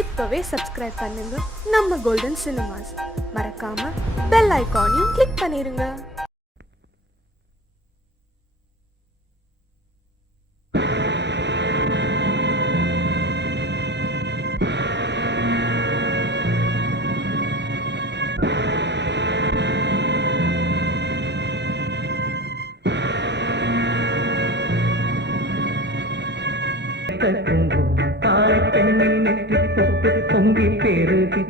இப்பவே சப்ஸ்கிரைப் பண்ணுங்க நம்ம கோல்டன் சினிமாஸ். மறக்காம பெல் ஐகானையும் கிளிக் பண்ணிருங்க. பொங்கி பெருகி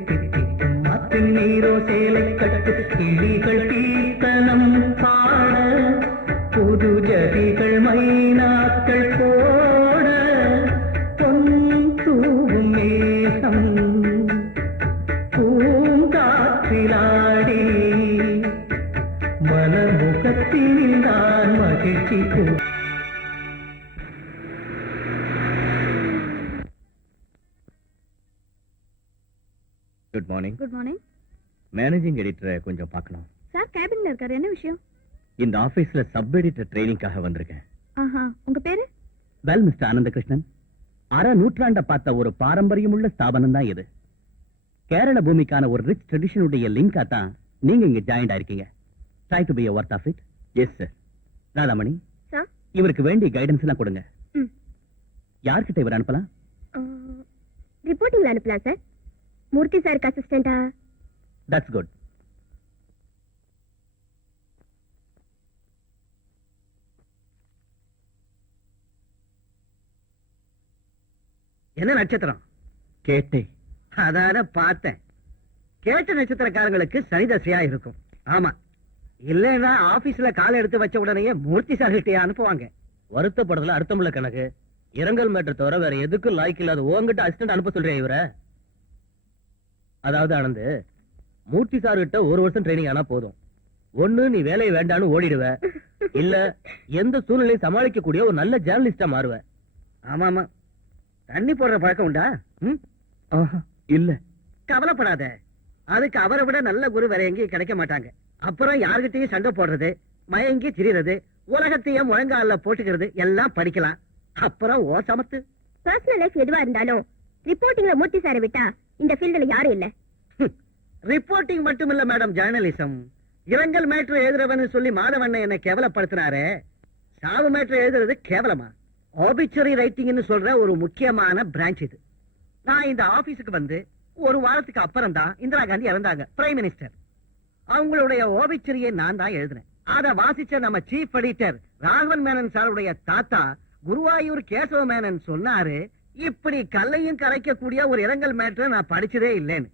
மாற்றின் நீரோ சேலை கட்டு கிளிகள் கீர்த்தனம் பாட புது ஜதிகள் மைனாக்கள் போட பொன் தூவும் மேகம் பூங்காற்றிலாடி மலமுகத்தில் நான் மகிழ்ச்சி good morning. Good morning. Managing எடிட்டரை கொஞ்சம் பார்க்கணும். சார் கேபின்ல இருக்காரு. என்ன விஷயம்? இந்த ஆபீஸ்ல சப் எடிட்டர் ட்ரைனிங்காக வந்திருக்கேன். ஆஹா, உங்க பேரு? வெல் மிஸ்டர் ஆனந்தகிருஷ்ணன், அரை நூற்றாண்ட பார்த்த ஒரு பாரம்பரியமுள்ள ஸ்தாபனம் தான் இது. கேரள பூமிக்கான ஒரு ரிச் ட்ரெடிஷனுடைய லிங்கா தான் நீங்க இங்க ஜாயின் ஆயிருக்கீங்க. Try to be a worth of it. Yes sir. Radhamani, sir இவருக்கு வேண்டிய கைடன்ஸ் எல்லாம் கொடுங்க. யார்கிட்ட இவர் அனுப்பலாம்? ரிப்போர்ட்டிங்ல அனுப்பலாம் சார். மூர்த்தி சாருக்கு அசிஸ்டண்டா? That's good. என்ன நட்சத்திரம்? கேட்டே. அதான பார்த்தேன். கேட்ட நட்சத்திரக்காரங்களுக்கு சனிதசையா இருக்கும். ஆமா, இல்லைன்னா ஆபீஸ்ல காலை எடுத்து வச்ச உடனே மூர்த்தி சார் கிட்டே அனுப்புவாங்க. வருத்தப்படுறதுல அர்த்தமுள்ள கணக்கு. இரங்கல் மேட்டர் தவிர வேற எதுக்கும் லாய்க்கு இல்லாத உங்ககிட்ட அசிஸ்டன்ட் அனுப்ப சொல்றேன் இவரை. அதாவது ஆனந்து, மூர்த்தி சார் கிட்ட ஒரு வருஷம் ட்ரைனிங் ஆனா போதும். ஒண்ணு நீ வேலையை வேண்டான்னு ஓடிடுவ, இல்ல எந்த சூழ்நிலையும் சமாளிக்க கூடிய ஒரு நல்ல ஜேர்னலிஸ்டா மாறுவ. ஆமாமா, தண்ணி போடுற பழக்கம் உண்டா? இல்ல. கவலைப்படாத, அதுக்கு அவரை விட நல்ல குரு வேற எங்கேயும் கிடைக்க மாட்டாங்க. அப்புறம் யாருகிட்டயும் சண்டை போடுறது, மயங்கி திரிறது, உலகத்தையும் முழங்கால போட்டுக்கிறது எல்லாம் படிக்கலாம். அப்புறம் ஓ சமத்து. பர்சனல் லைஃப் எதுவா இருந்தாலும் ரிப்போர்ட்டிங்ல மூர்த்தி சாரை விட்டா இந்த ஃபீல்ட்ல யாரும் இல்ல. ரிப்போர்ட்டிங் மட்டும் இல்ல மேடம், ஜேர்னலிசம். இரங்கல் மேட்ரு எழுதுறவன்னு சொல்லி மாதவண்ண என்ன கேவலப்படுத்தினாரு. சாவு மேட்ரு எழுதுறது கேவலமா? ஆபிச்சுரி ரைட்டிங்னு சொல்ற ஒரு முக்கியமான பிரான்ச் இது. நான் இந்த ஆபீஸுக்கு வந்து ஒரு வாரத்துக்கு அப்புறம் தான் இந்திரா காந்தி இறந்தாங்க, பிரைம் மினிஸ்டர். அவங்களுடைய ஓபிச்சுரியை நான் தான் எழுதினேன். அத வாசிச்ச நம்ம சீஃப் எடிட்டர் ராகவன் மேனன் சாருடைய தாத்தா குருவாயூர் கேசவ மேனன் சொன்னாரு, இப்படி கல்லையும் கரைக்க கூடிய ஒரு இரங்கல் மேட்டரை நான் படிச்சதே இல்லைன்னு.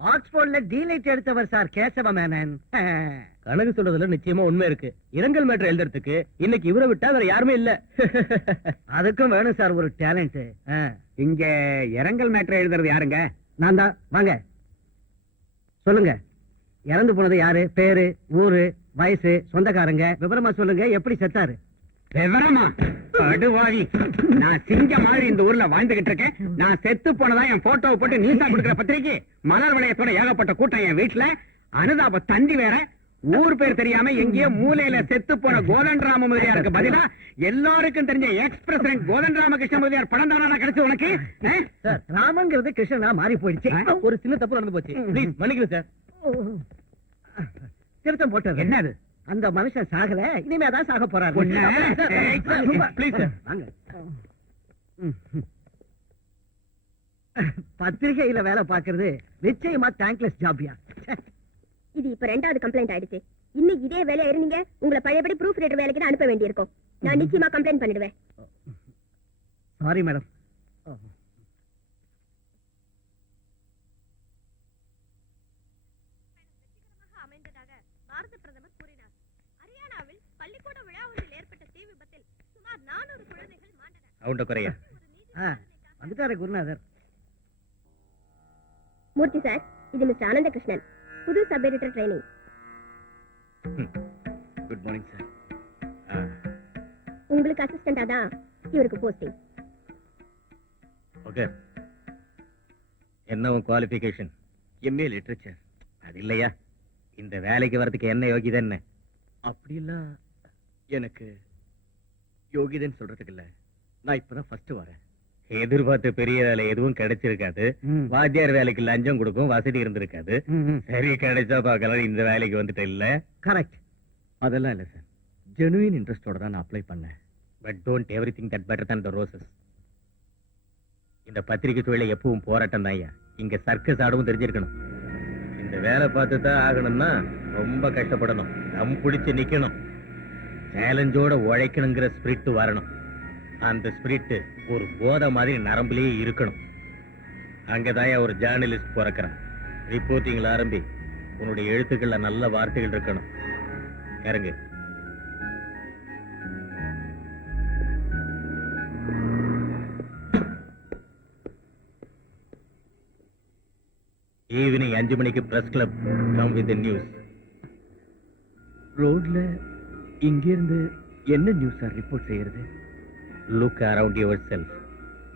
ஆக்ஸ்போர்ட்ல டீலைட் எடுத்தவர் சார் கேசவ மேனன். கணக்கு சொல்றதுல நிச்சயமா உண்மை இருக்கு. இரங்கல் மேட்டர் எழுதுறதுக்கு இன்னைக்கு இவரை விட்டா வேற யாருமே இல்ல. அதுக்கும் வேணும் சார் ஒரு டேலண்ட். இங்க இரங்கல் மேட்டர் எழுதுறது யாருங்க? நான் தான். வாங்க சொல்லுங்க, இறந்து போனது யாரு? பேரு, ஊரு, வயசு, சொந்தக்காரங்க விவரமா சொல்லுங்க. எப்படி செத்தாரு? விவரமா? படுவாவி, நான் சிங்க மாதிரி இந்த ஊர்ல வாழ்ந்துகிட்டு இருக்கேன். நான் செத்து போனதா என் போட்டோவை போட்டு நியூஸா கொடுக்கிற பத்திரிக்கை மலர் வளையத்தோட ஏகப்பட்ட கூட்டம் என் வீட்டுல. அனுதாப தந்தி வேற. ஊர் பேர் தெரியாம எங்கேயோ மூலையில செத்து போன கோதன் ராம முதலியாருக்கு பதிலா எல்லாருக்கும் தெரிஞ்ச எக்ஸ் பிரசிடென்ட் கோதன் ராமகிருஷ்ண முதலியார் படம் தானா கிடைச்சு உனக்கு? ராமங்கிறது கிருஷ்ணனா மாறி போயிடுச்சு. ஒரு சின்ன தப்பு நடந்து போச்சு. ப்ளீஸ் மன்னிக்கிறேன் சார். திருத்தம் போட்டது. என்னது? அந்த மனுஷன் சாகல, இனிமேதான் சாக போறாரு. பத்திரிகையில வேலை பாக்குறது நிச்சயமா தேங்க்லெஸ் ஜாபியா. இது இப்ப ரெண்டாவது கம்ப்ளைண்ட் ஆயிடுச்சு. இன்னும் இதே வேலையா இருந்தீங்க, உங்களை பழையபடி ப்ரூஃப் ரீடர் வேலைக்கு தான் அனுப்ப வேண்டியிருக்கும். நான் நிச்சயமா கம்ப்ளைண்ட் பண்ணிடுவேன். Sorry madam. பாரத பிரதமர் கூறினார், ஹரியானாவில் பள்ளிக்கூட விழா ஒன்றில் ஏற்பட்ட தீ விபத்தில் சுமார் 400 குழந்தைகள் மாண்டனர். அவன்ட குறையா? வந்துட்டாரு குருநாதர். மூர்த்தி சார், இது மிஸ்டர் ஆனந்தகிருஷ்ணன், புது sub editor training. Good morning sir. உங்களுக்கு அசிஸ்டண்டா தான் இவருக்கு போஸ்டிங். ஓகே. என்ன உன் குவாலிஃபிகேஷன்? MA literature. அது இல்லையா? இந்த வேலைக்கு வரதுக்கு என்ன யோகிதை? என்ன அப்படிலாம் எனக்கு யோகிதைன்னு சொல்றதுக்கு இல்ல. நான் இப்பதான் ஃபர்ஸ்ட் வரேன். எதிர்பார்த்த பெரிய வேலை எதுவும் கிடைச்சிருக்காது. ம். வாத்தியார் வேலைக்கு லஞ்சம் கொடுக்கும் வசதி இருந்திருக்காது. சரி கிடைச்சா பார்க்கலாம். இந்த வேலைக்கு வந்துட்டு இல்ல. கரெக்ட். அதெல்லாம் இல்ல சார். ஜெனுவின் இன்ட்ரெஸ்டோட தான் நான் அப்ளை பண்ணேன். But don't everything that better than the roses. இந்த பத்திரிகை தொழில எப்பவும் போராட்டம் தான் ஐயா. இங்க சர்க்கஸ் ஆடவும் தெரிஞ்சிருக்கணும். இந்த வேலை பார்த்து தான் ஆகணும்னா ரொம்ப கஷ்டப்படணும். தம் பிடிச்சு நிக்கணும். சேலஞ்சோட உழைக்கணுங்கிற ஸ்பிரிட் வரணும். அந்த ஸ்பிரிட் ஒரு போதை மாதிரி நரம்புலயே இருக்கணும். அங்கதான் ஒரு ஜேர்னலிஸ்ட் பிறக்கிறான். ரிப்போர்ட்டிங்ல ஆரம்பி. உன்னுடைய எழுத்துக்கள்ல நல்ல வார்த்தைகள் இருக்கணும். இறங்கு. ஈவினிங் 5 மணிக்கு press club. Come with news. ரோட்ல இங்கிருந்து என்ன நியூஸ் சார் ரிப்போர்ட் செய்யறது? Look around your self.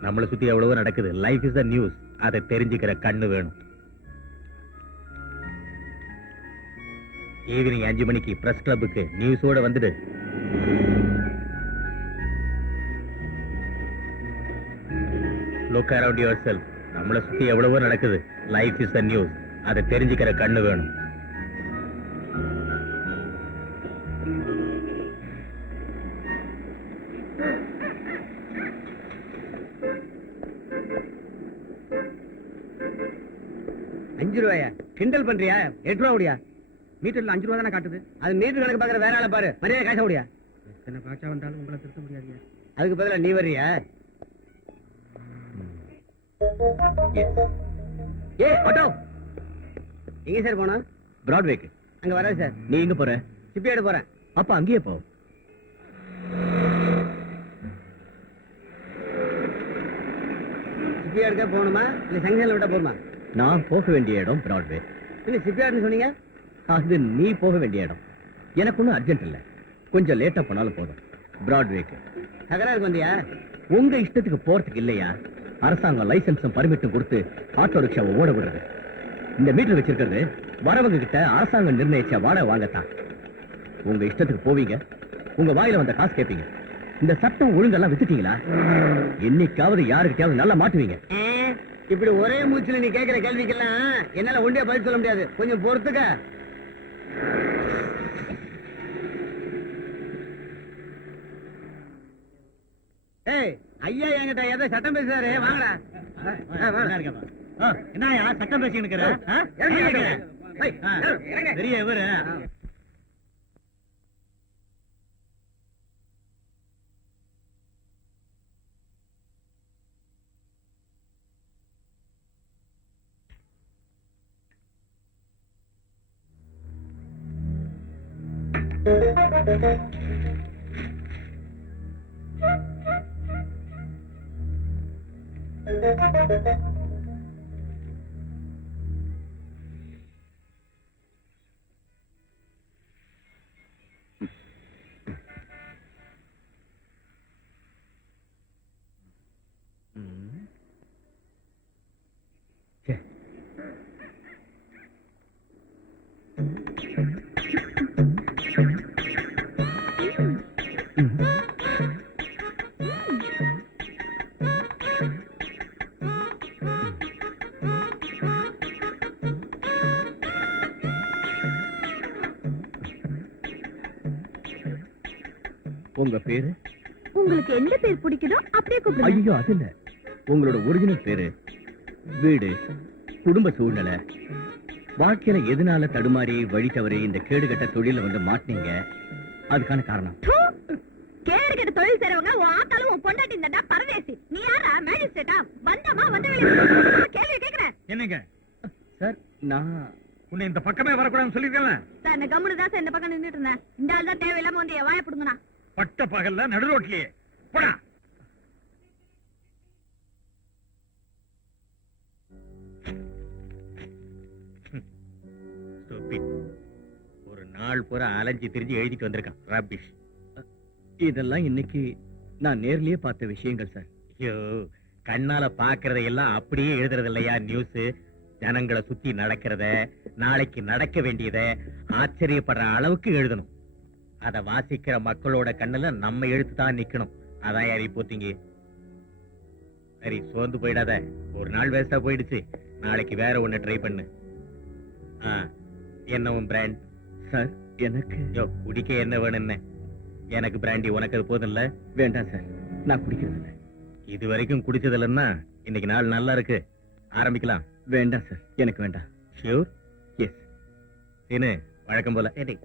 நம்மளை சுத்தி எவ்வளவோ நடக்குது. Life is the news. அதை தெரிஞ்சுக்கிற கண்ணு வேணும். ஈவினிங் 5 மணிக்கு பிரஸ் கிளப்புக்கு நியூஸோட வந்துடு. Look around your self. நம்மளை சுத்தி எவ்வளவோ நடக்குது. Life is the news. அதை தெரிஞ்சுக்கிற கண்ணு வேணும். ₹5 கிண்டல் பண்றியா? 8 ரூபா ஓடியா? மீட்டர்ல 5 ரூபா தானே காட்டுது. அது மீட்டர் கணக்கு பாக்குற வேற ஆளை பாரு. மரியாதை காசா ஓடியா? எத்தனை பாச்சா வந்தாலும் உங்களை திருத்த முடியாதியா. அதுக்கு பதிலா நீ வர்றியா? ஏ ஆட்டோ, எங்க சார் போனா? பிராட்வேக்கு. அங்க வராது சார். நீ எங்க போற? சிப்பியாடு போறேன். அப்ப அங்கேயே போ. சிப்பியாடுக்கா போகணுமா இல்ல சங்ஷன்ல விட்டா போகுமா? நான் போக வேண்டிய இடம் பிராட்வே. இல்ல சிப்பியாடுன்னு சொன்னீங்க. அது நீ போக வேண்டிய இடம். எனக்கு ஒன்றும் அர்ஜென்ட் இல்ல. கொஞ்சம் லேட்டா போனாலும் போதும். பிராட்வேக்கு. தகராறுக்கு வந்தியா? உங்க இஷ்டத்துக்கு போறதுக்கு இல்லையா? அரசாங்கம் லைசன்ஸும் பர்மிட்டும் கொடுத்து ஆட்டோ ரிக்ஷாவை ஓட விடுறது. இந்த மீட்டர் வச்சிருக்கிறது வரவங்க கிட்ட அரசாங்கம் நிர்ணயிச்ச வாடகை வாங்கத்தான். உங்க இஷ்டத்துக்கு போவீங்க. உங்க வாயில வந்த காசு கேட்பீங்க. இந்த சட்டம் ஒழுங்கெல்லாம் வித்துட்டீங்களா? என்னைக்காவது யாருக்கிட்டையாவது நல்லா மாட்டுவீங்க. இப்படி ஒரே மூச்சுல நீ கேட்கிற கேள்விக்கெல்லாம் என்னால ஒண்டியா பதில் சொல்ல முடியாது. கொஞ்சம் பொறுத்துக்க. ஏய் ஐயா என்கிட்ட ஏதோ சட்டம் பேசுறாரு. வாங்கடா. என்னயா சட்டம் பேசிக்கிட்டு பெரிய இவரு. உங்க பேரு? உங்களுக்கு எந்த பேர் பிடிக்குதோ அப்படியே கூப்பிடுங்க. ஐயோ அது இல்ல. உங்களோட ஒரிஜினல் பேரு, வீடு, குடும்ப சூழ்நிலை, வாழ்க்கையில எதனால தடுமாறி வழி தவறி இந்த கேடுகட்ட தொழில வந்து மாட்டினீங்க, அதுக்கான காரணம். தூ, கேடு கெட்ட தொழில் செய்றவங்க உன் ஆத்தாலும் உன் பொண்டாட்டி இருந்தா பரதேசி. நீ யாரா? மேஜிஸ்ட்ரேட்டா? வந்தமா வந்த வெளியே கேள்வி கேக்குறேன். என்னங்க சார் நான் உன்னை இந்த பக்கமே வரக்கூடாதுன்னு சொல்லிருக்கேன். சார் நான் கம்முனு தான் சார் இந்த பக்கம் நின்னுட்டு இருந்தேன். இந்த ஆள் தான் தேவையில்லாம வந்து என் வாயை பிடுங்கண்ணா. பட்ட பகல்ல நடு ரோட்லயே போடா. ஒரு நாள் பூரா அலைஞ்சி திரிஞ்சு எழுதிட்டு வந்திருக்கான். ரபிஷ். இதெல்லாம் இன்னைக்கு நான் நேர்லயே பார்த்த விஷயங்கள் சார். ஐயோ, கண்ணால பாக்குறத எல்லாம் அப்படியே எழுதுறது இல்லையா நியூஸ்? ஜனங்களை சுத்தி நடக்கிறத, நாளைக்கு நடக்க வேண்டியத ஆச்சரியப்படுற அளவுக்கு எழுதணும். அத வாசிக்கிற மக்களோட கண்ணுல நம்ம எழுத்து தான் நிக்கணும். அதான் யாரி போத்தீங்க. சரி சோர்ந்து போயிடாத, ஒரு நாள் வேஸ்டா போயிடுச்சு, நாளைக்கு வேற ஒண்ணு ட்ரை பண்ணு. என்ன உன் பிராண்ட்? சார் எனக்கு குடிக்க என்ன வேணும்னு? எனக்கு பிராண்டி, உனக்கு அது போதும் இல்ல? வேண்டாம் சார், நான் குடிக்கிறது இல்லை. இது வரைக்கும் குடிச்சது இல்லைன்னா இன்னைக்கு நாள் நல்லா இருக்கு, ஆரம்பிக்கலாம். வேண்டாம் சார், எனக்கு வேண்டாம். ஷியூர்? எஸ். தின்னு வழக்கம் போல. சரி.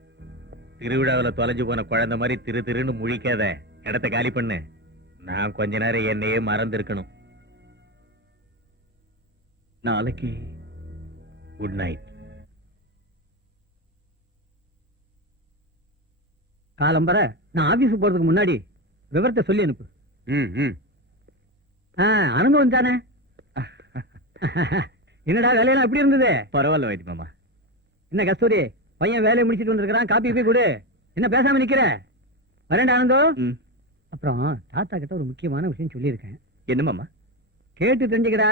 திருவிழாவில் தொலைஞ்சு போன குழந்தை மாதிரி திரு திருன்னு முழிக்காத, இடத்த காலி பண்ணு. நான் கொஞ்ச நேரம் என்னையே மறந்து இருக்கணும். நாளைக்கு குட் நைட். காலம்பர நான் ஆபீஸ் போறதுக்கு முன்னாடி விவரத்தை சொல்லி அனுப்பு. ஆனந்தம் வந்தானே? என்னடா வேலையெல்லாம் எப்படி இருந்தது? பரவாயில்ல வைத்தி மாமா. என்ன கஸ்தூரி, பையன் வேலையை முடிச்சிட்டு வந்திருக்கான், காப்பி போய் கொடு. என்ன பேசாம நிக்கிற? வரேன்டா ஆனந்தம். ம். அப்புறம் தாத்தா கிட்ட ஒரு முக்கியமான விஷயம் சொல்லியிருக்கேன், என்ன மாமா? கேட்டு தெரிஞ்சுக்கடா.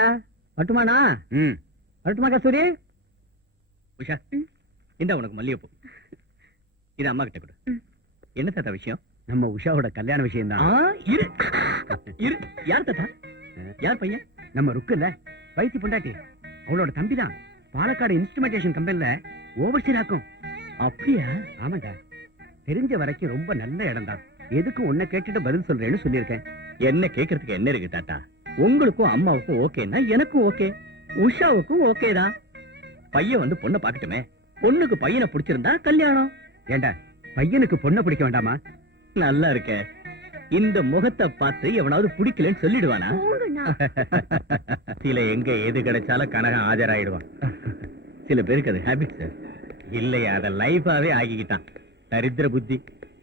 மட்டுமாண்ணா? வரட்டுமா கஸ்தூரி? உஷா, இந்த உனக்கு மல்லிகைப்பூ. இது அம்மா கிட்ட கொடு. என்ன தாத்தா விஷயம்? நம்ம உஷாவோட கல்யாண விஷயம் தான். இரு இரு. யார் தாத்தா? யார் பையன்? நம்ம ருக்கு இல்ல, வைத்தி பொண்டாட்டி, அவளோட தம்பி தான். பாலக்காடு இன்ஸ்ட்ருமெண்டேஷன் கம்பெனில ஓவர்சீர் ஆக்கும். அப்படியா? ஆமாண்டா, தெரிஞ்ச வரைக்கும் ரொம்ப நல்ல இடம் தான். எதுக்கும் உன்னை கேட்டுட்டு பதில் சொல்றேன்னு சொல்லியிருக்கேன். என்ன கேக்குறதுக்கு என்ன இருக்கு தாத்தா? உங்களுக்கும் அம்மாவுக்கும் ஓகேன்னா எனக்கும் ஓகே, உஷாவுக்கும் ஓகே தான். பையன் வந்து பொண்ணை பாக்கட்டுமே. பொண்ணுக்கு பையனை பிடிச்சிருந்தா கல்யாணம். ஏண்டா, பையனுக்கு பொண்ணை பிடிக்க வேண்டாமா? நல்லா இருக்க. இந்த முகத்தை பார்த்து எவனாவது பிடிக்கலன்னு சொல்லிடுவானா? போங்கண்ணா. சில எங்க எது கிடைச்சாலும் கனகம் ஆஜராயிடுவான். சில பேருக்கு அது ஹேபிட் சார். இல்லையா, அத லைஃபாவே ஆகிக்கிட்டான். தரித்திர புத்தி.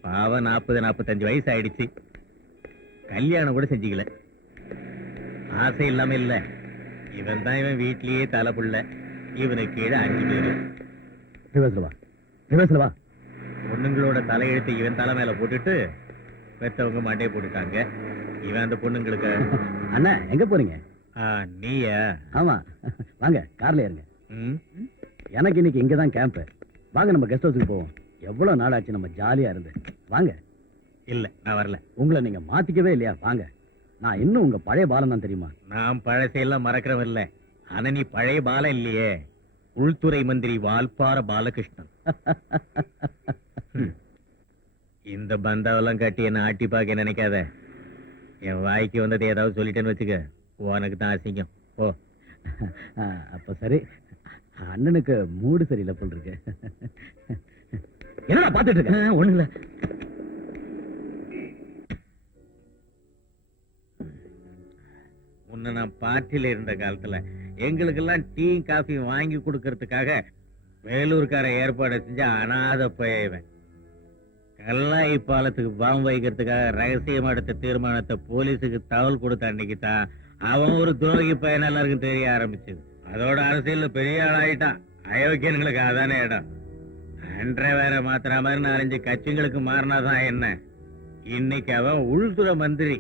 பாவம் 40-45 வயசு ஆயிடுச்சு, கல்யாணம் கூட செஞ்சுக்கல. ஆசை இல்லாம இல்ல, இவன் தான் இவன் வீட்லயே தலை புள்ள. இவனுக்கு கீழே 5 பேரு. ரிவர்ஸ்ல வா. பொண்ணுங்களோட தலையெழுத்து இவன் தலை மேல போட்டுட்டு பெத்தவங்க மண்டையை போட்டுட்டாங்க. இவன் அந்த பொண்ணுங்களுக்கு அண்ணா எங்க போறீங்க? நீயா? ஆமா, வாங்க கார்ல ஏறுங்க. ம்? எனக்கு இன்னைக்கு இங்கதான் கேம்ப். வாங்க நம்ம கெஸ்ட் ஹவுஸுக்கு போவோம். எவ்வளவு நாள் ஆச்சு நம்ம ஜாலியா இருந்து. வாங்க. இல்ல, நான் வரல. உங்களை நீங்க மாத்திக்கவே இல்லையா? வாங்க. நான் இன்னும் உங்க பழைய பாலம் தான், தெரியுமா? நான் பழசையெல்லாம் மறக்கிறவன் இல்ல. ஆனா நீ பழைய பாலம் இல்லையே, உள்துறை மந்திரி வால்பாற பாலகிருஷ்ணன். இந்த பந்தாவெல்லாம் கட்டி என்ன ஆட்டி பார்க்க நினைக்காத. என் வாய்க்கு வந்தது ஏதாவது சொல்லிட்டேன்னு வச்சுக்க, உனக்கு தான் அசிங்கம். ஓ. அப்ப சரி, அண்ணனுக்கு மூடு சரியில்லை போல் இருக்கு. என்னடா பாத்துட்டு இருக்க? ஒண்ணு இல்ல. உன்னை நான் பார்ட்டியில இருந்த காலத்துல எங்களுக்கெல்லாம் டீ காஃபி வாங்கி கொடுக்கறதுக்காக வேலூர்கார ஏற்பாடு செஞ்ச அனாத பையவன். கல்லாய் பாலத்துக்கு பாம்பு வைக்கிறதுக்காக ரகசியமா எடுத்த தீர்மானத்தை போலீஸுக்கு தகவல் கொடுத்த அன்னைக்கு தான் அவன் ஒரு துரோகி பையன் எல்லாருக்கும் தெரிய ஆரம்பிச்சது. அதோட அரசியல்ல பெரிய ஆளாயிட்டான். அயோக்கியன்களுக்கு அதானே இடம். அன்றை வேற மாத்திர மாதிரி 4-5 கட்சிங்களுக்கு மாறினாதான் என்ன. இன்னைக்கு அவன் உள்துறை மந்திரி.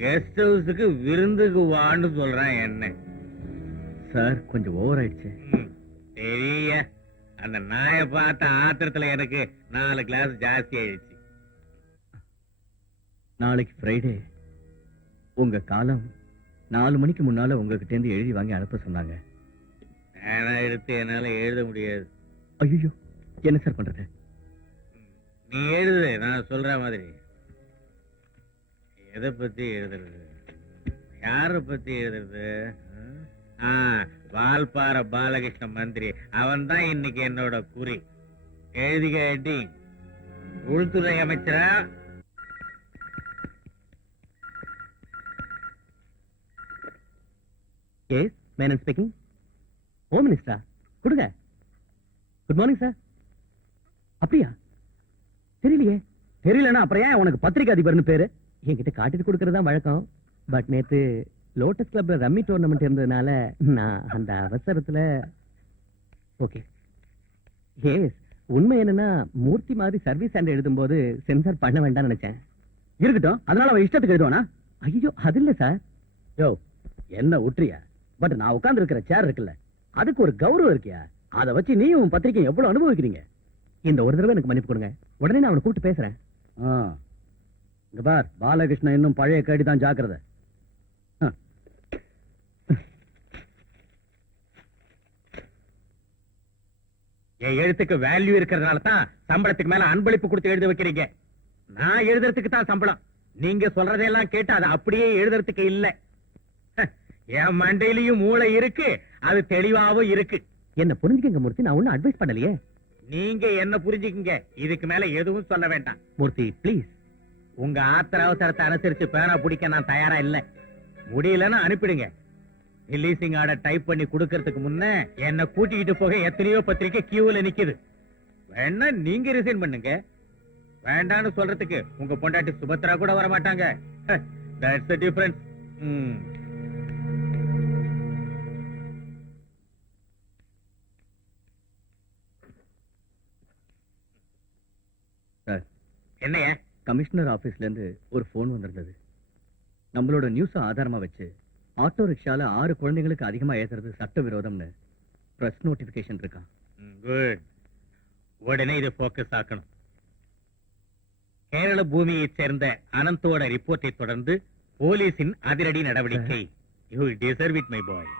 கெஸ்ட் ஹவுஸுக்கு விருந்துக்கு வான்னு சொல்றான் என்ன. சார் கொஞ்சம் ஓவர் ஆயிடுச்சு. தெரிய அந்த நாயை பார்த்த ஆத்திரத்துல எனக்கு 4 கிளாஸ் ஜாஸ்தி ஆயிடுச்சு. நாளைக்கு ஃப்ரைடே. உங்க காலம் 4 மணிக்கு முன்னால உங்ககிட்ட இருந்து எழுதி வாங்கி அனுப்ப சொன்னாங்க. பேனா எடுத்து என்னால எழுத முடியாது. ஐயோ, என்ன சார் பண்றது? நீ எழுது, நான் சொல்ற மாதிரி. எதை பத்தி எழுதுறது? யார பத்தி எழுதுறது? வால்பாற பாலகிருஷ்ண மந்திரி. அவன் தான் இன்னைக்கு என்னோட குறி. எழுதி கேட்டி. உள்துறை அமைச்சரா? S, Menon speaking. ஹோம் மினிஸ்டரா? கொடுங்க. Good morning sir. அப்படியா? தெரியலையே. தெரியலன்னா அப்புறம் ஏன் உனக்கு பத்திரிகை அதிபர்னு பேரு? என்கிட்ட காட்டிட்டு கொடுக்கறது தான் வழக்கம். பட் நேத்து லோட்டஸ் கிளப்ல ரம்மி டோர்னமெண்ட் இருந்ததுனால நான் அந்த அவசரத்துல. ஓகே. எஸ், உண்மை என்னன்னா மூர்த்தி மாதிரி சர்வீஸ் ஹேண்ட் எழுதும்போது சென்சார் பண்ண வேண்டாம்னு நினைச்சேன். இருக்கட்டும், அதனால அவன் இஷ்டத்துக்கு எழுதுவானா? ஐயோ, அது இல்ல சார். யோ, என்ன உற்றியா? பட் நான் உட்கார்ந்து இருக்கிற சேர் இருக்குல்ல, அதுக்கு ஒரு கௌரவம் இருக்கியா? அதை வச்சு நீயும் உன் பத்திரிகை எவ்வளவு அனுபவிக்கிறீங்க. இந்த ஒரு தடவை எனக்கு மன்னிப்பு கொடுங்க. உடனே நான் அவனை கூப்பிட்டு பேசுறேன். இங்க பார், பாலகிருஷ்ணன் இன்னும் பழைய கேடி தான், ஜாக்கிரதை. என் எழுத்துக்கு வேல்யூ இருக்கிறதுனால தான் சம்பளத்துக்கு மேல அன்பளிப்பு கொடுத்து எழுத வைக்கிறீங்க. நான் எழுதுறதுக்கு தான் சம்பளம். நீங்க சொல்றதெல்லாம் கேட்டு அதை அப்படியே எழுதுறதுக்கு இல்ல. என் மண்டையிலயும் மூளை இருக்கு, அது தெளிவாவும் இருக்கு. என்ன புரிஞ்சுக்கங்க மூர்த்தி, நான் ஒன்னும் அட்வைஸ் பண்ணலையே. நீங்க என்ன புரிஞ்சுக்கீங்க, இதுக்கு மேல எதுவும் சொல்ல வேண்டாம். மூர்த்தி ப்ளீஸ். உங்க ஆத்திர அவசரத்தை அனுசரிச்சு பேனா பிடிக்க நான் தயாரா இல்ல. முடியலன்னா அனுப்பிடுங்க. ரிலீசிங் ஆர்டர் டைப் பண்ணி கொடுக்கறதுக்கு முன்ன என்ன கூட்டிக்கிட்டு போக எத்தனையோ பத்திரிக்கை கியூல நிக்குது. வேணா நீங்க ரிசைன் பண்ணுங்க. வேண்டான்னு சொல்றதுக்கு உங்க பொண்டாட்டி சுபத்ரா கூட வர மாட்டாங்க. That's the difference. சார், என்னைய கமிஷனர் ஆபீஸ்ல இருந்து ஒரு போன் வந்திருந்தது. நம்மளோட நியூஸ் ஆதாரமா வச்சு ஆட்டோ ரிக்ஷால 6 குழந்தைகளுக்கு அதிகமா ஏத்துறது சட்ட விரோதம்னு பிரஸ் நோட்டிபிகேஷன் இருக்கான். குட். உடனே இதை போக்கஸ் ஆக்கணும். கேரள பூமியைச் சேர்ந்த அனந்தோட ரிப்போர்ட்டை தொடர்ந்து போலீசின் அதிரடி நடவடிக்கை. You deserve it my boy.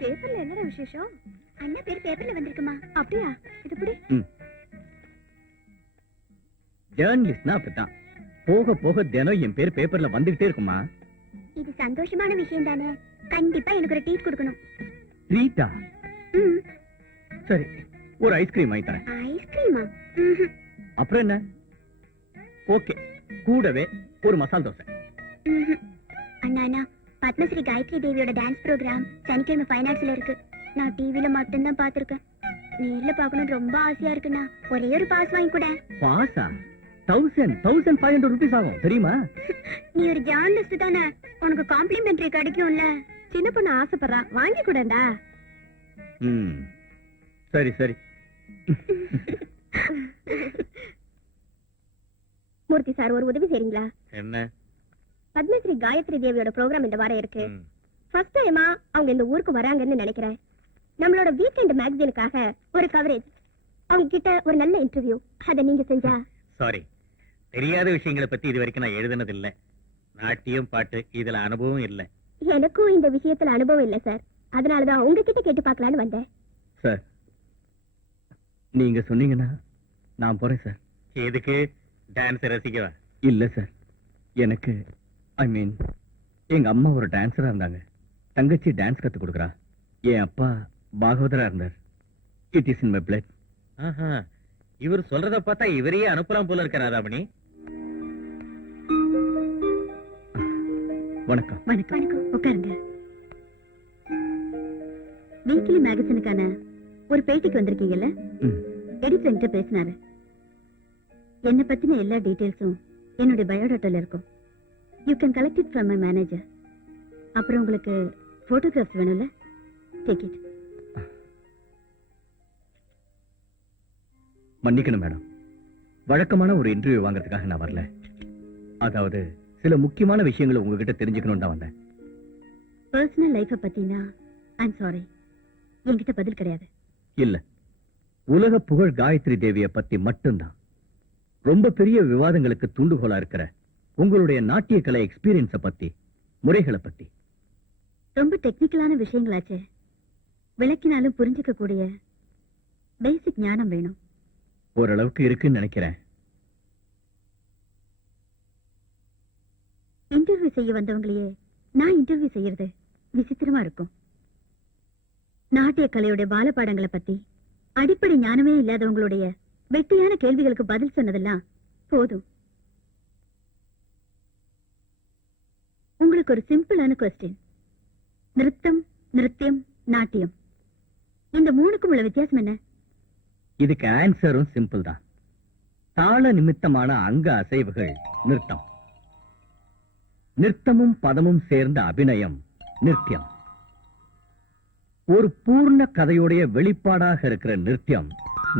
பேப்பர்ல என்னடா விசேஷம்? அண்ணா பேர் பேப்பர்ல வந்திருக்குமா? அப்படியா? இது எப்படி? ஜேர்னலிஸ்ட்னா அப்படித்தான், போக போக தினம் என் பேர் பேப்பர்ல வந்துகிட்டே இருக்குமா. இது சந்தோஷமான விஷயம் தானே. கண்டிப்பா எனக்கு ஒரு ட்ரீட் கொடுக்கணும். ட்ரீட்டா? சரி, ஒரு ஐஸ்கிரீம் வாங்கி தரேன். ஐஸ்கிரீமா? அப்புறம் என்ன? ஓகே, கூடவே ஒரு மசால் தோசை. அண்ணா அண்ணா, பத்மஸ்ரீ காயத்ரி தேவியோட டான்ஸ் ப்ரோக்ராம் சனிக்கிழமை ஃபைனான்ஸ்ல இருக்கு. நான் டிவில மட்டும்தான் பாத்திருக்கேன். நேர்ல பாக்கணும் ரொம்ப ஆசையா இருக்குண்ணா. ஒரே ஒரு பாஸ் வாங்கி கூட. பாஸா? 1500 rupees ஆகும் தெரியுமா? நீ ஒரு ஜேர்னலிஸ்ட் தானே, உனக்கு காம்ப்ளிமெண்டரி கிடைக்கும்ல. சின்ன பொண்ணு ஆசைப்படுறான், வாங்கி கூடண்டா. சரி சரி. மூர்த்தி சார், ஒரு உதவி செய்றீங்களா? என்ன? பத்மஸ்ரீ காயத்ரி தேவியோட ப்ரோக்ராம் இந்த வாரம் இருக்கு. ஃபர்ஸ்ட் டைமா அவங்க இந்த ஊருக்கு வராங்கன்னு நினைக்கிறேன். நம்மளோட வீக்கெண்ட் மேகசினுக்காக ஒரு கவரேஜ், அவங்க கிட்ட ஒரு நல்ல இன்டர்வியூ, அத நீங்க செஞ்சா. சாரி, தெரியாத விஷயங்களை பத்தி இது வரைக்கும் நான் எழுதுனது இல்ல. நாட்டியம் பாட்டு இதுல அனுபவம் இல்ல. எனக்கும் இந்த விஷயத்துல அனுபவம் இல்ல சார். அதனாலதான் உங்ககிட்ட கேட்டு பார்க்கலான்னு வந்தேன். சார், நீங்க சொன்னீங்கன்னா நான் போறேன் சார். எதுக்கு? டான்ஸ் ரசிக்கவா? இல்ல சார், எனக்கு ஐ மீன் எங்க அம்மா ஒரு டான்ஸரா இருந்தாங்க. தங்கச்சி டான்ஸ் கத்து கொடுக்குறா. என் அப்பா பாகவதரா இருந்தார். It is in my blood. ஆஹா, இவர் சொல்றத பார்த்தா இவரையே அனுப்பலாம் போல இருக்க ராதாமணி. வணக்கம். வணக்கம். உட்காருங்க. வீக்லி மேகசினுக்கான ஒரு பேட்டிக்கு வந்திருக்கீங்கல்ல? எடிட்டர் என்கிட்ட பேசினாரு. என்ன பத்தின எல்லா டீடைல்ஸும் என்னுடைய பயோடாட்டால இருக்கும். You can collect it from my manager. அப்புறம் உங்களுக்கு போட்டோகிராஃப்ஸ் வேணும்ல? Take it. மன்னிக்கணும் மேடம், வழக்கமான ஒரு இன்டர்வியூ வாங்குறதுக்காக நான் வரல. அதாவது சில முக்கியமான விஷயங்களை உங்ககிட்ட தெரிஞ்சுக்கணும்னு தான் வந்தேன். பர்சனல் லைஃப பத்தினா ஐம் சாரி, என்கிட்ட பதில் கிடையாது. இல்ல, உலக புகழ் காயத்ரி தேவியை பத்தி மட்டும்தான். ரொம்ப பெரிய விவாதங்களுக்கு தூண்டுகோலா இருக்கிற உங்களுடைய நாட்டிய கலை எக்ஸ்பீரியன்ஸ பத்தி, முறைகளை பத்தி. ரொம்ப டெக்னிக்கலான விஷயங்களாச்சே, விளக்கினாலும் புரிஞ்சுக்க கூடிய பேசிக் ஞானம் வேணும். ஓரளவுக்கு இருக்குன்னு நினைக்கிறேன். இன்டர்வியூ செய்ய வந்தவங்களையே நான் இன்டர்வியூ செய்யறது விசித்திரமா இருக்கும். நாட்டிய கலையுடைய பாலபாடங்களை பத்தி அடிப்படை ஞானமே இல்லாதவங்களுடைய வெட்டியான கேள்விகளுக்கு பதில் சொன்னதெல்லாம் போதும். உங்களுக்கு ஒரு சிம்பிளான கொஸ்டின். நிருத்தம், நிருத்தியம், நாட்டியம், இந்த மூணுக்கும் உள்ள வித்தியாசம் என்ன? இதுக்கு ஆன்சரும் சிம்பிள் தான். தாள நிமித்தமான அங்க அசைவுகள் நிறுத்தம். நிறுத்தமும் பதமும் சேர்ந்த அபிநயம் நிருத்தியம். ஒரு பூர்ண கதையுடைய வெளிப்பாடாக இருக்கிற நிருத்தியம்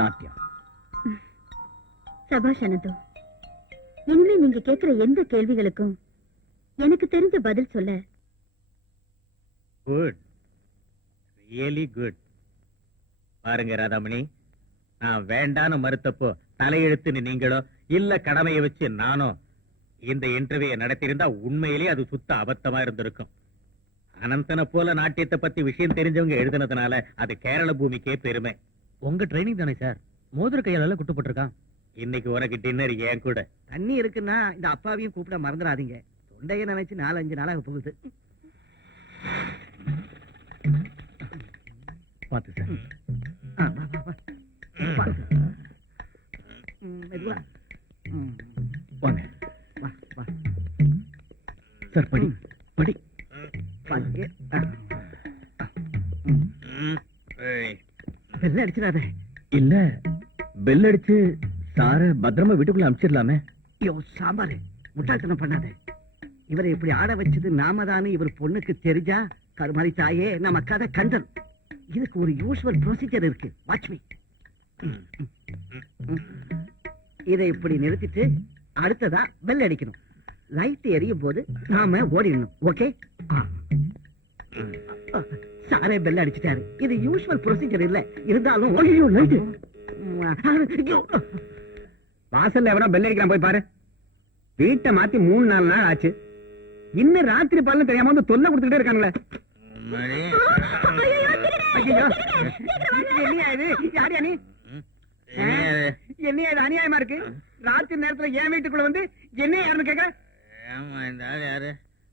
நாட்டியம். சபாஷ் அனந்தோ, இனிமே நீங்க கேட்கிற எந்த கேள்விகளுக்கும் எனக்கு தெரிஞ்ச பதில் சொல்ல. Good, really good. பாருங்க ராதாமணி, நான் வேண்டான்னு மறுத்தப்போ தலையெழுத்துன்னு நீங்களோ இல்ல கடமையை வச்சு நானோ இந்த இன்டர்வியூ நடத்தியிருந்தா உண்மையிலேயே அது சுத்த அபத்தமா இருந்திருக்கும். அனந்தனை போல நாட்டியத்தை பத்தி விஷயம் தெரிஞ்சவங்க எழுதுனதுனால அது கேரள பூமிக்கே பெருமை. உங்க ட்ரைனிங் தானே சார், மோதிர கையால குட்டுப்பட்டிருக்கான். இன்னைக்கு உனக்கு டின்னர் ஏன் கூட. தண்ணி இருக்குன்னா இந்த அப்பாவையும் கூப்பிட மறந்துடாதீங்க. தொண்டைய நினைச்சு 4-5 நாளாக போகுது. பாத்து சார். ஆ, வா, வா, வா. பாருங்க. மெதுவா. வாங்க வா, வா. சார், படி படி. பாருங்க. பெல்ல அடிச்சிடாத. இல்ல, பெல் அடிச்சு சார பத்திரமா வீட்டுக்குள்ள அனுப்பிச்சிடலாமே. ஐயோ சாம்பாரு, முட்டாள்தனம் பண்ணாத. இவரை இப்படி ஆட வச்சது நாம தானே இவர் பொண்ணுக்கு தெரிஞ்சா கருமாரி தாயே நம்ம கதை கண்டல். இதுக்கு ஒரு யூஸ்வல் ப்ரொசீஜர் இருக்கு. Watch me. இதை இப்படி நிறுத்திட்டு அடுத்ததா பெல் அடிக்கணும். லைட் எரியும் போது நாம ஓடிடணும். ஓகே? சாரே பெல் அடிச்சிட்டாரு. இது யூஸ்வல் ப்ரொசீஜர் இல்ல, இருந்தாலும் ஐயோ லைட். வாசல்ல எவனோ பெல் அடிக்கிறான், போய் பாரு. வீட்டை மாத்தி 3-4 நாள் ஆச்சு. இன்னும் ராத்திரி பல்லு தெரியாம வந்து தொல்லை கொடுத்துட்டே இருக்காங்களே. ஐயோ, என்னையா இது? யாரையா நீ? என்னையா இது அநியாயமா இருக்கு? ராத்திரி நேரத்துல என் வீட்டுக்குள்ள வந்து என்ன யாருன்னு கேட்க? ஆமா, இந்த ஆள் யாரு?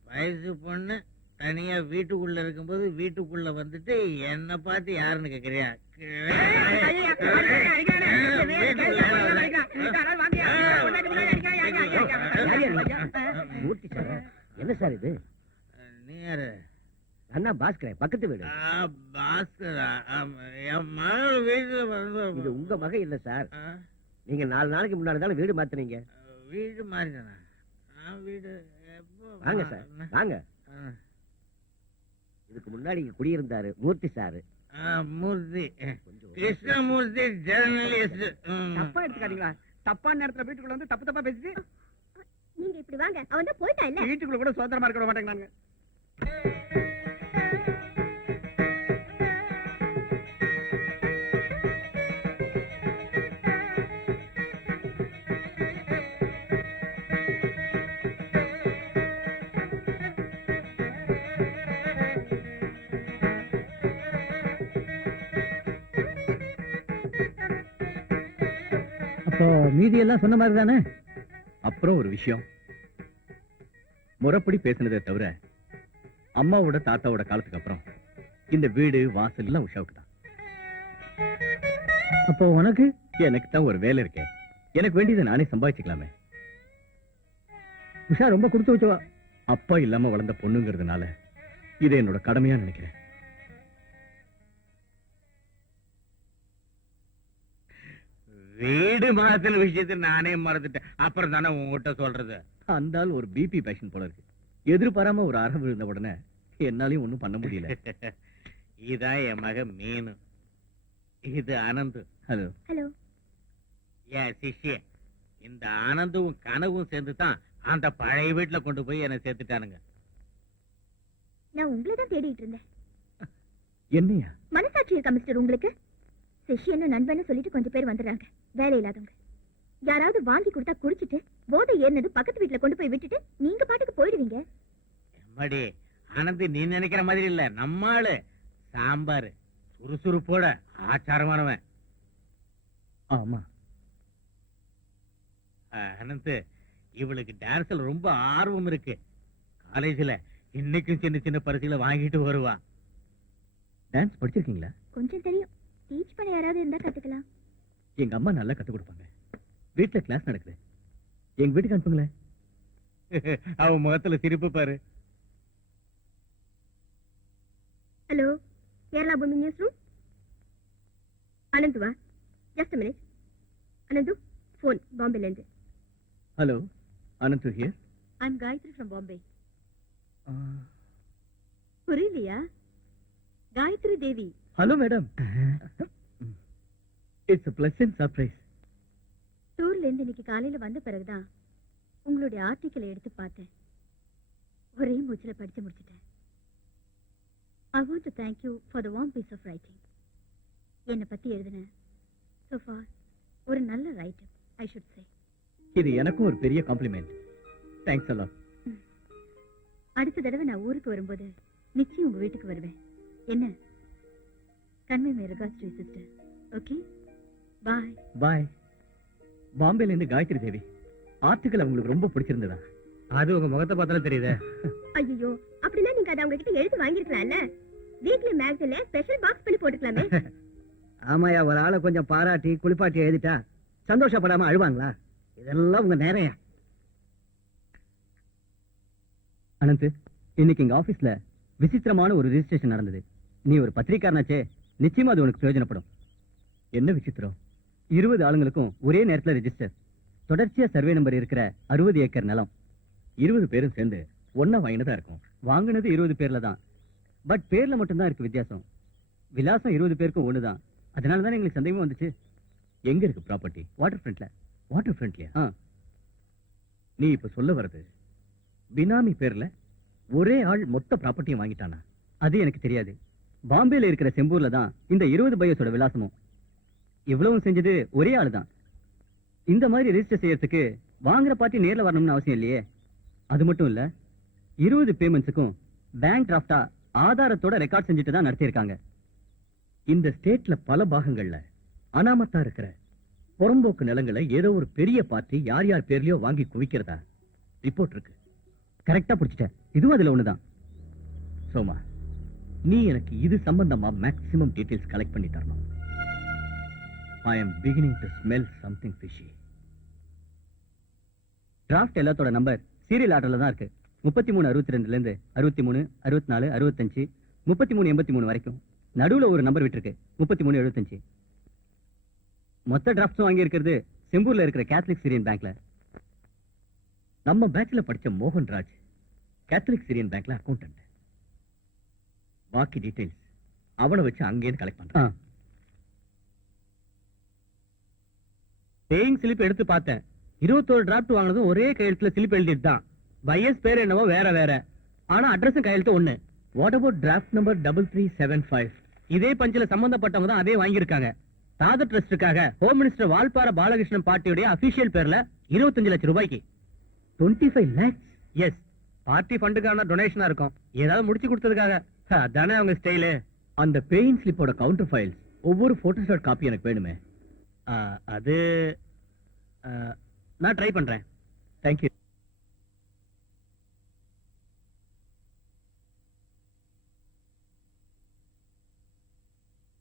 வயசு பொண்ணு தனியா வீட்டுக்குள்ள இருக்கும்போது வீட்டுக்குள்ள வந்துட்டு என்ன பார்த்து யாருன்னு கேக்குறியா? மூர்த்தி சார், என்ன சார் இது? நீ யாரு? அண்ணா பாஸ்கரன், பக்கத்து வீடு. பாஸ்கரா? என் மகள் வீட்டுல இது வந்து உங்க மகன் இல்ல சார். நீங்க 4 நாளைக்கு முன்னாடி தானே வீடு மாத்துனீங்க. வீடு மாறினா வீடு எப்போ? வாங்க சார், வாங்க. இதுக்கு முன்னாடி இங்க குடியிருந்தாரு மூர்த்தி சாரு. மூர்த்தி, கிருஷ்ணமூர்த்தி, ஜெர்னலிஸ்ட். தப்பா எடுத்துக்காதீங்களா? தப்பான நேரத்துல வீட்டுக்குள்ள வந்து தப்பு தப்பா பேசிட்டு நீங்க இப்படி வாங்க, அவன் தான் போயிட்டான் இல்ல. வீட்டுக்குள்ள கூட சுதந்திரமா இருக்க விட மாட்டேங்கிறாங்க. அப்போ மீதி எல்லாம் சொன்ன மாதிரி தானே? அப்புறம் ஒரு விஷயம், முறைப்படி பேசினதை தவிர அம்மாவோட தாத்தாவோட காலத்துக்கு அப்புறம் இந்த வீடு வாசல் எல்லாம் உஷாவுக்கு தான். அப்போ உனக்கு? எனக்கு தான் ஒரு வேலை இருக்கே, எனக்கு வேண்டியதை நானே சம்பாதிச்சுக்கலாமே. உஷா ரொம்ப கொடுத்து வச்சவா. அப்பா இல்லாம வளர்ந்த பொண்ணுங்கிறதுனால இதை என்னோட கடமையா நினைக்கிறேன். வீடு மாத்திர விஷயத்தை நானே மறந்துட்டேன். அப்புறம் தானே உங்ககிட்ட சொல்றது. அந்த ஆள் ஒரு பிபி பேஷன் போல இருக்கு. எதிர்பாராம ஒரு அறை விழுந்த உடனே என்னாலையும் ஒண்ணும் பண்ண முடியல. இதான் என் மகன் மீனு, இது அனந்து. ஹலோ. ஹலோ. என் சிஷ்ய. இந்த ஆனந்தும் கனவும் சேர்ந்து தான் அந்த பழைய வீட்டுல கொண்டு போய் என்னை சேர்த்துட்டானுங்க. நான் உங்களை தான் தேடிட்டு இருந்தேன். என்னையா? மனசாட்சி இருக்கா மிஸ்டர் உங்களுக்கு? சிஷியன்னு நண்பன்னு சொல்லிட்டு கொஞ்சம் பேர் வந்துடுறாங்க, வேலை இல்லாதவங்க. யாராவது வாங்கி கொடுத்தா குடிச்சிட்டு போதை ஏறினது பக்கத்து வீட்டுல கொண்டு போய் விட்டுட்டு நீங்க பாட்டுக்கு போயிடுவீங்க. எம்மாடி, ஆனந்த் நீ நினைக்கிற மாதிரி இல்ல, நம்மாளு சாம்பார் சுறுசுறுப்போட ஆச்சாரமானவன். ஆமா. அனந்த், இவளுக்கு டான்ஸ்ல ரொம்ப ஆர்வம் இருக்கு. காலேஜ்ல இன்னைக்கும் சின்ன சின்ன பரிசுகளை வாங்கிட்டு வருவா. டான்ஸ் படிச்சிருக்கீங்களா? கொஞ்சம் தெரியும். டீச் பண்ண யாராவது இருந்தா கத்துக்கலாம். எங்க அம்மா நல்லா கத்து கொடுப்பாங்க. வீட்டுல கிளாஸ் நடக்குது, எங்க வீட்டுக்கு அனுப்புங்களேன். அவன் முகத்துல சிரிப்பு பாரு. ஹலோ, கேரளா பூமி நியூஸ் ரூம். அனந்து வா, ஜஸ்ட் மினிட். அனந்து, போன் பாம்பேல இருந்து. Hello, Ananthu here. I'm Gayathri from Bombay. புரியலையா? Gayathri Devi. Hello madam. It's a pleasant surprise. டூர்ல இருந்து இன்னைக்கு காலையில வந்த பிறகுதான் உங்களுடைய ஆர்டிக்கலை எடுத்து பார்த்தேன். ஒரே மூச்சில படிச்சு முடிச்சிட்டேன். I want to thank you for the warm piece of writing. என்னை பத்தி எழுதின so far ஒரு நல்ல ரைட்டர் ஐ ஷுட் சே. இது எனக்கும் ஒரு பெரிய காம்ப்ளிமெண்ட். தேங்க்ஸ் அல்லாஹ். அடுத்த தடவை நான் ஊருக்கு வரும்போது நிச்சயம் உங்க வீட்டுக்கு வருவேன். என்ன? Convey my regards to sister. Okay, bye. Bye. பாம்பேல இருந்து காயத்ரி தேவி. ஆர்டிகல் உங்களுக்கு ரொம்ப பிடிச்சிருந்ததா? அது உங்க முகத்தை பார்த்தாலும் தெரியுதே. ஐயோ, அப்படின்னா நீங்க அதை அவங்க கிட்ட எழுதி வாங்கிருக்கலாம்ல. வீக்லி மேகசின்ல ஸ்பெஷல் பாக்ஸ் பண்ணி போட்டுக்கலாமே. ஆமாயா, ஒரு ஆளை கொஞ்சம் பாராட்டி குளிப்பாட்டி எழுதிட்டா சந்தோஷப்படாம அழுவாங்களா? இதெல்லாம் உங்க நேரையா? அனந்த், இன்னைக்கு எங்க ஆபீஸ்ல விசித்திரமான ஒரு ரெஜிஸ்ட்ரேஷன் நடந்தது. நீ ஒரு பத்திரிக்காரனாச்சே, நிச்சயமா அது உனக்கு பிரயோஜனப்படும். என்ன விசித்திரம்? 20 ஆளுங்களுக்கும் ஒரே நேரத்துல ரெஜிஸ்டர். தொடர்ச்சியா சர்வே நம்பர் இருக்கிற 60 ஏக்கர் நிலம். 20 பேரும் சேர்ந்து ஒன்னா வாங்கினதா இருக்கும். வாங்கினது 20 பேர்ல தான். பட் பேர்ல மட்டும்தான் இருக்கு வித்தியாசம். விலாசம் 20 பேருக்கும் ஒண்ணுதான். அதனாலதான் எங்களுக்கு சந்தேகமா வந்துச்சு. எங்க இருக்கு ப்ராப்பர்ட்டி? வாட்டர் ஃப்ரண்ட்ல. வாட்டர் ஃப்ரண்ட்லயா? நீ இப்ப சொல்ல வர்றது பினாமி பேர்ல ஒரே ஆள் மொத்த ப்ராப்பர்ட்டியும் வாங்கிட்டானா? அது எனக்கு தெரியாது. பாம்பேல இருக்கிற செம்பூர்ல தான் இந்த 20 பையஸோட விலாசமும். இவ்வளவும் செஞ்சது ஒரே ஆள் தான். இந்த மாதிரி ரெஜிஸ்டர் செய்யறதுக்கு வாங்குற பார்ட்டி நேர்ல வரணும்னு அவசியம் இல்லையே. அது மட்டும் இல்ல, 20 பேமெண்ட்ஸுக்கும் பேங்க் டிராஃப்டா ஆதாரத்தோட ரெக்கார்ட் செஞ்சுட்டு தான் நடத்தியிருக்காங்க. இந்த ஸ்டேட்ல பல பாகங்கள்ல அனாமத்தா இருக்கிற புறம்போக்கு நிலங்களை ஏதோ ஒரு பெரிய பார்ட்டி யார் யார் பேர்லயோ வாங்கி குவிக்கிறதா ரிப்போர்ட் இருக்கு. கரெக்டா பிடிச்சிட்ட. இதுவும் அதுல ஒண்ணுதான். சோமா, நீ எனக்கு இது சம்பந்தமா மேக்ஸிமம் டீடைல்ஸ் கலெக்ட் பண்ணி தரணும். I am beginning to smell something fishy. Draft எல்லாத்தோட நம்பர் சீரியல் ஆர்டர்ல தான் இருக்கு. 3362 இருந்து 63 64 65 33 83 வரைக்கும். நடுவுல ஒரு நம்பர் விட்டுருக்கு, 33 75. மொத்த டிராஃப்ட்ஸும் வாங்கி இருக்கிறது செம்பூர்ல இருக்கிற கேத்தலிக் சிரியன் பேங்க்ல. நம்ம பேட்ச்ல படிச்ச மோகன்ராஜ் கேத்தலிக் சிரியன் பேங்க்ல அக்கௌண்டன்ட். பாக்கி டீடைல்ஸ் அவனை வச்சு அங்கேயே கலெக்ட் பண்றான். பேயிங் ஸ்லிப் எடுத்து பார்த்தேன். 21 டிராஃப்ட் வாங்கினதும் ஒரே கையெழுத்துல ஸ்லிப் எழுதிட்டு தான். பையஸ் பேர் என்னவோ வேற வேற, ஆனா அட்ரஸும் கையெழுத்து ஒண்ணு. What about draft number 3375? இதே பஞ்சில சம்பந்தப்பட்டவங்க தான் அதே வாங்கியிருக்காங்க. தாதர் ட்ரஸ்டுக்காக ஹோம் மினிஸ்டர் வால்பார பாலகிருஷ்ணன் பார்ட்டியுடைய அபிஷியல் பேர்ல 25 லட்சம் ரூபாய்க்கு. 25 lakhs? எஸ். பார்ட்டி ஃபண்டுக்கான டொனேஷனா இருக்கும். ஏதாவது முடிச்சு கொடுத்ததுக்காக. அதானே அவங்க ஸ்டைலு. அந்த பேயிங் ஸ்லிப்போட கவுண்டர் ஃபைல்ஸ் ஒவ்வொரு போட்டோஷாட் காப்பி எனக்கு வேணுமே. அது நான் ட்ரை பண்றேன். தேங்க்யூ.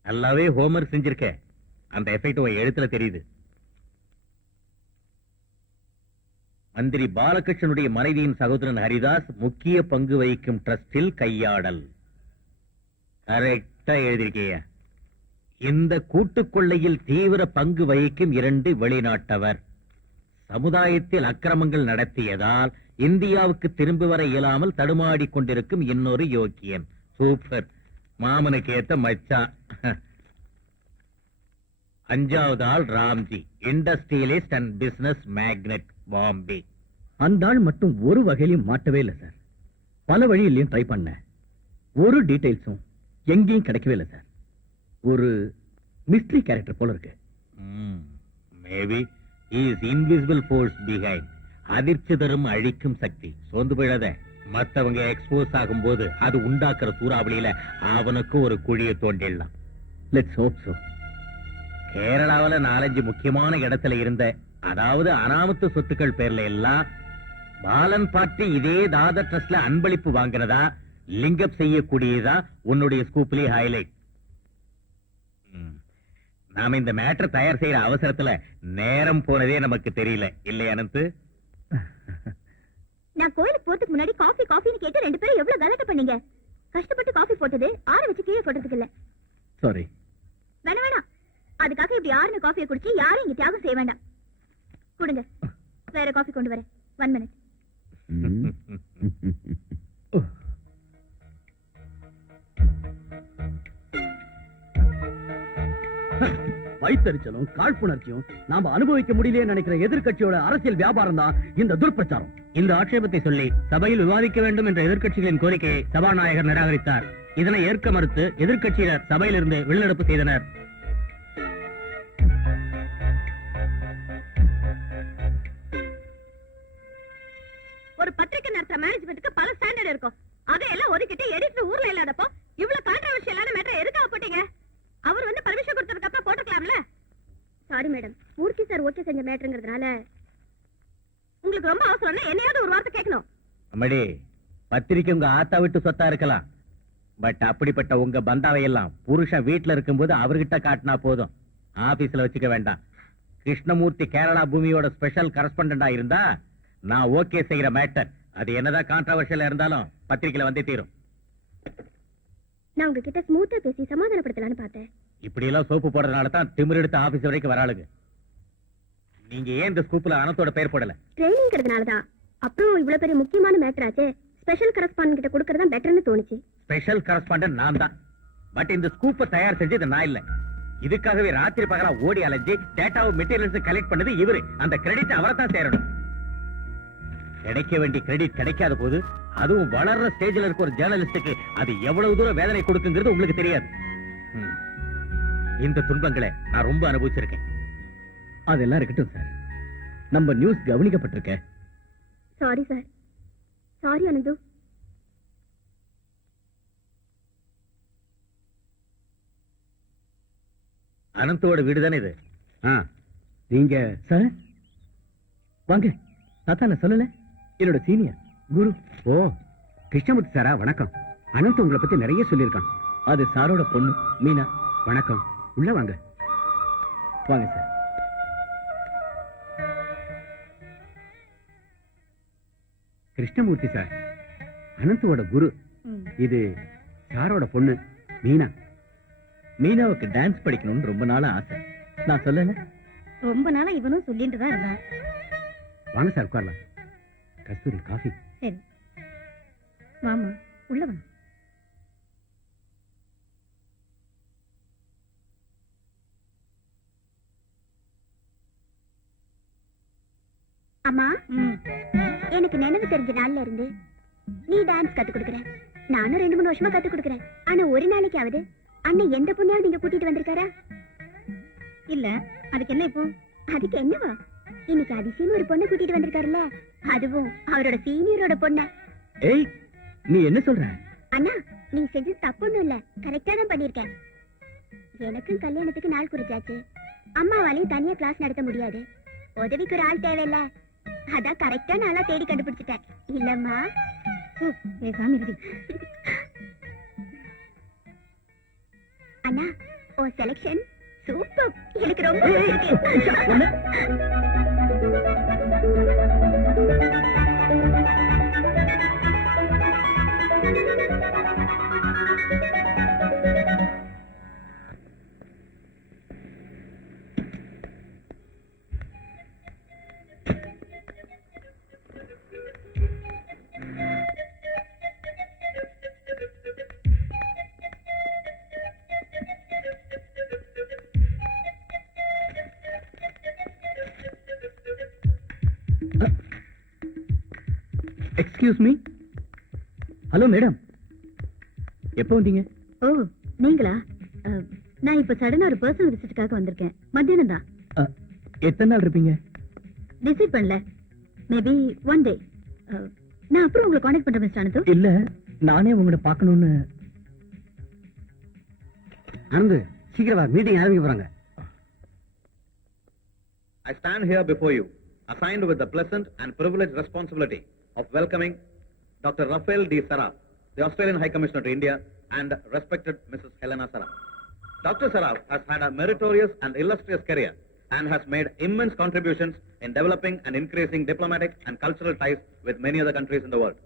நல்லாவே ஹோம்ஒர்க் செஞ்சிருக்க. அந்த எஃபெக்ட் எழுத்துல தெரியுது. மந்திரி பாலகிருஷ்ணனுடைய மனைவியின் சகோதரன் ஹரிதாஸ் முக்கிய பங்கு வகிக்கும் ட்ரஸ்டில் கையாடல். கரெக்டா எழுதிருக்கீங்க. இந்த கூட்டுக் கொள்ளையில் தீவிர பங்கு வகிக்கும் 2 வெளிநாட்டவர். சமுதாயத்தில் அக்கிரமங்கள் நடத்தியதால் இந்தியாவுக்கு திரும்பி வர இயலாமல் தடுமாடி கொண்டிருக்கும் இன்னொரு யோக்கியன். சூப்பர். மாமனுக்கு ஏத்த மச்சான். 5வது ஆள் Ramji, industrialist and business magnet, Bombay. அந்த ஆள் மட்டும் ஒரு வகையிலும் மாட்டவே இல்லை சார். பல வழியிலையும் ட்ரை பண்ண, ஒரு டீடைல்ஸும் எங்கேயும் கிடைக்கவே இல்லை சார். ஒரு மிஸ்ட்ரி கேரக்டர் போல இருக்கு. Maybe is invisible force behind. அதிர்ச்சி தரும் அழிக்கும் சக்தி. சோர்ந்து போயிடாத. மத்தவங்க எக்ஸ்போஸ் ஆகும்போது அது உண்டாக்குற சூறாவளியில அவனுக்கு ஒரு குழியை தோண்டிடலாம். Let's hope so. கேரளாவில 4-5 முக்கியமான இடத்துல இருந்த, அதாவது அனாமத்து சொத்துக்கள் பேர்ல எல்லாம் பாலன் பார்ட்டி இதே தாதர் ட்ரஸ்ட்ல அன்பளிப்பு வாங்கினதா லிங்கப் செய்யக்கூடியதா உன்னுடைய ஸ்கூப்லி ஹைலைட். நாம இந்த மேட்டர் தயார் செய்யற அவசரத்துல நேரம் போனதே நமக்கு தெரியல. இல்லை அனந்த்? நான் கோயிலுக்கு போறதுக்கு முன்னாடி காஃபி காஃபின்னு கேட்டு 2 பேரும் எவ்வளவு கலாட்டா பண்ணீங்க. கஷ்டப்பட்டு காஃபி போட்டது ஆற வச்சு கீழே போட்டதுக்கு இல்ல. சாரி. வேணாம், அதுக்காக இப்படி ஆறுன காஃபியை குடிச்சு யாரும் இங்க தியாகம் செய்ய வேண்டாம். கொடுங்க, வேற காஃபி கொண்டு வரேன். 1 minute. வைத்தறிச்சலும் காழ்ப்புணர்ச்சியும் நாம அனுபவிக்க முடியலையே நினைக்கிற எதிர்க்கட்சியோட அரசியல் வியாபாரம் தான் இந்த துர்பிரச்சாரம். இந்த ஆட்சேபத்தை சொல்லி சபையில் விவாதிக்க வேண்டும் என்ற எதிர்க்கட்சிகளின் கோரிக்கையை சபாநாயகர் நிராகரித்தார். இதனை ஏற்க மறுத்து எதிர்க்கட்சியினர் சபையிலிருந்து வெளிநடப்பு செய்தனர். மேனேஜ்மெண்ட்டுக்கு பல ஸ்டாண்டர்ட் இருக்கும். அதையெல்லாம் ஒதுக்கிட்டு எடிட்டர் ஊர்ல இல்லாதப்போ இவ்வளவு கான்ட்ரவர்ஷியலான மேட்டர் எதுக்காக போட்டீங்க? அவர் வந்து பர்மிஷன் கொடுத்ததுக்கு அப்புறம் போட்டுக்கலாம்ல. சாரி மேடம், மூர்த்தி சார் ஓகே செஞ்ச மேட்டருங்கிறதுனால உங்களுக்கு ரொம்ப அவசரம்னா என்னையாவது ஒரு வார்த்தை கேட்கணும். அம்மாடி, பத்திரிக்கை உங்க ஆத்தா விட்டு சொத்தா இருக்கலாம், பட் அப்படிப்பட்ட உங்க பந்தாவை எல்லாம் புருஷன் வீட்டுல இருக்கும்போது அவர்கிட்ட காட்டினா போதும், ஆபீஸ்ல வச்சுக்க வேண்டாம். கிருஷ்ணமூர்த்தி கேரளா பூமியோட ஸ்பெஷல் கரஸ்பாண்டண்டா இருந்தா நான் ஓகே செய்யற மேட்டர் அது என்னதான் கான்ட்ரவர்ஷியலா இருந்தாலும் பத்திரிக்கையில வந்தே தீரும். நான் உங்ககிட்ட ஸ்மூத்தா பேசி சமாதானப்படுத்தலாம்னு பார்த்தேன். இப்படி எல்லாம் சோப்பு போடுறதுனால தான் திமிர் எடுத்து ஆபீஸ் வரைக்கும் வராளுங்க. நீங்க ஏன் இந்த ஸ்கூப்ல அனந்தோட பெயர் போடல? ட்ரைனிங்கிறதுனாலதான். அப்புறம் இவ்வளவு பெரிய முக்கியமான மேட்டர் ஆச்சு, ஸ்பெஷல் கரஸ்பாண்டன்ட் கிட்ட கொடுக்கறதா பெட்டர்னு தோணுச்சு. ஸ்பெஷல் கரஸ்பாண்டன்ட் நான் தான், பட் இந்த ஸ்கூப்பை தயார் செஞ்சது நான் இல்ல. இதுக்காகவே ராத்திரி பகலா ஓடி அலைஞ்சு டேட்டாவும் மெட்டீரியல்ஸ் கலெக்ட் பண்ணது இவரு. அந்த கிரெடிட் அவரை தான் சேரணும். கிடைக்க வேண்டிய கிரெடிட் கிடைக்காத போது, அதுவும் வளர்ற ஸ்டேஜ்ல இருக்க ஒரு ஜேர்னலிஸ்டுக்கு அது எவ்வளவு தூரம் வேதனை கொடுக்குங்கிறது உங்களுக்கு தெரியாது. இந்த துன்பங்களை நான் ரொம்ப அனுபவிச்சிருக்கேன். அதெல்லாம் இருக்கட்டும் சார், நம்ம நியூஸ் கவனிக்கப்பட்டிருக்க. Sorry sir. சாரி அனந்து. அனந்தோட வீடு தானே இது? நீங்க சார் வாங்க. நான் சொல்லல, என்னோட சீனியர் குரு. ஓ, கிருஷ்ணமூர்த்தி சாரா, வணக்கம். அனந்த் உங்களை பத்தி நிறைய சொல்லியிருக்கான். அது சாரோட பொண்ணு மீனா. வணக்கம், உள்ள வாங்க. வாங்க சார். கிருஷ்ணமூர்த்தி சார், அனந்தோட குரு. இது சாரோட பொண்ணு மீனா. மீனாவுக்கு டான்ஸ் படிக்கணும்னு ரொம்ப நாளா ஆசை. நான் சொல்லல, ரொம்ப நாளா இவனும் சொல்லிட்டு தான் இருந்தான். வாங்க சார், உட்காரலாம். கஸ்தூரி, காஃபி. சரி வாமா, உள்ள வா. அம்மா, எனக்கு நினைவு தெரிஞ்ச நாள்ல இருந்து நீ டான்ஸ் கத்து கொடுக்கற. நானும் 2-3 வருஷமா கத்து கொடுக்கறேன். ஆனா ஒரு நாளைக்காவது அண்ணன் எந்த பொண்ணையாவது நீங்க கூட்டிட்டு வந்திருக்காரா? இல்ல. அதுக்கு என்ன இப்போ? அதுக்கு என்னவா, இன்னைக்கு அதிசயம் ஒரு பொண்ணை கூட்டிட்டு வந்திருக்காருல்ல, அதுவும் அவரோட சீனியரோட பொண்ண. ஏய், நீ என்ன சொல்ற? அண்ணா, நீ செஞ்சது தப்புன்னு இல்ல, கரெக்டா தான் பண்ணிருக்கேன். எனக்கும் கல்யாணத்துக்கு நாள் குறிச்சாச்சு. அம்மாவாலையும் தனியா கிளாஸ் நடத்த முடியாது, உதவிக்கு ஒரு ஆள் தேவையில்ல. அதான் கரெக்டா நாளா தேடி கண்டுபிடிச்சிட்டேன். இல்லம்மா பேசாம இருக்கு. அண்ணா, ஓ செலக்ஷன் சூப்பர், எனக்கு ரொம்ப பிடிச்சிருக்கு. Excuse me. ஹலோ மேடம், எப்போ வந்தீங்க? ஓ, நீங்களா? நான் இப்ப சடனா ஒரு பர்சனல் விசிட்டுக்காக வந்திருக்கேன். மத்தியானம் தான். எத்தனை நாள் இருப்பீங்க? டிசைட் பண்ணல, மேபி ஒன் டே. நான் அப்புறம் உங்களை கான்டாக்ட் பண்றேன் மிஸ்டர் அனந்து. இல்ல, நானே உங்களை பார்க்கணும்னு. அனந்து, சீக்கிரமா மீட்டிங் ஆரம்பிக்க போறாங்க. I stand here before you, assigned with the pleasant and privileged responsibility of welcoming Dr. Rafael D. Saraf, the Australian High Commissioner to India, and respected Mrs. Helena Saraf. Dr. Saraf has had a meritorious and illustrious career and has made immense contributions in developing and increasing diplomatic and cultural ties with many other countries in the world.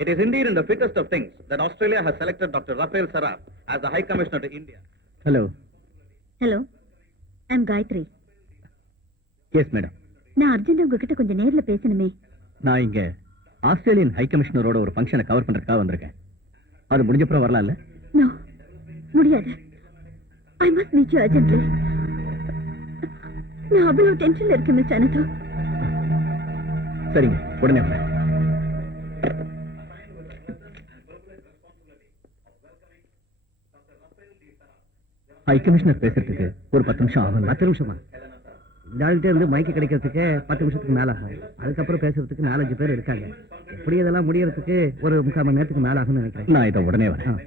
It is indeed in the fittest of things that Australia has selected Dr. Rafael Saraf as the High Commissioner to India. Hello. Hello, I am Gayathri. Yes madam. நான் urgent உங்ககிட்ட கொஞ்சம் நேர்ல பேசணுமே. நான் இங்க Australian high கமிஷனரோட ஒரு ஃபங்க்ஷனை cover பண்றதுக்காக வந்திருக்கேன். அது முடிஞ்சப்புறம் வரலாம்ல? நோ, முடியாது. I must meet you urgently. நான் அவ்வளவு டென்ஷன்ல இருக்கேன் மிஸ்டர் அனந்து. சரிங்க, உடனே வரேன். ஹை கமிஷனர் பேசுறதுக்கு ஒரு 10 நிமிஷம் ஆகும். 10 நிமிஷமா? இந்த ஆள்கிட்ட இருந்து மைக்கு கிடைக்கிறதுக்கு 10 நிமிஷத்துக்கு மேல ஆகும். அதுக்கப்புறம் பேசுறதுக்கு 4-5 பேர் இருக்காங்க. எப்படி இதெல்லாம் முடியறதுக்கு ஒரு 3/4 மணி நேரத்துக்கு மேல ஆகும்னு நினைக்கிறேன். நான் இதை உடனே வரேன்.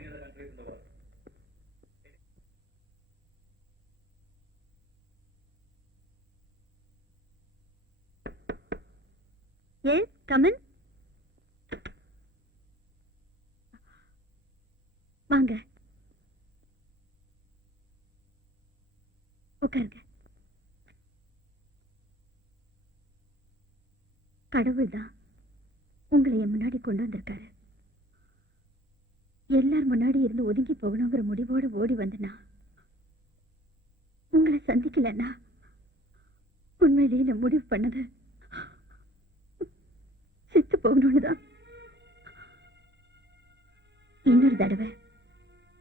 Yes come on. வாங்க உட்காருங்க. கடவுள் தான் உங்களை என் முன்னாடி கொண்டு வந்திருக்காரு. எல்லார் முன்னாடி இருந்து ஒதுங்கி போகணுங்கிற முடிவோடு ஓடி வந்தனா உங்களை சந்திக்கலன்னா உண்மையிலேயே நான் முடிவு பண்ணது செத்து போகணும்னு தான். இன்னொரு தடவை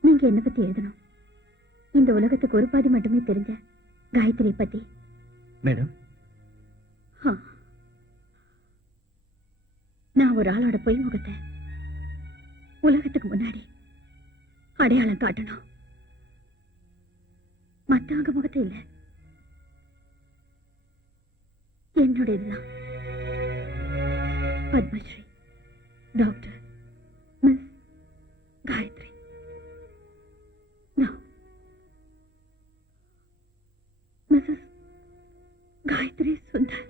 நீங்க என்ன பத்தி எழுதணும். இந்த உலகத்துக்கு ஒரு பாதி மட்டுமே தெரிஞ்ச காயத்ரி பத்தி. மேடம், நான் ஒரு ஆளோட பொய் முகத்தை உலகத்துக்கு முன்னாடி அடையாளம் காட்டணும். மத்தவங்க முகத்தை இல்ல, என்னுடையதுதான். Padmashri, doctor, miss Gayathri. Mrs Gayathri Sundar.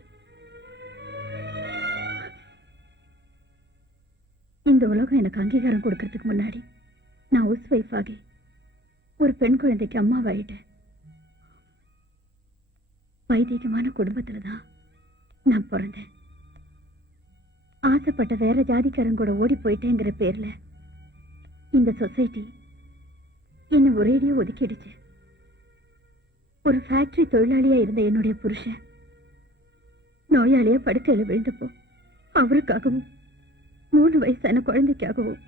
இந்த உலகம் எனக்கு அங்கீகாரம் கொடுக்கறதுக்கு முன்னாடி நான் ஹவுஸ் வைஃப் ஆகி ஒரு பெண் குழந்தைக்கு அம்மாவாயிட்டேன். வைதிகமான குடும்பத்துலதான் நான் பிறந்தேன். ஆசைப்பட்ட வேற ஜாதிக்காரன் கூட ஓடி போயிட்டேங்கிற பேர்ல இந்த சொசைட்டி என்ன ஒரேடியா ஒதுக்கிடுச்சு. ஒரு ஃபேக்டரி தொழிலாளியா இருந்த என்னுடைய புருஷன் நோயாளியா படுக்கையில விழுந்தப்போ அவருக்காகவும் 3 வயசான குழந்தைக்காகவும்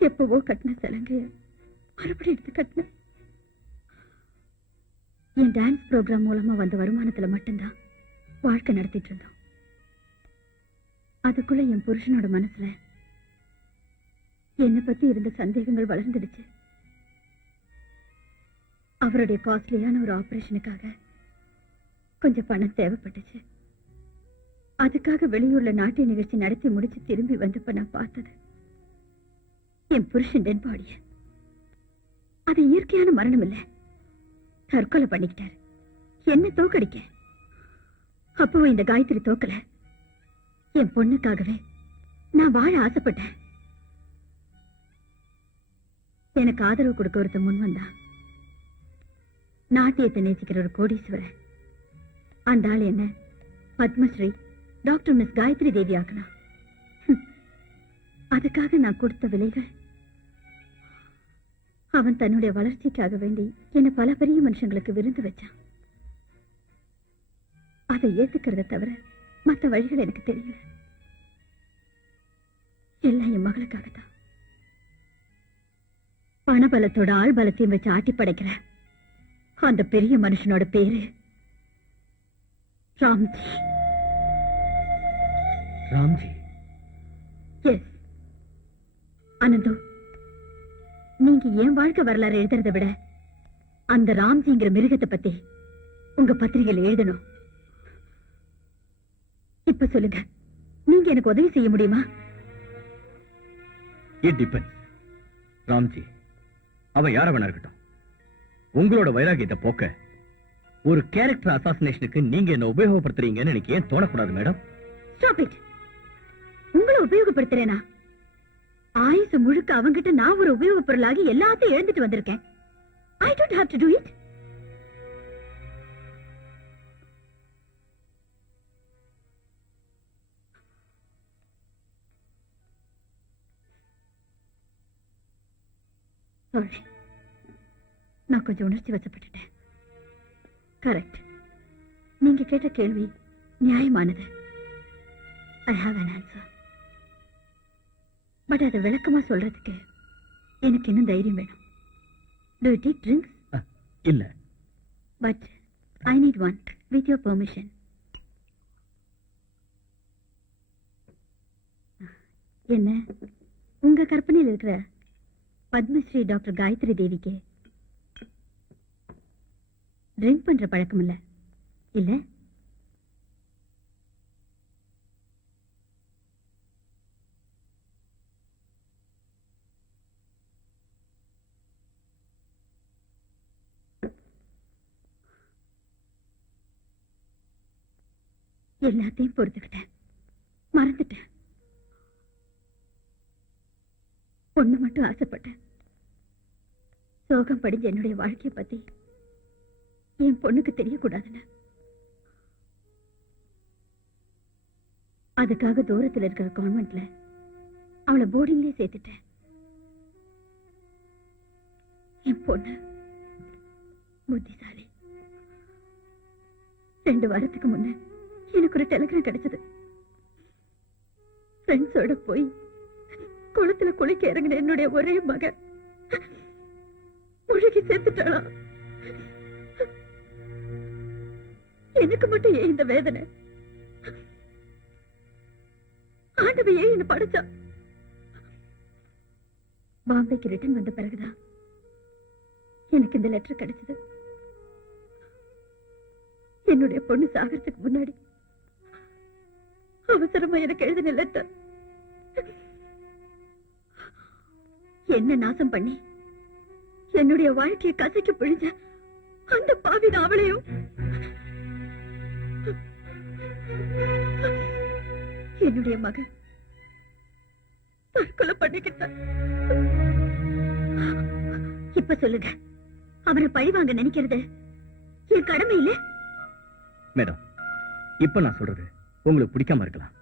எப்பவோ கட்டின சலங்கைய மறுபடியும் எடுத்து கட்டின. என் டான்ஸ் ப்ரோக்ராம் மூலமா வந்த வருமானத்துல மட்டும்தான் வாழ்க்கை நடத்திட்டு இருந்தோம். அதுக்குள்ள என் புருஷனோட மனசுல என்னை பத்தி இருந்த சந்தேகங்கள் வளர்ந்துடுச்சு. அவருடைய காஸ்ட்லியான ஒரு ஆபரேஷனுக்காக கொஞ்சம் பணம் தேவைப்பட்டுச்சு. அதுக்காக வெளியூர்ல நாட்டிய நிகழ்ச்சி நடத்தி முடிச்சு திரும்பி வந்தப்ப நான் பார்த்தது என் புருஷன் டெட் பாடிய. அது இயற்கையான மரணம் இல்ல, தற்கொலை பண்ணிக்கிட்டாரு. என்ன தோக்கடிக்க. அப்பவும் இந்த காயத்ரி தோக்கல. என் பொண்ணுக்காகவே நான் வாழ ஆசைப்பட்டேன். எனக்கு ஆதரவு கொடுக்க ஒருத்த முன் வந்தா. நாட்டியத்தை நேசிக்கிற ஒரு கோடீஸ்வரர். அந்த ஆள் என்ன பத்மஸ்ரீ டாக்டர் மிஸ் காயத்ரி தேவி ஆக்கனா. அதுக்காக நான் கொடுத்த விலைகள். அவன் தன்னுடைய வளர்ச்சிக்காக வேண்டி என்ன பல பெரிய மனுஷங்களுக்கு விருந்து வச்சான். அதை ஏத்துக்கிறத தவிர மற்ற வழிகள் எனக்கு தெரியல. எல்லாம் என் மகளுக்காகத்தான். பணபலத்தோட ஆள் பலத்தையும் வச்சு ஆட்டி படைக்கிற அந்த பெரிய மனுஷனோட பேரு ராம்ஜி. ராம்ஜி? எஸ் அனந்து, நீங்க என் வாழ்க்கை வரலாறு எழுதுறதை விட அந்த ராம்ஜிங்கிற மிருகத்தை பத்தி உங்க பத்திரிகையில் எழுதணும். இப்ப சொல்லுங்க, நீங்க எனக்கு உதவி செய்ய முடியுமா? It depends. ராம்ஜி அவ யார வேணா இருக்கட்டும், உங்களோட வைராகியத்தை போக்க ஒரு கேரக்டர் அசாசினேஷனுக்கு நீங்க என்ன உபயோகப்படுத்துறீங்கன்னு எனக்கு ஏன் தோணக்கூடாது மேடம்? Stop it. உங்களை உபயோகப்படுத்துறேனா? ஆயுசு முழுக்க அவங்கிட்ட நான் ஒரு உபயோக பொருளாகி எல்லாத்தையும் எழுந்துட்டு வந்திருக்கேன். I don't have to do it. Sorry. நான் கொஞ்சம் உணர்ச்சி வசப்பட்டுட்டேன். கரெக்ட். நீங்க கேட்ட கேள்வி நியாயமானது. I have an answer. But அதை விளக்கமா சொல்றதுக்கு எனக்கு இன்னும் தைரியம் வேணும். Do you take drinks? இல்ல. But I need one with your permission. என்ன உங்க கற்பனையில் இருக்கிற பத்மஸ்ரீ டாக்டர் காயத்ரி தேவிக்கு ட்ரிங்க் பண்ற பழக்கம் இல்ல. இல்ல எல்லாத்தையும் பொறுத்துக்கிட்டேன், மறந்துட்டேன். ஒண்ணு மட்டும் ஆசைப்பட்டேன். சோகம் படிஞ்ச என்னுடைய வாழ்க்கைய பத்தி என் பொண்ணுக்கு தெரியக்கூடாதுன்னு. அதுக்காக தூரத்துல இருக்கிற கான்வென்ட்ல அவளை போர்டிங்லயே சேர்த்துட்டேன். என் பொண்ணு புத்திசாலி. 2 வாரத்துக்கு முன்ன எனக்கு ஒரு டெலிகிராம் கிடைச்சது. ஃப்ரெண்ட்ஸோட போய் குளத்துல குளிக்க இறங்கின என்னுடைய ஒரே மகன் முழுகி சேர்த்துட்டாளா. எனக்கு மட்டும் ஏன் இந்த வேதனை? ஆண்டவன் ஏன் என்ன படைச்சா? பாம்பேக்கு ரிட்டர்ன் வந்த பிறகுதான் எனக்கு இந்த லெட்டர் கிடைச்சது. என்னுடைய பொண்ணு சாகறதுக்கு முன்னாடி அவசரமா எனக்கு எழுதின லெட்டர். என்ன நாசம் பண்ணி என்னுடைய வாழ்க்கையை கசக்கி பிழிஞ்ச அந்த பாவி அவளையும் என்னுடைய மகன் தற்கொலை பண்ணிக்கிட்டான். இப்ப சொல்லுங்க, அவரை பழி வாங்க நினைக்கிறது என் கடமை இல்ல? மேடம், இப்ப நான் சொல்றது உங்களுக்கு பிடிக்காம இருக்கலாம்.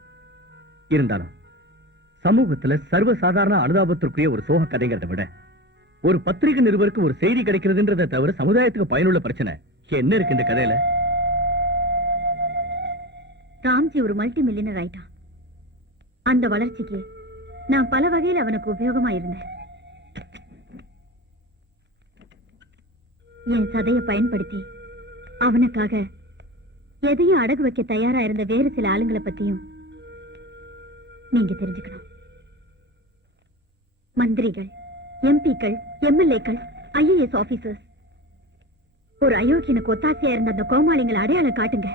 இருந்தாலும் சமூகத்துல சர்வசாதாரண அனுதாபத்திற்குரிய ஒரு சோக கதைங்கிறத விட ஒரு பத்திரிகை நிருபருக்கு ஒரு செய்தி கிடைக்கிறதுன்றதை தவிர சமுதாயத்துக்கு பயனுள்ள பிரச்சனை என்ன இருக்கு இந்த கதையில? ராம்ஜி ஒரு மல்டி மில்லியனர் ஆயிட்டான். அந்த வளர்ச்சிக்கு நான் பல வகையில் அவனுக்கு உபயோகமா இருந்தேன். என் சதையை பயன்படுத்தி அவனுக்காக எதையும் அடகு வைக்க தயாரா இருந்த வேறு சில ஆளுங்களை பத்தியும் நீங்க தெரிஞ்சுக்கணும். மந்திரிகள், எம்பிக்கள், எம்எல்ஏக்கள், ஐஏஎஸ் ஆபீசர்ஸ், ஒரு அயோக்கியனுக்கு ஒத்தாசையா இருந்த அந்த கோமாளிங்களை அடையாளம் காட்டுங்க.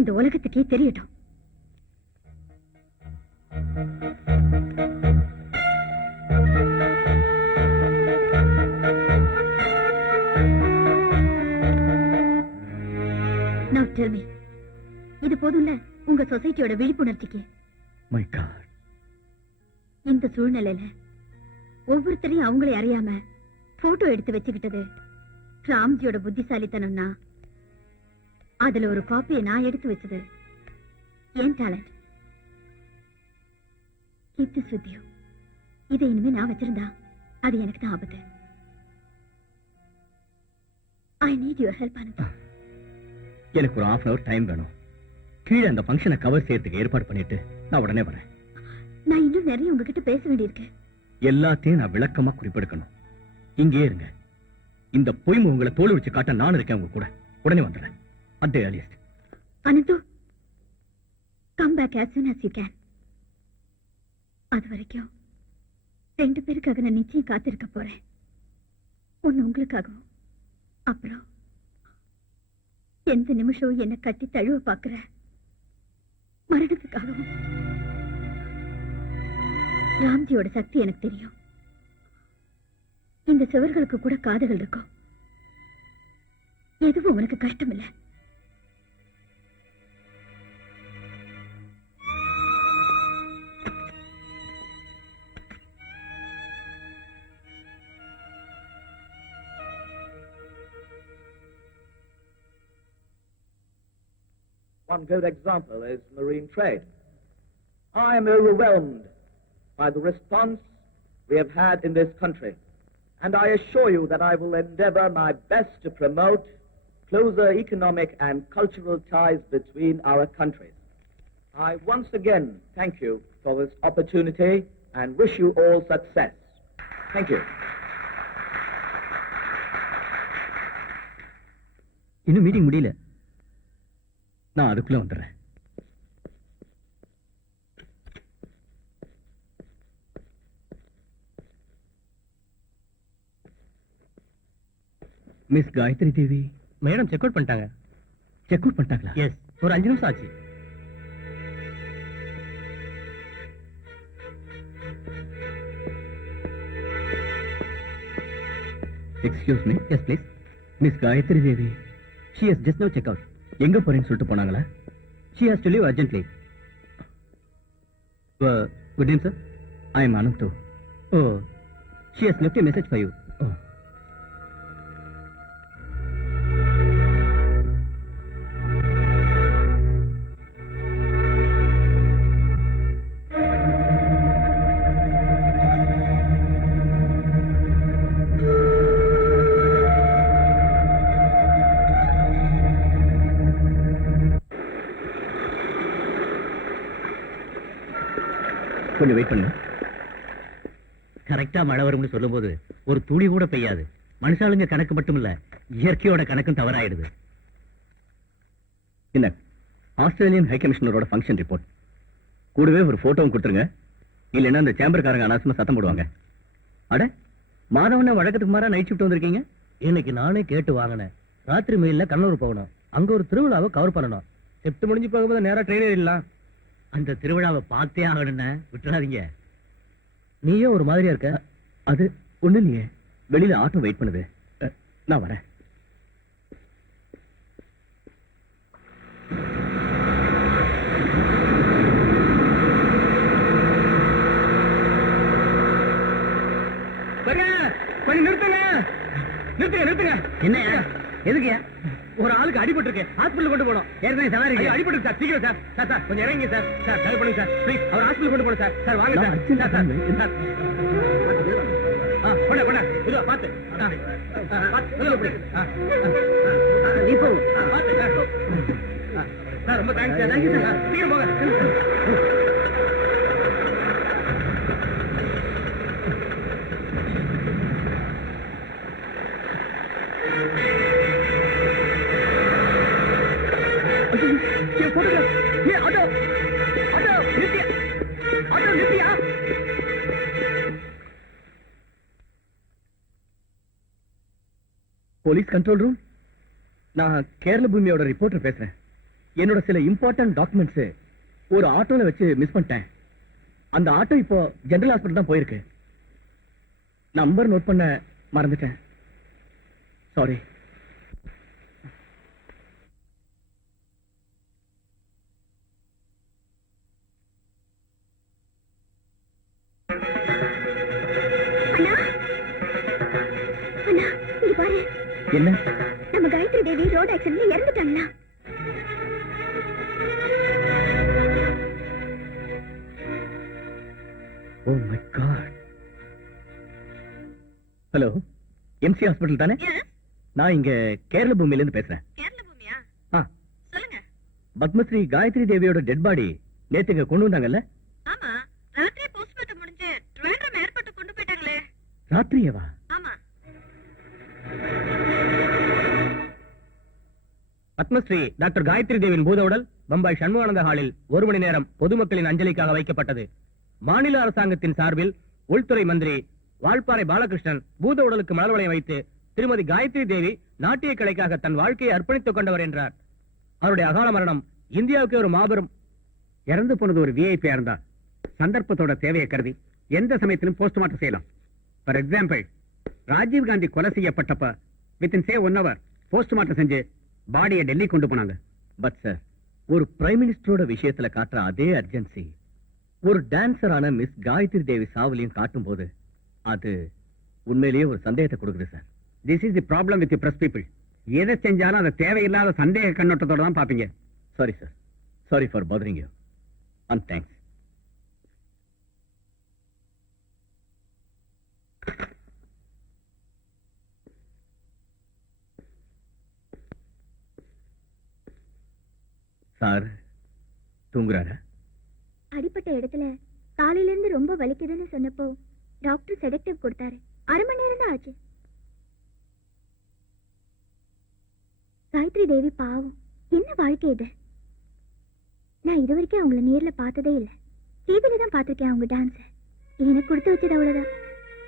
இந்த உலகத்துக்கே தெரியட்டும். Now tell me, இது போதும்ல உங்க சொசைட்டியோட விழிப்புணர்ச்சிக்கு? My God. இந்த சூழ்நிலையில ஒவ்வொருத்தரையும் அவங்களே அறியாம போட்டோ எடுத்து வச்சுக்கிட்டது ராம்ஜியோட புத்திசாலித்தனம்னா அதுல ஒரு காப்பியை நான் எடுத்து வச்சது என் talent. Keep this with you. இதை இனிமே நான் வச்சிருந்தா அது எனக்கு தான் ஆபத்து. I need your help, Ananda. எனக்கு ஒரு 1/2 hour டைம் வேணும். கீழே அந்த ஃபங்க்ஷனை கவர் செய்யறதுக்கு ஏற்பாடு பண்ணிட்டு நான் உடனே வரேன். நான் இன்னும் நிறைய உங்ககிட்ட பேச வேண்டியிருக்கு. எல்லாத்தையும் நான் விளக்கமா குறிப்பெடுக்கணும். இங்கே இருங்க. இந்த பொய் உங்களை தோல் வச்சு காட்ட நான் இருக்கேன் உங்க கூட. உடனே வந்துடுறேன். At the earliest. Ananthu, come back as soon as you can. அது வரைக்கும் 2 பேருக்காக நான் நிச்சயம் காத்திருக்க போறேன். ஒண்ணு உங்களுக்காகவும், அப்புறம் எந்த நிமிஷம் என்ன கட்டி தழுவ பாக்குற மரணத்துக்காகவும். ராம்ஜியோட சக்தி எனக்கு தெரியும். இந்த சுவர்களுக்கு கூட காதுகள் இருக்கும். எதுவும் உனக்கு கஷ்டம் இல்லை. One good example is marine trade. I am overwhelmed by the response we have had in this country, and I assure you that I will endeavor my best to promote closer economic and cultural ties between our countries. I once again thank you for this opportunity and wish you all success. Thank you. இன்னும் meeting முடியல. நான் அதுக்குள்ள வந்துடுறேன். Miss Gayathri Devi madam check out பண்ணிட்டாங்க. Check out பண்ணிட்டாங்களா? Yes, ஒரு 5 நிமிஷம் ஆச்சு. Excuse me. Yes please. Miss Gayathri Devi, she has just now check out. எங்க போறேன்னு சொல்லிட்டு போனாங்களா? She has to leave urgently. Good name, sir. I am Anand too. Oh, she has left a message for you. Oh. கொஞ்சம் wait பண்ணுங்க. கரெக்டா மழை வரும்னு சொல்லும்போது ஒரு துளி கூட பெய்யாது. மனுஷாளுங்க கணக்கு மட்டும் இல்ல, இயற்கையோட கணக்கும் தவறாயிடுது. என்ன, ஆஸ்திரேலியன் ஹை கமிஷனரோட ஃபங்க்ஷன் ரிப்போர்ட் கூடவே ஒரு போட்டோவும் கொடுத்துருங்க. இல்லைன்னா அந்த சேம்பர்காரங்க அனாவசியமா சத்தம் போடுவாங்க. அட, மாதவன வழக்கத்துக்கு மாறா நைட் ஷிஃப்ட் வந்திருக்கீங்க. இன்னைக்கு நானே கேட்டு வாங்கினேன். ராத்திரி மெயில்ல கண்ணூர் போகணும். அங்க ஒரு திருவிழாவை கவர் பண்ணணும். ஷிஃப்ட் முடிஞ்சு போகும்போது நேரா ட்ரெயின் ஏறிடலாம். அந்த திருவிழாவை பார்த்தே ஆகணும்னு விட்டுறாதீங்க. நீயே ஒரு மாதிரியா இருக்க. அது ஒண்ணு இல்லையே, வெளியில ஆட்டோ வெயிட் பண்ணுது. நான் வரேன். கொஞ்சம் நிறுத்துங்க, நிறுத்துங்க, நிறுத்துங்க. என்னையா? எதுக்குயா? ஒரு ஆளுக்கு அடிபட்டு இருக்கு, ஹாஸ்பிடல் கொண்டு போனோம். ஏற்கனவே சவாரி அடிபட்டு சார். சீக்கிரம் சார். சார் சார் கொஞ்சம் இறங்கி சார். சார் ஹெல்ப் பண்ணுங்க சார் ப்ளீஸ். அவர் ஹாஸ்பிடல் கொண்டு போகணும் சார். சார் வாங்க சார். சார் சார் கொண்டா கொண்டா இதோ பார்த்து நீ போ. சார் ரொம்ப தேங்க்ஸ் சார். Thank you sir. சீக்கிரம் போங்க. Police control room. நான் கேரள பூமியோட ரிப்போர்ட்டர் பேசுறேன். என்னோட சில இம்பார்ட்டன்ட் டாக்குமெண்ட்ஸ் ஒரு ஆட்டோல வச்சு மிஸ் பண்ணிட்டேன். அந்த ஆட்டோ இப்போ ஜெனரல் ஹாஸ்பிட்டல் தான் போயிருக்கு. நம்பர் நோட் பண்ண மறந்துட்டேன். சாரி. என்ன? நம்ம காயத்ரி தேவி ரோட் ஆக்சிடென்ட்ல இறந்துட்டாங்களா? Oh my god. Hello, MC hospital தானே? நான் இங்க கேரள பூமியில இருந்து பேசுறேன். கேரள பூமியா? ஆ, சொல்லுங்க. பத்மஸ்ரீ காயத்ரி தேவியோட டெட் பாடி நேத்து இங்க கொண்டு வந்தாங்கல்ல? ஆமா, ராத்திரி போஸ்ட்மார்ட்டம் முடிஞ்சு ட்ரெயின்ல ஏர்போர்ட் கொண்டு போயிட்டாங்களே. ராத்திரியவா? ஆமா. பத்மஸ்ரீ டாக்டர் காயத்ரி தேவியின் பூத உடல் பம்பாய் சண்முகானந்த ஹாலில் 1 மணி நேரம் பொதுமக்களின் அஞ்சலிக்காக வைக்கப்பட்டது. மாநில அரசாங்கத்தின் சார்பில் உள்துறை மந்திரி வால்பாறை பாலகிருஷ்ணன் பூத உடலுக்கு மலர் வளையம் வைத்து திருமதி காயத்ரி தேவி நாட்டிய கலைக்காக தன் வாழ்க்கையை அர்ப்பணித்துக் கொண்டவர் என்றார். அவருடைய அகால மரணம் இந்தியாவுக்கு ஒரு மாபெரும். இறந்து போனது ஒரு விஐபியா இருந்தா சந்தர்ப்பத்தோட தேவையை கருதி எந்த சமயத்திலும் போஸ்ட்மார்ட்டம் செய்யலாம். ஃபார் எக்ஸாம்பிள், ராஜீவ் காந்தி கொலை செய்யப்பட்டப்ப வித்தின் 1 hour போஸ்ட்மார்ட்டம் செஞ்சு பாடியை டெல்லி கொண்டு போனாங்க. பட் சார், ஒரு பிரைம் மினிஸ்டரோட விஷயத்துல காட்டுற அதே அர்ஜென்சி ஒரு டான்சரான மிஸ் காயத்ரி தேவி சாவலியும் காட்டும் போது அது உண்மையிலேயே ஒரு சந்தேகத்தை கொடுக்குது sir. This is the problem with press people. எதை செஞ்சாலும் அதை தேவையில்லாத சந்தேக கண்ணோட்டத்தோட தான் பாப்பீங்க. Sorry sir, sorry for bothering you and thanks. Sir தூங்குறாரா? அடிப்பட்ட இடத்துல காலையில இருந்து ரொம்ப வலிக்குதுன்னு சொன்னப்போ டாக்டர் செடக்டிவ் கொடுத்தாரு. 1/2 மணி நேரம் தான் ஆச்சு. காயத்ரி தேவி பாவம், என்ன வாழ்க்கை இது. நான் இது வரைக்கும் அவங்கள நேர்ல பார்த்ததே இல்லை. டிவில தான் பார்த்திருக்கேன் அவங்க டான்ஸ். எனக்கு கொடுத்து வச்சது அவ்வளவுதான்.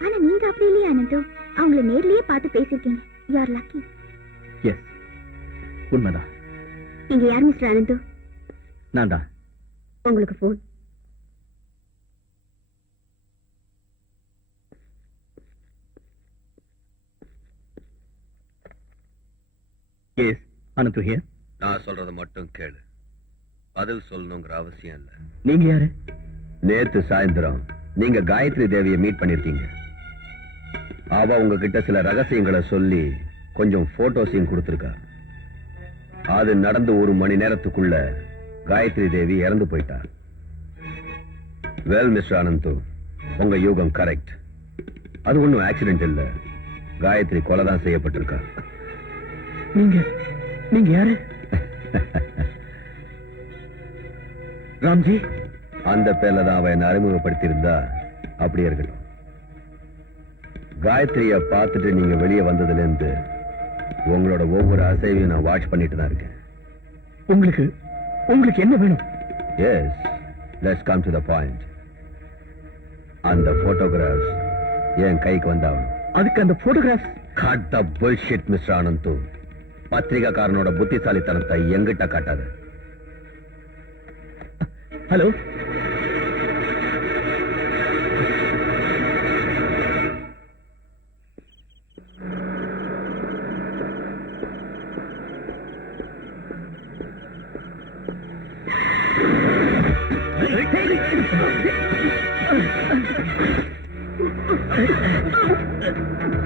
ஆனா நீங்க அப்படி இல்லையா அனந்து? அவங்கள நேர்லயே பார்த்து பேசிருக்கீங்க. You are lucky. எஸ், உண்மைதான். இங்க யார் மிஸ்டர் அனந்து? நான் தான். உங்களுக்கு போன். S, Ananthu here. நான் சொல்றத மட்டும் கேளு. பதில் சொல்லணுங்கிற அவசியம் இல்ல. நீங்க யாரு? நேத்து சாயந்தரம் நீங்க காயத்ரி தேவியை மீட் பண்ணிருக்கீங்க. அவ உங்ககிட்ட சில ரகசியங்களை சொல்லி கொஞ்சம் போட்டோஸையும் கொடுத்திருக்கா. அது நடந்து 1 மணி நேரத்துக்குள்ள காயத்ரி தேவி இறந்து போயிட்டா. வெல் மிஸ்டர் அனந்து, உங்க யூகம் கரெக்ட். அது ஒண்ணும் ஆக்சிடென்ட் இல்ல. காயத்ரி கொலைதான் செய்யப்பட்டிருக்கா. நீங்க யாரு? ராம்ஜி. அந்த பேர்ல தான் அவ என்ன அறிமுகப்படுத்தி இருந்தா. அப்படி இருக்கட்டும். காயத்ரிய பார்த்துட்டு நீங்க வெளியே வந்ததுல இருந்து உங்களோட ஒவ்வொரு அசைவையும் நான் வாட்ச் பண்ணிட்டு தான் இருக்கேன். உங்களுக்கு என்ன வேணும்? Yes, let's come to the point. அந்த போட்டோகிராஃப்ஸ் என் கைக்கு வந்தாகணும். அதுக்கு அந்த photograph? Cut the bullshit mister Ananthu. பத்திரிகாக்காரனோட புத்திசாலித்தனத்தை எங்கிட்ட காட்டாது. ஹலோ.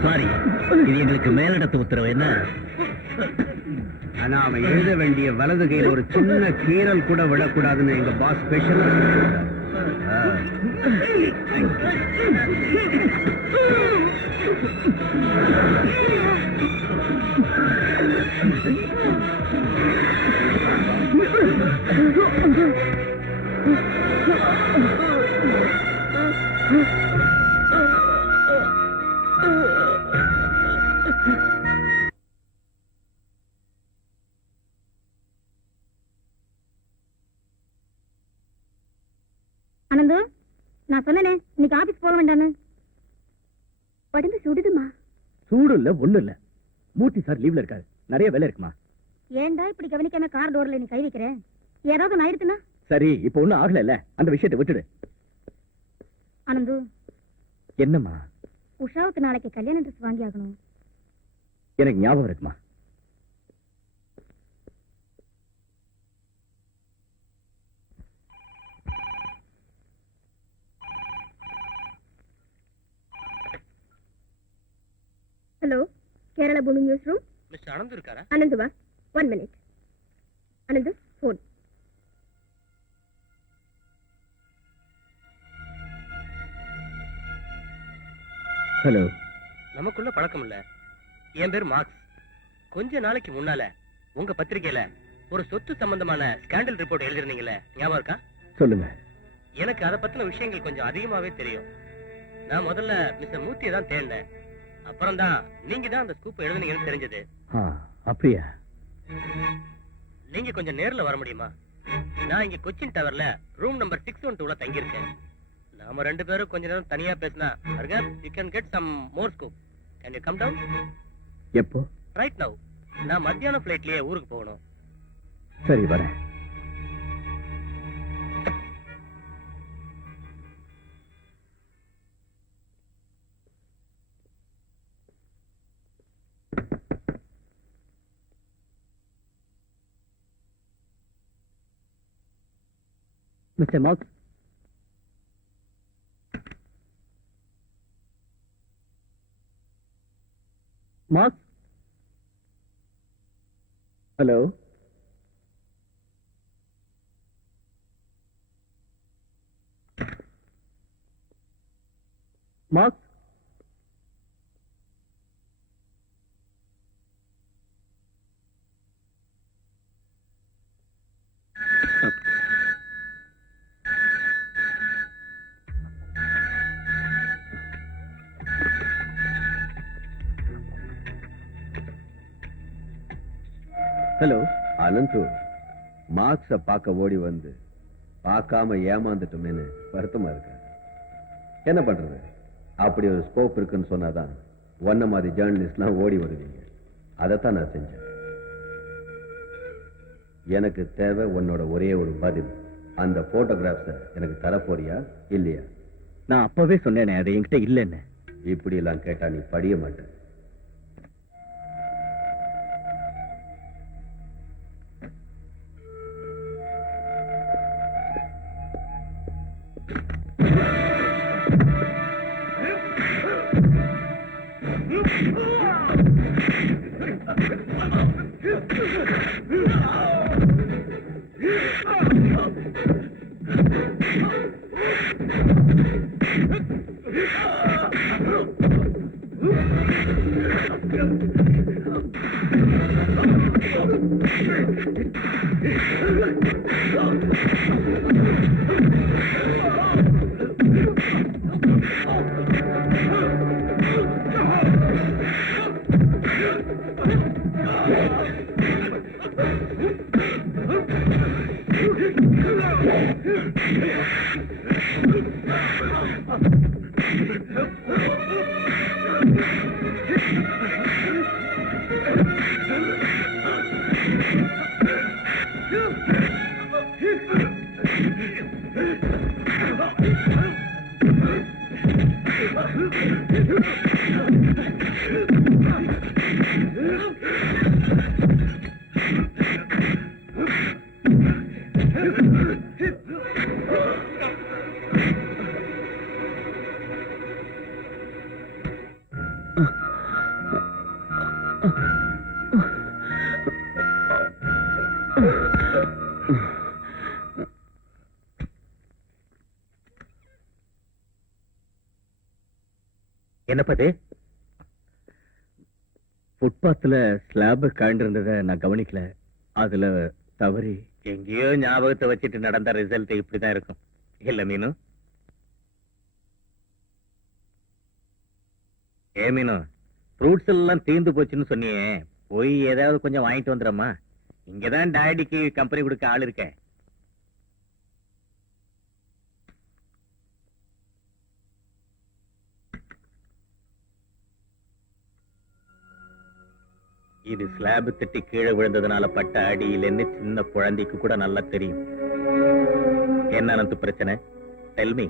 சாரி, இது எங்களுக்கு மேலிடத்து உத்தரவு. என்ன? ஆனா அவன் எழுத வேண்டிய வலது கையில ஒரு சின்ன கீறல் கூட விடக்கூடாதுன்னு எங்க பாஸ் ஸ்பெஷலா அனந்து, நான் சொன்னேனே இன்னைக்கு ஆபீஸ் போக வேண்டான்னு. உடம்பு சுடுதுமா. சூடு இல்ல, ஒண்ணு இல்ல. மூர்த்தி சார் லீவ்ல இருக்காரு. நிறைய வேலை இருக்குமா. ஏன்டா இப்படி கவனிக்காம கார் டோர்ல நீ கை வைக்கிற? ஏதாவது ஒண்ணு ஆயிடுச்சுன்னா? சரி, இப்ப ஒண்ணும் ஆகல இல்ல, அந்த விஷயத்தை விட்டுடு. அனந்து, என்னம்மா? உஷாவுக்கு நாளைக்கு கல்யாண ட்ரெஸ் வாங்கி ஆகணும். எனக்கு ஞாபகம் இருக்குமா? ஹலோ, கேரளா பூமி நியூஸ் ரூம். மிஸ்டர் அனந்து இருக்காரா? அனந்து வா, 1 minute. அனந்து, போன். ஹலோ. நமக்குள்ள பழக்கம் இல்ல. என் பேர் மார்க்ஸ். கொஞ்ச நாளைக்கு முன்னால உங்க பத்திரிகையில ஒரு சொத்து சம்பந்தமான ஸ்கேண்டல் ரிப்போர்ட் எழுதிருந்தீங்கல்ல, ஞாபகம் இருக்கா? சொல்லுங்க. எனக்கு அதை பத்தின விஷயங்கள் கொஞ்சம் அதிகமாவே தெரியும். நான் முதல்ல மிஸ்டர் மூர்த்தியை தான் தேடினேன். அப்புறம் தான் நீங்க தான் அந்த ஸ்கூப் எழுதுனீங்கன்னு தெரிஞ்சது. அப்படியா? நீங்க கொஞ்சம் நேர்ல வர முடியுமா? நான் இங்க கொச்சின் டவர்ல ரூம் நம்பர் 612ல தங்கி இருக்கேன். நாம 2 பேரும் கொஞ்ச நேரம் தனியா பேசினா you can get some more scoop. Can you come down? எப்போ? Right now. நான் மத்தியான ஃளைட்லயே ஊருக்கு போகணும். சரி, வரேன். Mister Marx. Marx. Hello. Marx. Hello. Ananthu, மார்க்ஸ பார்க்க ஓடி வந்து பார்க்காம ஏமாந்துட்டோமேன்னு வருத்தமா இருக்க. என்ன பண்றது? அப்படி ஒரு ஸ்கோப் இருக்குன்னு சொன்னாதான் ஒன்ன மாதிரி ஜேர்னலிஸ்ட்லாம் ஓடி வருவீங்க. அதைத்தான் நான் செஞ்சேன். எனக்கு தேவை உன்னோட ஒரே ஒரு பதில். அந்த போட்டோகிராஃப்ஸ எனக்கு தரப்போறியா இல்லையா? நான் அப்பவே சொன்னேனே அது என்கிட்ட இல்லைன்னு. இப்படி எல்லாம் கேட்டா நீ படிய மாட்ட. என்னப்பது? ஃபுட்பாத்ல ஸ்லாப் கழண்டிருந்ததை நான் கவனிக்கல. அதுல தவறி எங்கேயோ ஞாபகத்தை வச்சுட்டு நடந்த ரிசல்ட் இப்படிதான் இருக்கும். இல்ல மீனு? ஏ மீனு, ஃப்ரூட்ஸ் எல்லாம் தீர்ந்து போச்சுன்னு சொன்னியே, போய் ஏதாவது கொஞ்சம் வாங்கிட்டு வந்துடுறமா. இங்கதான் டாடிக்கு கம்பெனி கொடுக்க ஆள் இருக்கேன். இது ஸ்லாப் தட்டி கீழே விழுந்ததுனால பட்ட அடி இல்லைன்னு சின்ன குழந்தைக்கு கூட நல்லா தெரியும். என்ன அனந்து பிரச்சனை? டெல்மி.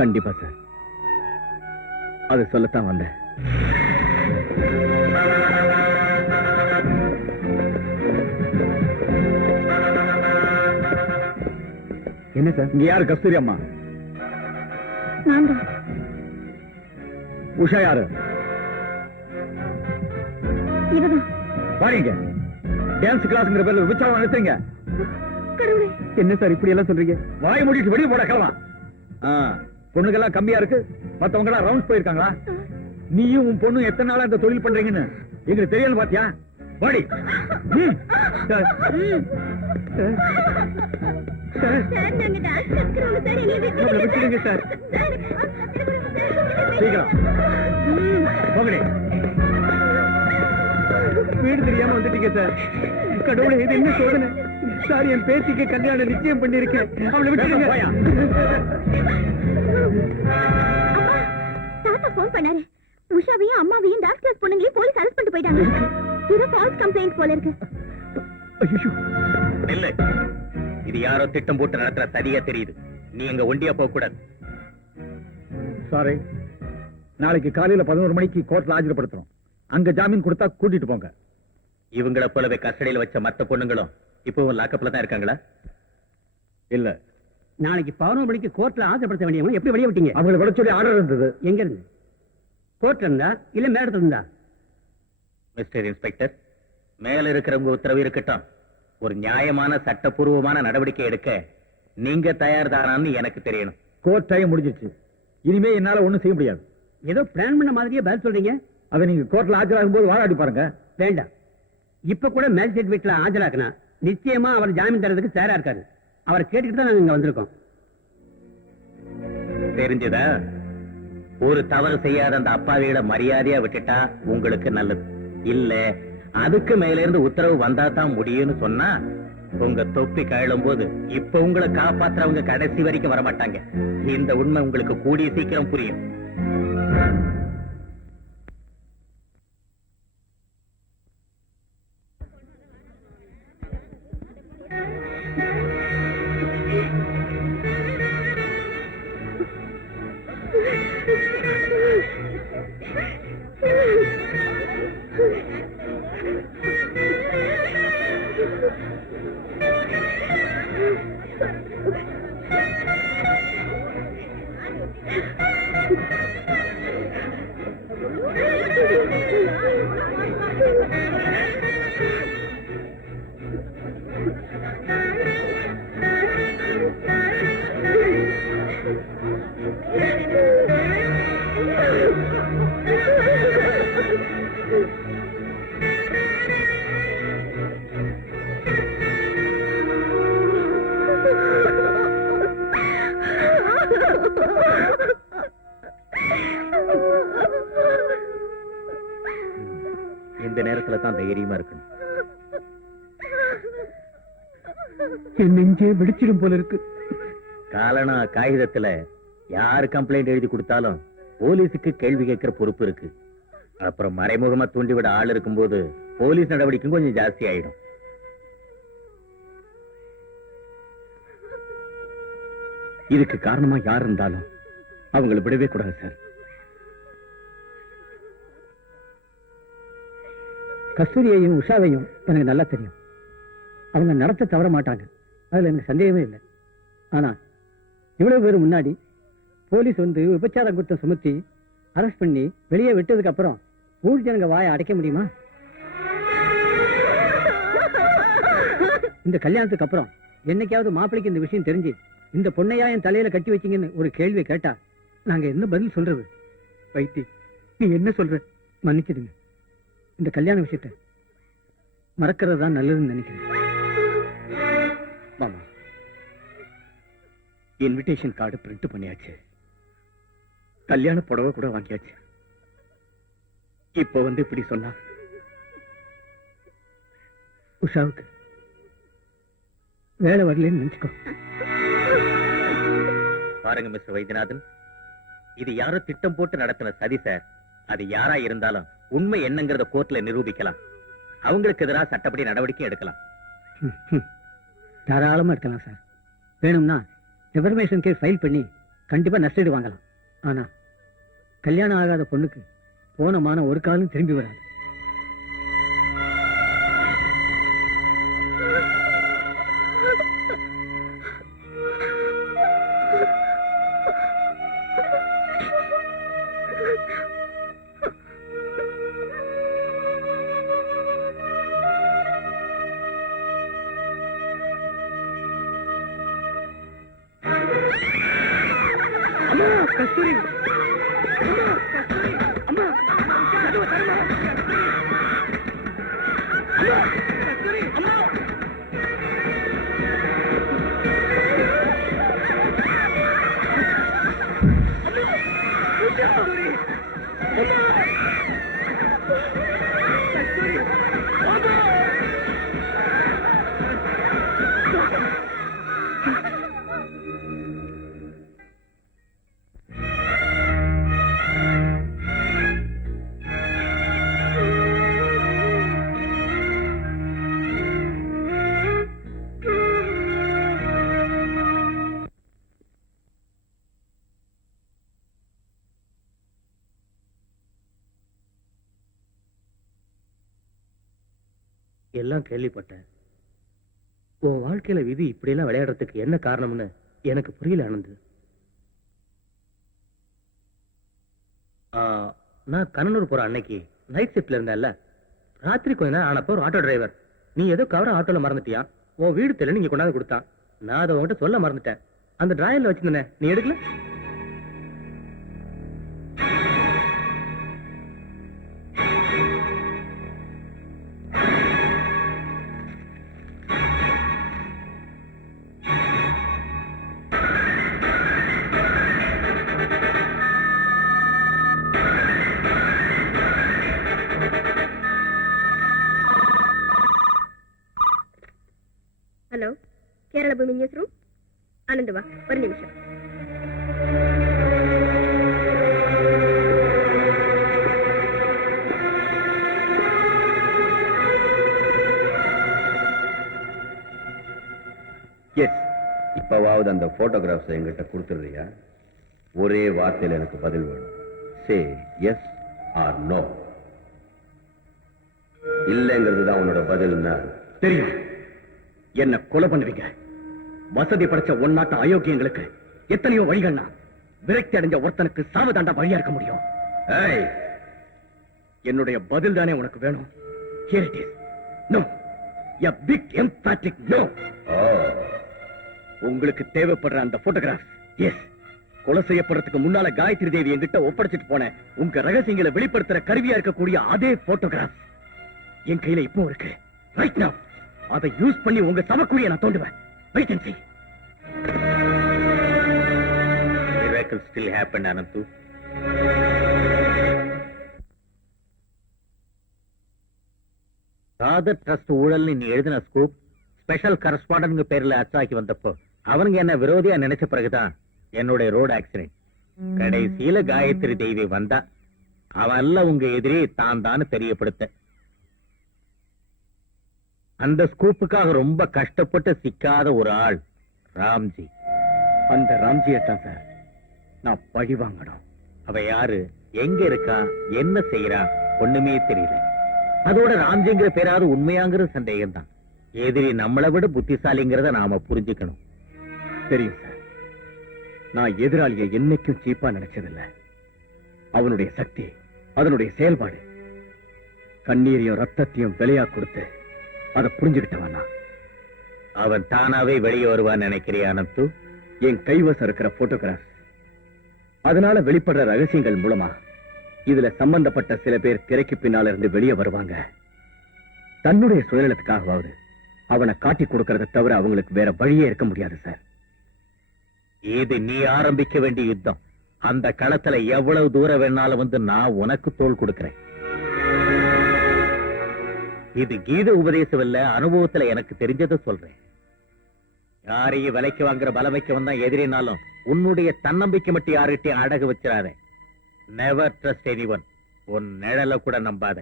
கண்டிப்பா சார், அது சொல்லத்தான் வந்தேன். என்ன சார்? இங்க யாரு? கஸ்தூரி அம்மா. நான் தான். உஷா யாரு? இவதான். பாருங்க, டான்ஸ் கிளாஸ்ங்கிற பேர்ல விபச்சாரம் நடத்துறீங்க. கடவுளே, என்ன சார் இப்படி எல்லாம் சொல்றீங்க? வாய் மூடிட்டு வெளியே போட கிளம்பா. பொண்ணுங்கெல்லாம் கம்மியா இருக்கு, மத்தவங்க எல்லாம் ரவுண்ட்ஸ் போயிருக்காங்களா? நீயும் உன் பொண்ணு எத்தனை நாளா இந்த தொழில் பண்றீங்கன்னு எங்களுக்கு தெரியல பாத்தியா? வாடி. சார், நாங்க டான்ஸ் கத்துக்கிறோம் சார். எங்களை விட்டுடுங்க சார். சீக்கிரம் போகடி. வீடு தெரியாம வந்துட்டீங்க சார். கடவுளே, இது என்ன சோதனை? சார், என் பேத்திக்கு கல்யாணம் நிச்சயம் பண்ணிருக்கேன். அவளை விட்டுடுங்க. தாத்தா போன் பண்ணாரு. உஷாவையும் அம்மாவையும் டான்ஸ் கிளாஸ் பொண்ணுங்களையும் போலீஸ் அரெஸ்ட் பண்ணிட்டு போயிட்டாங்க. இது ஃபால்ஸ் கம்ப்ளைண்ட் போல இருக்கு. இல்ல, இது யாரோ திட்டம் போட்டு நடத்துற சரியா தெரியுது. நீ எங்க ஒண்டியா போக கூடாது. சாரி, நாளைக்கு காலையில 11 மணிக்கு கோர்ட்ல ஆஜர்படுத்துறோம். அங்க ஜாமீன் கொடுத்தா கூட்டிட்டு போங்க. இவங்களை போலவே கஸ்டடியில வச்ச மத்த பொண்ணுங்களும் இப்பவும் லாக்கப்ல தான் இருக்காங்களா? இல்ல, நாளைக்கு 11 மணிக்கு கோர்ட்ல ஆஜர்படுத்த வேண்டியவங்க எப்படி வெளியே விட்டீங்க? அவங்களை விட சொல்லி ஆர்டர் இருந்தது. எங்க இருந்து? கோர்ட்ல இருந்தா இல்ல மேடத்துல இருந்தா? மிஸ்டர் இன்ஸ்பெக்டர், மேல இருக்கிறவங்க உத்தரவு இருக்கட்டும். ஒரு நியாயமான சட்டப்பூர்வமான நடவடிக்கை எடுக்க நீங்க தயார் தானான்னு எனக்கு தெரியணும். கோர்ட் டைம் முடிஞ்சிருச்சு. இனிமே என்னால ஒண்ணும் செய்ய முடியாது. ஏதோ பிளான் பண்ண மாதிரியே பதில் சொல்றீங்க. அதை நீங்க கோர்ட்ல ஆஜராகும் போது வாதாடி பாருங்க. வேண்டாம், இப்ப கூட மேஜிஸ்ட்ரேட் வீட்டுல ஆஜராக்குனா நிச்சயமா அவர் ஜாமீன் தரதுக்கு தயாரா இருக்காரு. அவரை கேட்டுக்கிட்டு தான் நாங்க இங்க வந்திருக்கோம். தெரிஞ்சதா? ஒரு தவறு செய்யாத அந்த அப்பாவியோட மரியாதையா விட்டுட்டா உங்களுக்கு நல்லது. இல்ல அதுக்கு மேல இருந்து உத்தரவு வந்தா தான் முடியும்னு சொன்னா உங்க தொப்பி கழலும் போது இப்ப உங்களை காப்பாத்துறவங்க கடைசி வரைக்கும் வரமாட்டாங்க. இந்த உண்மை உங்களுக்கு கூடிய சீக்கிரம் புரியும். நேரத்துல தான் தைரியமா இருக்கணும். என் நெஞ்சே வெடிச்சிடும் போல இருக்கு. காலனா காகிதத்துல யாரு கம்ப்ளைண்ட் எழுதி கொடுத்தாலும் போலீஸுக்கு கேள்வி கேட்கிற பொறுப்பு இருக்கு. அப்புறம் மறைமுகமா தூண்டிவிட ஆள் இருக்கும்போது போலீஸ் நடவடிக்கையும் கொஞ்சம் ஜாஸ்தி ஆயிடும். இதுக்கு காரணமா யார் இருந்தாலும் அவங்களை விடவே கூடாது சார். கஸ்தூரியையும் உஷாவையும் எனக்கு நல்லா தெரியும். அவங்க நடத்த தவற மாட்டாங்க, அதுல எனக்கு சந்தேகமே இல்லை. ஆனா இவ்வளவு பேர் முன்னாடி போலீஸ் வந்து விபச்சார குற்றம் சுமத்தி அரெஸ்ட் பண்ணி வெளியே விட்டதுக்கு அப்புறம் ஊர் ஜனங்க வாயை அடைக்க முடியுமா? இந்த கல்யாணத்துக்கு அப்புறம் என்னைக்காவது மாப்பிளைக்கு இந்த விஷயம் தெரிஞ்சு இந்த பொண்ணையா என் தலையில கட்டி வச்சீங்கன்னு ஒரு கேள்வி கேட்டா நாங்க என்ன பதில் சொல்றது? வைத்தி, நீ என்ன சொல்ற? மன்னிச்சிடுங்க, இந்த கல்யாண விஷயத்தை மறக்கிறது தான் நல்லதுன்னு நினைக்கிறேன். மாமா, இன்விடேஷன் கார்டு பிரிண்ட் பண்ணியாச்சு, கல்யாண புடவை கூட வாங்கியாச்சு. இப்ப வந்து இப்படி சொன்னா உஷாவுக்கு வேலை வரலன்னு நினைச்சுக்கோ. பாருங்க மிஸ்டர் வைத்தியநாதன், இது யாரோ திட்டம் போட்டு நடத்தின சதி சார். அது யாரா இருந்தாலும் உண்மை என்னங்கிறத கோர்ட்ல நிரூபிக்கலாம். அவங்களுக்கு எதிராக சட்டப்படி நடவடிக்கை எடுக்கலாம். தாராளமா இருக்கலாம் சார். வேணும்னா டிஃபர்மேஷன் கேஸ் ஃபைல் பண்ணி கண்டிப்பா நஷ்டீடு வாங்கலாம். ஆனா கல்யாணம் ஆகாத பொண்ணுக்கு போன மானம் ஒரு காலம் திரும்பி வராது. கஸ்தூரி, அம்மா, கதவை திறம்மா. கஸ்தூரி, அம்மா. எல்லாம் கேள்விப்பட்டேன். உன் வாழ்க்கையில விதி இப்படியெல்லாம் விளையாடுறதுக்கு என்ன காரணம்னு எனக்கு புரியல ஆனந்த். நான் கண்ணனூர் போற அன்னைக்கு நைட் ஷிப்ட்ல இருந்தேன்ல, ராத்திரி கொஞ்ச நேரம் ஆனப்போ ஒரு ஆட்டோ டிரைவர், நீ ஏதோ கவர ஆட்டோல மறந்துட்டியா, உன் வீடு தெரியல நீங்க கொண்டாந்து கொடுத்தான். நான் அதை உங்ககிட்ட சொல்ல மறந்துட்டேன். அந்த டிராயர்ல வச்சிருந்தேன், நீ எடுக்கல? ஹலோ, கேரள பூமி நியூஸ் ரூம். ஆனந்த் வா, ஒரு நிமிஷம். எஸ், இப்பவாவது அந்த போட்டோகிராஃப்ஸ் என்கிட்ட கொடுத்துடுறியா? ஒரே வார்த்தையில் எனக்கு பதில் வேணும். Say yes or no. இல்லைங்கிறது தான் உன்னோட பதில்னா? தெரியும், என்ன கொலை பண்ணுவீங்க. வசதி படைச்ச ஒன்னாட்ட அயோக்கியங்களுக்கு எத்தனையோ வழிகள்னா விரக்தி அடைஞ்ச ஒருத்தனுக்கு சாவதாண்டா வழியா இருக்க முடியும். ஏய், என்னுடைய பதில் தானே உனக்கு வேணும். Here it is. No. A big emphatic no. உங்களுக்கு தேவைப்படுற அந்த போட்டோகிராஃப், எஸ், கொலை செய்யப்படுறதுக்கு முன்னால காயத்ரி தேவி என்கிட்ட ஒப்படைச்சிட்டு போன உங்க ரகசியங்களை வெளிப்படுத்துற கருவியா இருக்கக்கூடிய அதே போட்டோகிராஃப் என் கையில இப்போ இருக்கு. ரைட் நவ அதை யூஸ் பண்ணி உங்க சமக்குழியை நான் தோண்டுவேன். Wait and see. Miracles still happen, Ananthu. Father trust ஊழல் நீ எழுதின ஸ்கூப் ஸ்பெஷல் கரஸ்பாண்டன்ட் பேர்ல அச்சாக்கி வந்தப்போ அவனுங்க என்ன விரோதியா நினைச்ச பிறகுதான் என்னுடைய ரோடு ஆக்சிடென்ட். கடைசியில காயத்ரி தேவி வந்தா. அவன் எல்லாம் உங்க எதிரி தான் தான் தெரியப்படுத்த. அந்த ஸ்கூப்புக்காக ரொம்ப கஷ்டப்பட்டு சிக்காத ஒரு ஆள் ராம்ஜி. அந்த ராம்ஜியத்தான் சார் நான் பழி வாங்கணும். அவ யாரு, எங்க இருக்கா, என்ன செய்யறா ஒண்ணுமே தெரியல. அதோட ராம்ஜிங்கிற பேராவது உண்மையாங்கிற சந்தேகம் தான். எதிரி நம்மளை விட புத்திசாலிங்கிறத நாம புரிஞ்சுக்கணும். தெரியும் சார். நான் எதிராளியை என்னைக்கும் சீப்பா நினைச்சதில்ல. அவனுடைய சக்தி, அதனுடைய செயல்பாடு, கண்ணீரையும் ரத்தத்தையும் விலையா கொடுத்து அதை புரிஞ்சுக்கிட்டவன் நான். அவன் தானாவே வெளியே வருவான்னு நினைக்கிறியா அனந்து? என் கைவசம் இருக்கிற போட்டோகிராஃப், அதனால வெளிப்படுற ரகசியங்கள் மூலமா இதுல சம்பந்தப்பட்ட சில பேர் திரைக்கு பின்னால இருந்து வெளியே வருவாங்க. தன்னுடைய சுயநலத்துக்காகவாவது அவனை காட்டி கொடுக்கறத தவிர அவங்களுக்கு வேற வழியே இருக்க முடியாது சார். இது நீ ஆரம்பிக்க வேண்டிய யுத்தம். அந்த களத்துல எவ்வளவு தூரம் வேணாலும் வந்து நான் உனக்கு தோள் கொடுக்கிறேன். இது கீத உபதேசம் இல்ல, அனுபவத்துல எனக்கு தெரிஞ்சதை சொல்றேன். யாரையும் விலைக்கு வாங்குற பலமைக்கு தான் எதிரினாலும் உன்னுடைய தன்னம்பிக்கை மட்டும் யார்கிட்டயும் அடகு வச்சிடாத. Never trust anyone. உன் நிழல கூட நம்பாத.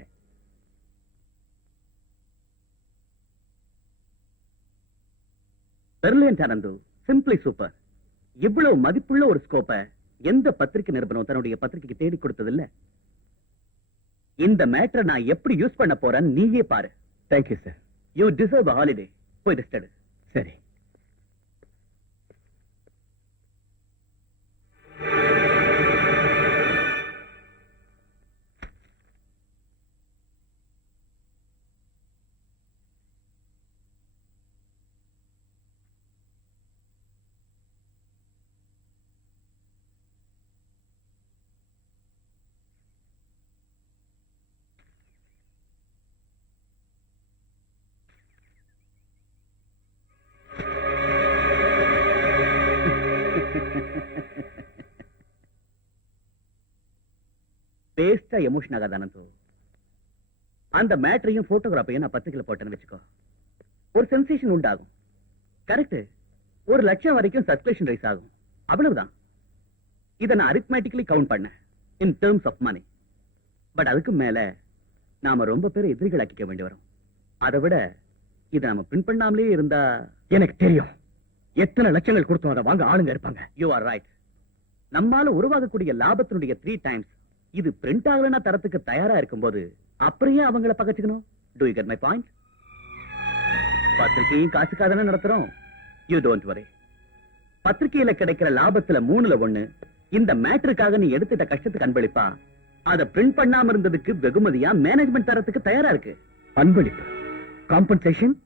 பெர்லியன்ட் ஆனந்து, சிம்பிளி சூப்பர். இவ்வளவு மதிப்புள்ள ஒரு ஸ்கோப்பை எந்த பத்திரிகை நிறுவனம் தன்னுடைய பத்திரிகைக்கு தேடி கொடுத்ததில்ல. இந்த மேட்டரை நான் எப்படி யூஸ் பண்ண போறேன்னு நீயே பாரு. Thank you sir. You deserve a holiday. போய் ரெஸ்ட் எடு. சரி. பேஸ்டா எமோஷன் ஆகாத அனந்து. அந்த மேட்டரையும் போட்டோகிராஃபையும் நான் பத்திரிகையில போட்டேன்னு வச்சுக்கோ, ஒரு சென்சேஷன் உண்டாகும். கரெக்ட். 1,00,000 வரைக்கும் சர்க்குலேஷன் ரைஸ் ஆகும். அவ்வளவுதான். இதை நான் அரித்மேட்டிக்கலி கவுண்ட் பண்ணேன் in terms of money. But அதுக்கு மேல நாம ரொம்ப பேரை எதிரிகளாக்கிக்க வேண்டி வரும். அதை விட இதை நம்ம பிரிண்ட் பண்ணாமலே இருந்தா. எனக்கு தெரியும் எத்தனை லட்சங்கள் கொடுத்தோம் அதை வாங்க ஆளுங்க இருப்பாங்க. You are right. நம்மால உருவாகக்கூடிய லாபத்தினுடைய 3 times இது பிரிண்ட் ஆகலன்னா தரத்துக்கு தயாரா இருக்கும்போது அப்படியே அவங்கள பகச்சுக்கணும். Do you get my point? பத்திரிகையும் காசுக்காக தானே நடத்துறோம். You don't worry. பத்திரிகையில கிடைக்கிற லாபத்துல 3ல் 1 இந்த மேட்டருக்காக நீ எடுத்துட்ட கஷ்டத்துக்கு அன்பளிப்பா. அதை பிரிண்ட் பண்ணாம இருந்ததுக்கு வெகுமதியா மேனேஜ்மெண்ட் தரத்துக்கு தயாரா இருக்கு. அன்பளிப்பு, காம்பன்சேஷன்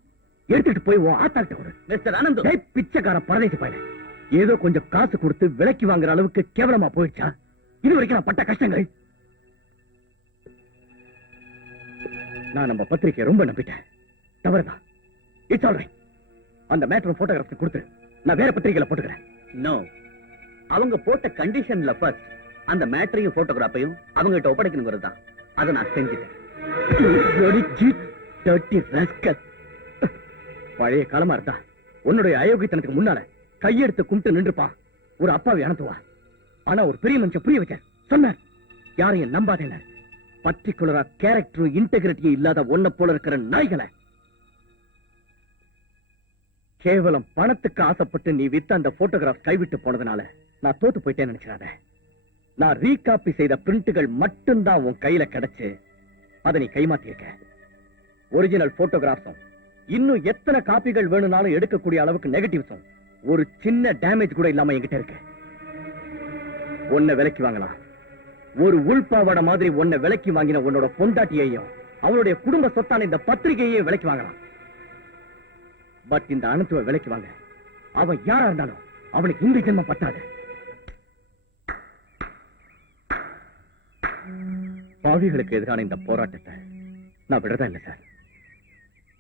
எடுத்துட்டு போய் ஆத்தாட்ட ஒரு மிஸ்டர் ஆனந்த். பிச்சைக்கார பரதேசி பையன் ஏதோ கொஞ்சம் காசு கொடுத்து விலைக்கு வாங்குற அளவுக்கு கேவலமா போயிடுச்சா இது வரைக்கும் நான் பட்ட கஷ்டங்கள்? நான் நம்ம பத்திரிகையை ரொம்ப நம்பிட்டேன். தவறுதான். It's all right. அந்த மேட்டர் போட்டோகிராஃப் கொடுத்து நான் வேற பத்திரிகையில போட்டுக்கிறேன். நோ, அவங்க போட்ட கண்டிஷன்ல ஃபர்ஸ்ட் அந்த மேட்டரையும் போட்டோகிராஃபையும் அவங்க கிட்ட ஒப்படைக்கணுங்கிறது தான். அதை நான் செஞ்சுட்டேன். பழைய காலமா இருந்தா உன்னுடைய அயோக்கியத்தனத்துக்கு முன்னால கையெடுத்து கும்பிட்டு நின்றுப்பான் ஒரு அப்பாவை அனுப்புவா. ஆனா ஒரு பெரிய மனுஷன் புரிய வச்சார். சொன்னார், யாரையும் நம்பாதேனார். பர்டிகுலரா கேரக்டர் இன்டெகிரிட்டி இல்லாத ஒன்ன போல இருக்கிற நாய்களை கேவலம் பணத்துக்கு ஆசைப்பட்டு நீ வித்த அந்த போட்டோகிராஃப் கைவிட்டு போனதுனால நான் தோத்து போயிட்டேன்னு நினைச்சாத. நான் ரீகாப்பி செய்த பிரிண்டுகள் மட்டும்தான் உன் கையில கிடைச்சு அதை நீ கைமாத்திருக்க. ஒரிஜினல் போட்டோகிராஃப்ஸும் இன்னும் எத்தனை காப்பிகள் வேணும்னாலும் எடுக்கக்கூடிய அளவுக்கு நெகட்டிவ்ஸும் ஒரு சின்ன டேமேஜ் கூட இல்லாம என்கிட்ட இருக்கு. உன்னை விலைக்கு வாங்கலாம். ஒரு உள்பாவாட மாதிரி உன்னை விலைக்கு வாங்கின உன்னோட பொண்டாட்டியையும் அவனுடைய குடும்ப சொத்தான இந்த பத்திரிகையையும் விலைக்கு வாங்கலாம். பட் இந்த அனந்துவ விலைக்கு வாங்க அவன் யாரா இருந்தாலும் அவனுக்கு இந்த ஜென்மம் பத்தாது. பாவிகளுக்கு எதிரான இந்த போராட்டத்தை நான் விடுறதா இல்லை சார்.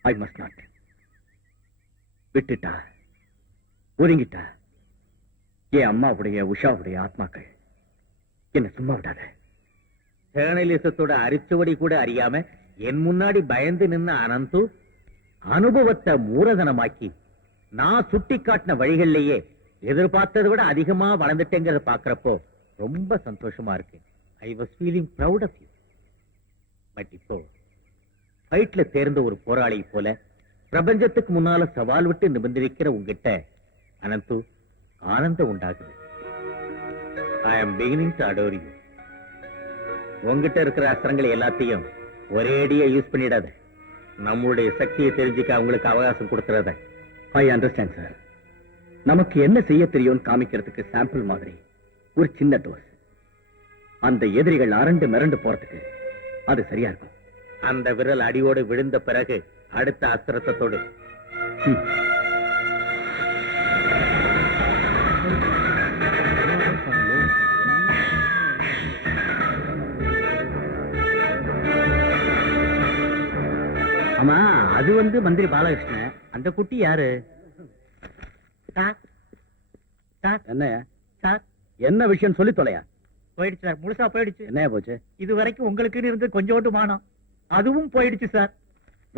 I must not. விட்டுட்டா, ஒதுங்கிட்டா என் அம்மாவுடைய உஷாவுடைய ஆத்மாக்கள் என்ன சும்மா விடாத. ஜேர்னலிசத்தோட அரிச்சுவடி கூட அறியாம என் முன்னாடி பயந்து நின்ன அனந்து அனுபவத்தை மூலதனமாக்கி நான் சுட்டி காட்டின வழிகள்லயே எதிர்பார்த்ததை விட அதிகமா வளர்ந்துட்டேங்கிறத பாக்குறப்போ ரொம்ப சந்தோஷமா இருக்கு. I was feeling proud of you. But இப்போ ஃபைட்ல தேர்ந்த ஒரு போராளி போல பிரபஞ்சத்துக்கு முன்னால சவால் விட்டு நிபந்தரிக்கிற உங்ககிட்ட அனந்து ஆனந்தம் உண்டாகுது. ஐ ஆம் பிகினிங் டு அடோர் யூ. உங்ககிட்ட இருக்கிற அஸ்திரங்களை எல்லாத்தையும் ஒரே அடியா யூஸ் பண்ணிடாத. நம்மளுடைய சக்தியை தெரிஞ்சுக்க அவங்களுக்கு அவகாசம் கொடுத்துறத. I understand sir. நமக்கு என்ன செய்ய தெரியும்னு காமிக்கிறதுக்கு சாம்பிள் மாதிரி ஒரு சின்ன டோஸ். அந்த எதிரிகள் அரண்டு மிரண்டு போறதுக்கு அது சரியா இருக்கும். அந்த விரல் அடியோடு விழுந்த பிறகு அடுத்த அஸ்திரத்தை தொடு. ஆமா, அது மந்திரி பாலகிருஷ்ணன். அந்த குட்டி யாரு? என்ன சார், என்ன விஷயம் சொல்லி தொலையா? போயிடுச்சு சார், முழுசா போயிடுச்சு. என்ன போச்சு? இது வரைக்கும் உங்களுக்கு இருந்து கொஞ்சோண்டு மானம், அதுவும் போயிடுச்சு சார்.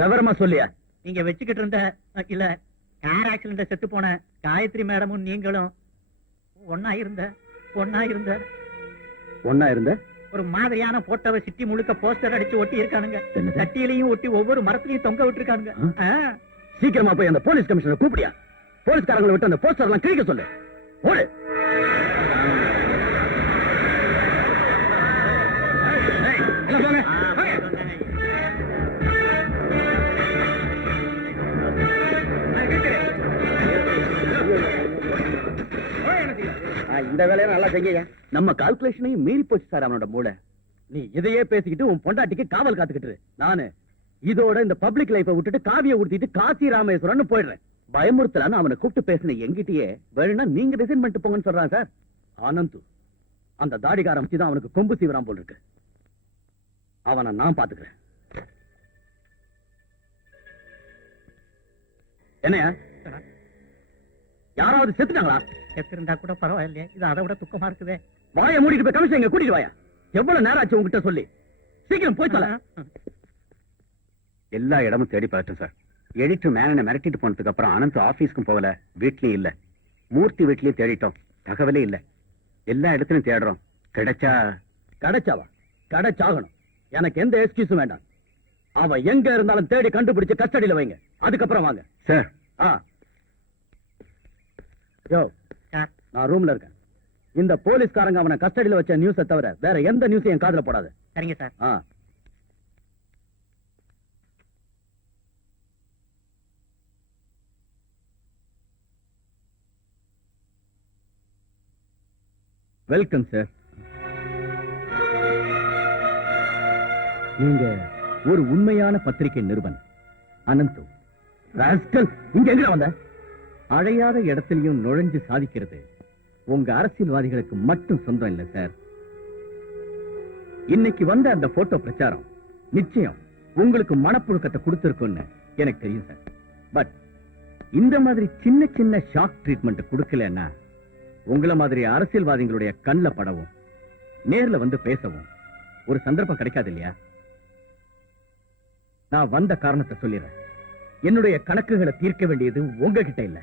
விவரமா சொல்லியா? நீங்க வச்சுக்கிட்டு இருந்த இல்ல கார் ஆக்சிடென்ட்ல செத்து போன காயத்ரி மேடமும் நீங்களும் ஒன்னா இருந்த ஒன்னா இருந்த ஒரு மாதிரியான போட்டோவை சிட்டி முழுக்க போஸ்டர் அடிச்சு ஒட்டி இருக்கானுங்க. என்னது? சட்டியிலையும் ஒட்டி ஒவ்வொரு மரத்திலையும் தொங்க விட்டுருக்கானுங்க. சீக்கிரமா போய் அந்த போலீஸ் கமிஷனரை கூப்பிடியா? போலீஸ்காரங்களை விட்டு அந்த போஸ்டர் எல்லாம் கிழிக்க சொல்லு. ஓடு. இந்த வேலையை நல்லா செய்ய. நம்ம கால்குலேஷனையும் மீறி போச்சு சார் அவனோட மூளை. நீ இதையே பேசிக்கிட்டு உன் பொண்டாட்டிக்கு காவல் காத்துக்கிட்டு நானு இதோட இந்த பப்ளிக் லைஃபை விட்டுட்டு காவியை ஊத்திட்டு காசி ராமேஸ்வரன் போயிடுறேன். பயமுறுத்தலான்னு அவனை கூப்பிட்டு பேசின எங்கிட்டயே வேணும்னா நீங்க டிசைன் பண்ணிட்டு போங்கன்னு சொல்றான் சார். ஆனந்து அந்த தாடிகார அமைச்சுதான் அவனுக்கு கொம்பு சீவரான் போல் இருக்கு. அவனை நான் பாத்துக்கிறேன். என்னையா யாராவது செத்துட்டாங்களா? செத்திருந்தா கூட பரவாயில்லையே, இது அதை விட துக்கமா இருக்குதே. வாயை மூடிட்டு போய் கமிஷன் இங்க கூட்டிட்டு வாயா. எவ்வளவு நேரம் ஆச்சு உங்ககிட்ட சொல்லி? சீக்கிரம் போய் சொல்ல. எல்லா இடமும் தேடி பார்த்தேன் சார். எடிட்டர் மேனனை மிரட்டிட்டு போனதுக்கு அப்புறம் அனந்த் ஆபீஸ்க்கும் போகல, வீட்லயும் இல்ல. மூர்த்தி வீட்லயும் தேடிட்டோம், தகவலே இல்ல. எல்லா இடத்துலயும் தேடுறோம். கிடைச்சாவா? கிடைச்சாகணும். எனக்கு எந்த எக்ஸ்கியூஸும் வேண்டாம். அவ எங்க இருந்தாலும் தேடி கண்டுபிடிச்சு கஸ்டடியில வைங்க. அதுக்கப்புறம் வாங்க சார். யோ, நான் ரூம்ல இருக்கேன். இந்த போலீஸ்காரங்க அவனை கஸ்டடியில வச்ச நியூஸை தவிர வேற எந்த நியூஸையும் என் காதுல போடாது. சரிங்க சார். Welcome sir. நீங்க ஒரு உண்மையான பத்திரிகை நிறுவன் அனந்து. ராஸ்கல், இங்க எங்க வந்த? அழையாத இடத்திலையும் நுழைஞ்சு சாதிக்கிறது உங்க அரசியல்வாதிகளுக்கு மட்டும் சொந்தம் இல்ல சார். இன்னைக்கு வந்த அந்த போட்டோ பிரச்சாரம் நிச்சயம் உங்களுக்கு மனப்புழுக்கத்தை கொடுத்திருக்குன்னு எனக்கு தெரியும் சார். பட் இந்த மாதிரி சின்ன சின்ன ஷாக் ட்ரீட்மெண்ட் கொடுக்கலன்னா உங்களை மாதிரி அரசியல்வாதிகளுடைய கண்ணில் படவும் நேர்ல வந்து பேசவும் ஒரு சந்தர்ப்பம் கிடைக்காது இல்லையா? நான் வந்த காரணத்தை சொல்லிடுறேன். என்னுடைய கணக்குகளை தீர்க்க வேண்டியது உங்ககிட்ட இல்ல,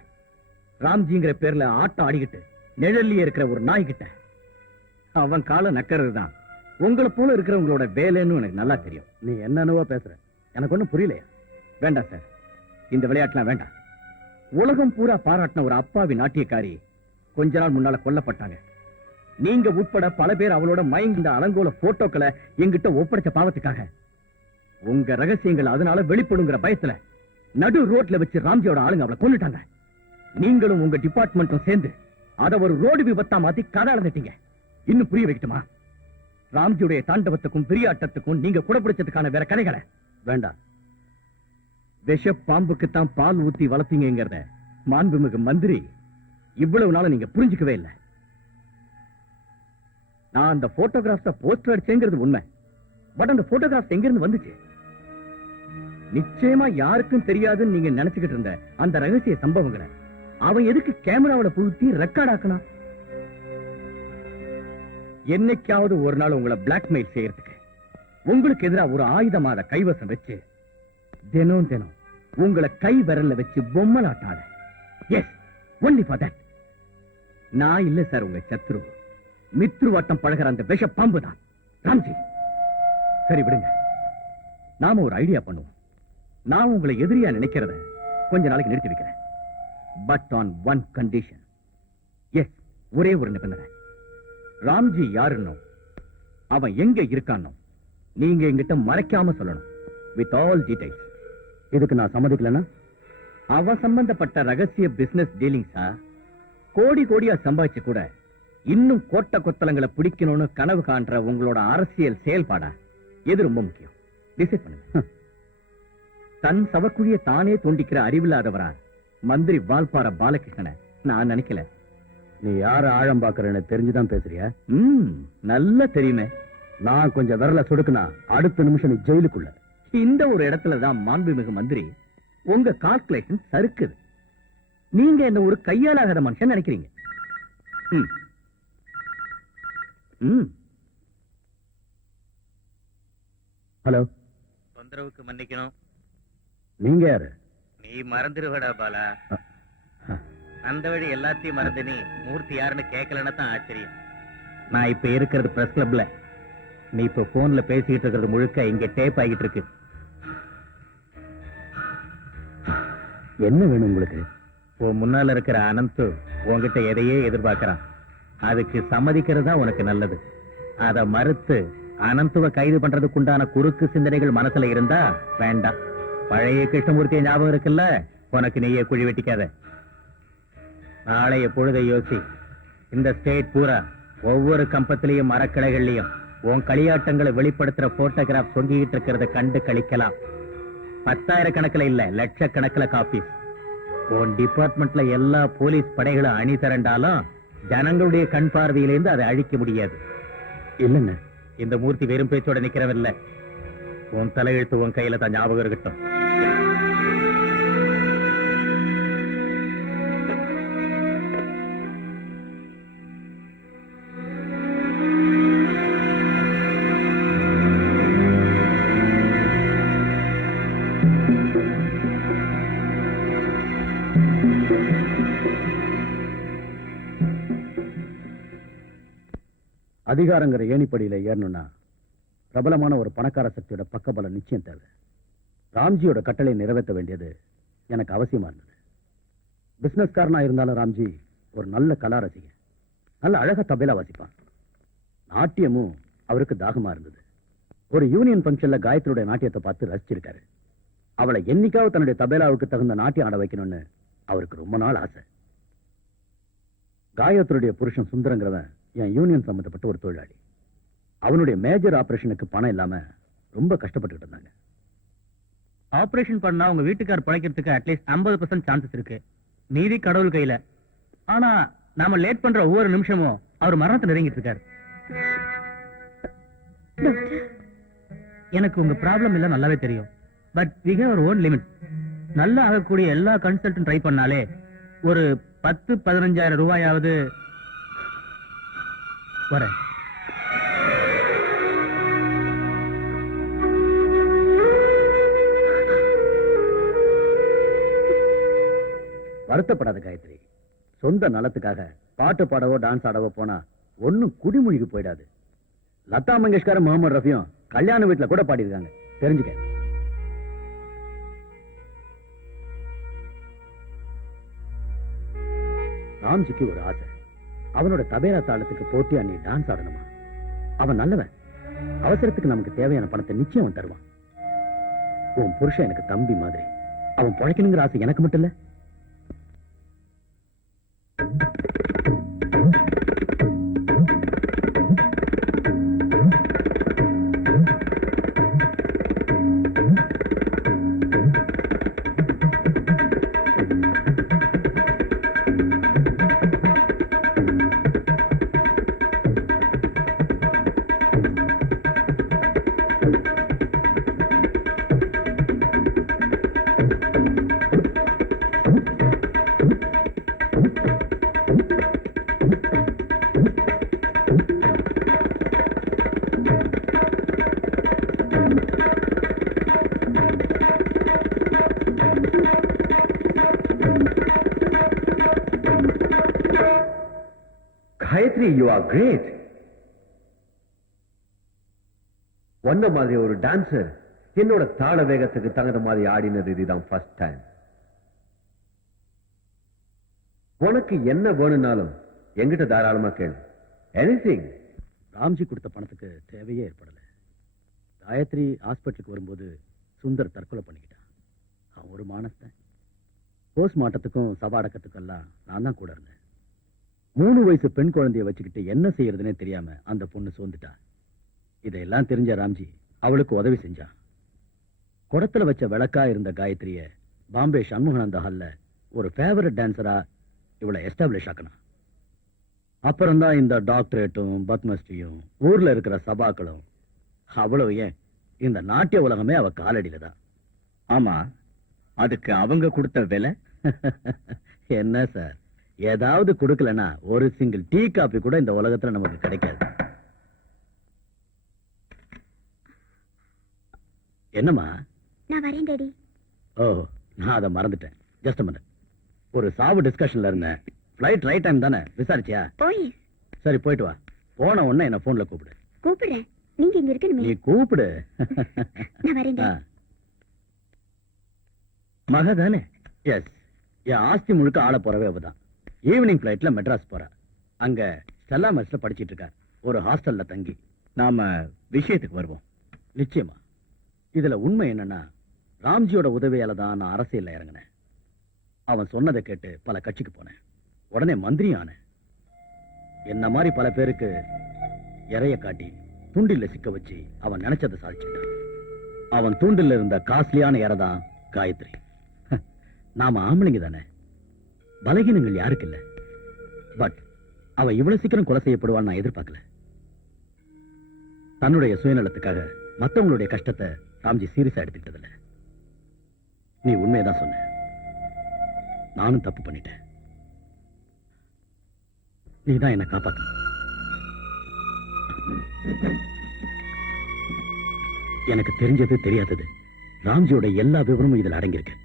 ராம்ஜிங்கிற பேர்ல ஆட்டம் ஆடிக்கிட்டு நிழல்லியே இருக்கிற ஒரு நாய்கிட்ட. அவன் கால நக்கிறது தான் உங்களை போல இருக்கிறவங்களோட வேலைன்னு எனக்கு நல்லா தெரியும். நீ என்னென்னவோ பேசுற, எனக்கு ஒண்ணும் புரியலையா? வேண்டாம் சார், இந்த விளையாட்டுலாம் வேண்டாம். உலகம் பூரா பாராட்டின ஒரு அப்பாவி நாட்டியக்காரி கொஞ்ச நாள் முன்னால கொல்லப்பட்டாங்க. நீங்க உட்பட பல பேர் அவளோட மயங்கிந்த அலங்கோல போட்டோக்களை எங்கிட்ட ஒப்படைச்ச பாவத்துக்காக உங்க ரகசியங்கள் அதனால வெளிப்படுங்கிற பயத்துல நடு ரோட்ல வச்சு ராம்ஜியோட ஆளுங்க அவளை கொன்னுட்டாங்க. நீங்களும் உங்க டிபார்ட்மெண்ட்டும் சேர்ந்து அத ஒரு ரோடு விபத்தா மாத்தி கதை அளந்துட்டீங்க. இன்னும் புரிய வைக்கட்டுமா? ராம்ஜியுடைய தாண்டவத்துக்கும் பிரியாட்டத்துக்கும் நீங்க குடப்பிடிச்சதுக்கான வேற கதைகளை வேண்டாம். விஷ பாம்புக்குத்தான் பால் ஊத்தி வளர்த்தீங்கிறத மாண்புமிகு மந்திரி இவ்வளவு நாள நீங்க புரிஞ்சுக்கவே இல்லை. நான் அந்த போட்டோகிராஃப்ஸ போஸ்டர் அடிச்சேங்கிறது உண்மை. பட் அந்த போட்டோகிராஃப்ஸ் எங்க இருந்து வந்துச்சு? நிச்சயமா யாருக்கும் தெரியாதுன்னு நீங்க நினைச்சுக்கிட்டு இருந்த அந்த ரகசிய சம்பவங்களை அவன் எதுக்கு கேமராவில புகுத்தி ரெக்கார்ட் ஆக்கணும்? என்னைக்காவது ஒரு நாள் உங்களை பிளாக்மெயில் செய்யறதுக்கு உங்களுக்கு எதிராக ஒரு ஆயுதமாத கைவசம் வச்சு தினம் தினம் உங்களை கை விரல்ல வச்சு பொம்மலாட்டாத. Yes, only for that. நான் இல்ல சார் உங்க சத்ரு, மித்ருவாட்டம் பழகிற அந்த விஷ பாம்பு தான் ராம்ஜி. சரி விடுங்க, நாம ஒரு ஐடியா பண்ணுவோம். நான் உங்களை எதிரியா நினைக்கிறத கொஞ்ச நாளைக்கு நிறுத்தி வைக்கிறேன். But on one condition. Yes, ஒரே ஒரு நிபந்தனை. ராம்ஜி யாருன்னோ, அவன் எங்க இருக்கானோ நீங்க என்கிட்ட மறைக்காம சொல்லணும், வித் ஆல் டீடைல்ஸ். இதுக்கு நான் சம்மதிக்கலன்னா அவ சம்பந்தப்பட்ட ரகசிய பிசினஸ் டீலிங்ஸா கோடி கோடியா சம்பாதிச்சு கூட இன்னும் கோட்டை கொத்தலங்களை பிடிக்கணும்னு கனவு காண்ற உங்களோட அரசியல் செயல்பாடா எது ரொம்ப முக்கியம்? டிசைட் பண்ணுங்க. தன் சவக்குழிய தானே தோண்டிக்கிற அறிவில்லாதவரா மந்திரி வால்பாற பாலகிருஷ்ணனை நான் நினைக்கல. நீ யார ஆழம் பாக்குறன்னு தெரிஞ்சுதான் பேசுறியா? நல்லா தெரியுமே. நான் கொஞ்சம் விரல சொடுக்குனா அடுத்த நிமிஷம் நீ ஜெயிலுக்குள்ள. இந்த ஒரு இடத்துலதான் மாண்புமிகு மந்திரி உங்க கால்குலேஷன் சறுக்குது. நீங்க என்ன ஒரு கையாலாகாத மனுஷன் நினைக்கிறீங்க. ஹலோ, தொந்தரவுக்கு மன்னிக்கணும். நீங்க யாரு? நீ மறந்துடுவடா பாலா. அந்த வழி எல்லாத்தையும் மறந்து நீ மூர்த்தி யாருன்னு கேட்கலன்னா தான் ஆச்சரியம். நான் இப்ப இருக்கிறது பிரஸ் கிளப்ல. நீ இப்ப போன்ல பேசிக்கிட்டு இருக்கிறது முழுக்க இங்க டேப் ஆகிட்டு இருக்கு. என்ன வேணும் உங்களுக்கு? உன் முன்னால இருக்கிற அனந்து உன்கிட்ட எதையே எதிர்பார்க்கறான். அதுக்கு சம்மதிக்கிறது தான் உனக்கு நல்லது. அத மறுத்து அனந்துவ கைது பண்றதுக்குண்டான குறுக்கு சிந்தனைகள் மனசுல இருந்தா வேண்டாம். பழைய கிருஷ்ணமூர்த்திய ஞாபகம் இருக்குல்ல, உனக்கு நீயே குழி வெட்டிக்காத. நாளைய பொழுதை யோசி. இந்த ஸ்டேட் பூரா ஒவ்வொரு கம்பத்திலையும் மரக்கிளைகள்லயும் உன் களியாட்டங்களை வெளிப்படுத்துற போட்டோகிராஃப் தொங்கிக்கிட்டு இருக்கிறத கண்டு கழிக்கலாம். 10,000 கணக்குல இல்ல, லட்சக்கணக்கில் காப்பீஸ். உன் டிபார்ட்மெண்ட்ல எல்லா போலீஸ் படைகளும் அணி திரண்டாலும் ஜனங்களுடைய கண் பார்வையிலிருந்து அதை அழிக்க முடியாது. இல்லங்க, இந்த மூர்த்தி வெறும் பேச்சோட நிக்கிறவில்லை. உன் தலையெழுத்து உன் கையில தான், ஞாபகம் இருக்கட்டும். அதிகாரங்கிற ஏணிப்படியில ஏறணும்னா பிரபலமான ஒரு பணக்கார சக்தியோட பக்கபலம் நிச்சயம் தேவை. ராம்ஜியோட கட்டளை நிறைவேற்ற வேண்டியது எனக்கு அவசியமா இருந்தது. பிசினஸ்காரனா இருந்தாலும் ராம்ஜி ஒரு நல்ல கலா ரசிகன். நல்ல அழகா தபேலா வாசிப்பான். நாட்டியமும் அவருக்கு தாகமா இருந்தது. ஒரு யூனியன் பங்கன்ல காயத்ரியுடைய நாட்டியத்தை பார்த்து ரசிச்சிருக்காரு. அவளை என்னைக்காவது தன்னுடைய தபேலாவுக்கு தகுந்த நாட்டியம் ஆட வைக்கணும்னு அவருக்கு ரொம்ப நாள் ஆசை. காயத்ரியுடைய புருஷன் சுந்தரங்கிறவன் என் யூனியன் சம்பந்தப்பட்ட ஒரு தொழிலாளி. அவனுடைய மேஜர் ஆபரேஷனுக்கு பணம் இல்லாம ரொம்ப கஷ்டப்பட்டு இருந்தாங்க. ஆபரேஷன் பண்ணா உங்க வீட்டுக்கார் பழைக்கிறதுக்கு அட்லீஸ்ட் 50% சான்சஸ் இருக்கு. மீதி கடவுள் கையில. ஆனா நாம லேட் பண்ற ஒவ்வொரு நிமிஷமும் அவர் மரணத்தை நெருங்கிட்டு இருக்காரு. எனக்கு உங்க ப்ராப்ளம் எல்லாம் நல்லாவே தெரியும். But we have our own limit. நல்லா ஆகக்கூடிய எல்லா கன்சல்டன் ட்ரை பண்ணாலே ஒரு 10-15,000 ரூபாயாவது வரேன். வருத்தப்படாத காயத்ரி. சொந்த நலத்துக்காக பாட்டு பாடவோ டான்ஸ் ஆடவோ போனா ஒன்னும் குடிமொழிக்கு போயிடாது. லதா மங்கேஷ்கர் முகமது ரஃபியும் கல்யாண வீட்டுல கூட பாடியிருக்காங்க, தெரிஞ்சுக்க. ராம்ஜிக்கு ஒரு ஆசை. அவனோட தபேலா தாளத்துக்கு போட்டியா நீ டான்ஸ் ஆடணுமா? அவன் நல்லவன். அவசரத்துக்கு நமக்கு தேவையான பணத்தை நிச்சயம் அவன் தருவான். உன் புருஷன் எனக்கு தம்பி மாதிரி. அவன் பொழைக்கணுங்கிற ஆசை எனக்கு மட்டும் இல்ல. Gayathri, you are great. ஒன்ன மாதிரி ஒரு டான்சர் என்னோட தாள வேகத்துக்கு தகுந்த மாதிரி ஆடினது இதுதான் ஃபர்ஸ்ட் டைம். உனக்கு என்ன வேணும்னாலும் எங்கிட்ட தாராளமா கேளு. எனிதிங். ராம்ஜி கொடுத்த பணத்துக்கு தேவையே ஏற்படல. காயத்ரி ஹாஸ்பிட்டலுக்கு வரும்போது சுந்தர் தற்கொலை பண்ணிக்கிட்டான். அவன் ஒரு மானஸ்தான். போஸ்ட்மார்ட்டத்துக்கும் சவ அடக்கத்துக்கும் எல்லாம் நான் தான் கூட இருந்தேன். 3 வயசு பெண் குழந்தைய வச்சுக்கிட்டு என்ன செய்யறதுன்னே தெரியாம அந்த பொண்ணு சோர்ந்துட்டான். இதையெல்லாம் தெரிஞ்ச ராம்ஜி அவளுக்கு உதவி செஞ்சான். குடத்துல வச்ச விளக்கா இருந்த காயத்ரிய பாம்பே சண்முகானந்த ஹால்ல ஒரு ஃபேவரட் டான்சரா இவளை எஸ்டாப்ளிஷ் ஆக்கணும். அப்புறம்தான் இந்த டாக்டரேட்டும் பத்மஸ்ரீயும் ஊர்ல இருக்கிற சபாக்களும். அவ்வளவு ஏன், இந்த நாட்டிய உலகமே அவ காலடியில தான். ஆமா, அதுக்கு அவங்க கொடுத்த விலை என்ன சார்? ஏதாவது கொடுக்கலன்னா ஒரு சிங்கிள் டீ காபி கூட இந்த உலகத்துல நமக்கு கிடைக்காது. என்னம்மா? நான் வரேன் டாடி. ஓ, நான் அதை மறந்துட்டேன். Just minute. ஒரு சாவு டிஸ்கஷன்ல இருந்தேன். ஃபிளைட் ரைட் டைம் தானே, விசாரிச்சியா? ஓய், சரி, போயிட்டு வா. போன உடனே என்ன போன்ல கூப்பிடு. கூப்பிடுறேன். நீங்க இங்க இருக்கணுமே. நீ கூப்பிடு. நான் வரேன் டாடி. மக தானே? எஸ். என் ஆஸ்தி முழுக்க ஆள போறவே அவதான். ஈவினிங் ஃபிளைட்ல மெட்ராஸ் போறா. அங்க ஸ்டெல்லா மெஸ்ல படிச்சிட்டு இருக்கா, ஒரு ஹாஸ்டல்ல தங்கி. நாம விஷயத்துக்கு வருவோம். நிச்சயமா. இதுல உண்மை என்னன்னா, ராம்ஜியோட உதவியால தான் நான் அரசியல்ல இறங்கினேன். அவன் சொன்னதை கேட்டு பல கட்சிக்கு போனேன். உடனே மந்திரி ஆனேன். என்ன மாதிரி பல பேருக்கு இறைய காட்டி தூண்டில்ல சிக்க வச்சு அவன் நினைச்சதை சாதிச்சுட்டான். அவன் தூண்டில் இருந்த காஸ்ட்லியான இறதான் காயத்ரி. நாம ஆம்பளைங்க தானே, பலகீனங்கள் யாருக்கு இல்ல. பட் அவ இவ்வளவு சீக்கிரம் கொலை செய்யப்படுவான்னு நான் எதிர்பார்க்கல. தன்னுடைய சுயநலத்துக்காக மத்தவங்களுடைய கஷ்டத்தை ராம்ஜி சீரியஸா எடுத்துக்கிட்டதில்ல. நீ உண்மையதான் சொன்ன. நானும் தப்பு பண்ணிட்டேன். நீதான் என்ன காப்பாத்த. எனக்கு தெரிஞ்சது தெரியாதது ராம்ஜியோட எல்லா விவரமும் இதுல அடங்கியிருக்கு.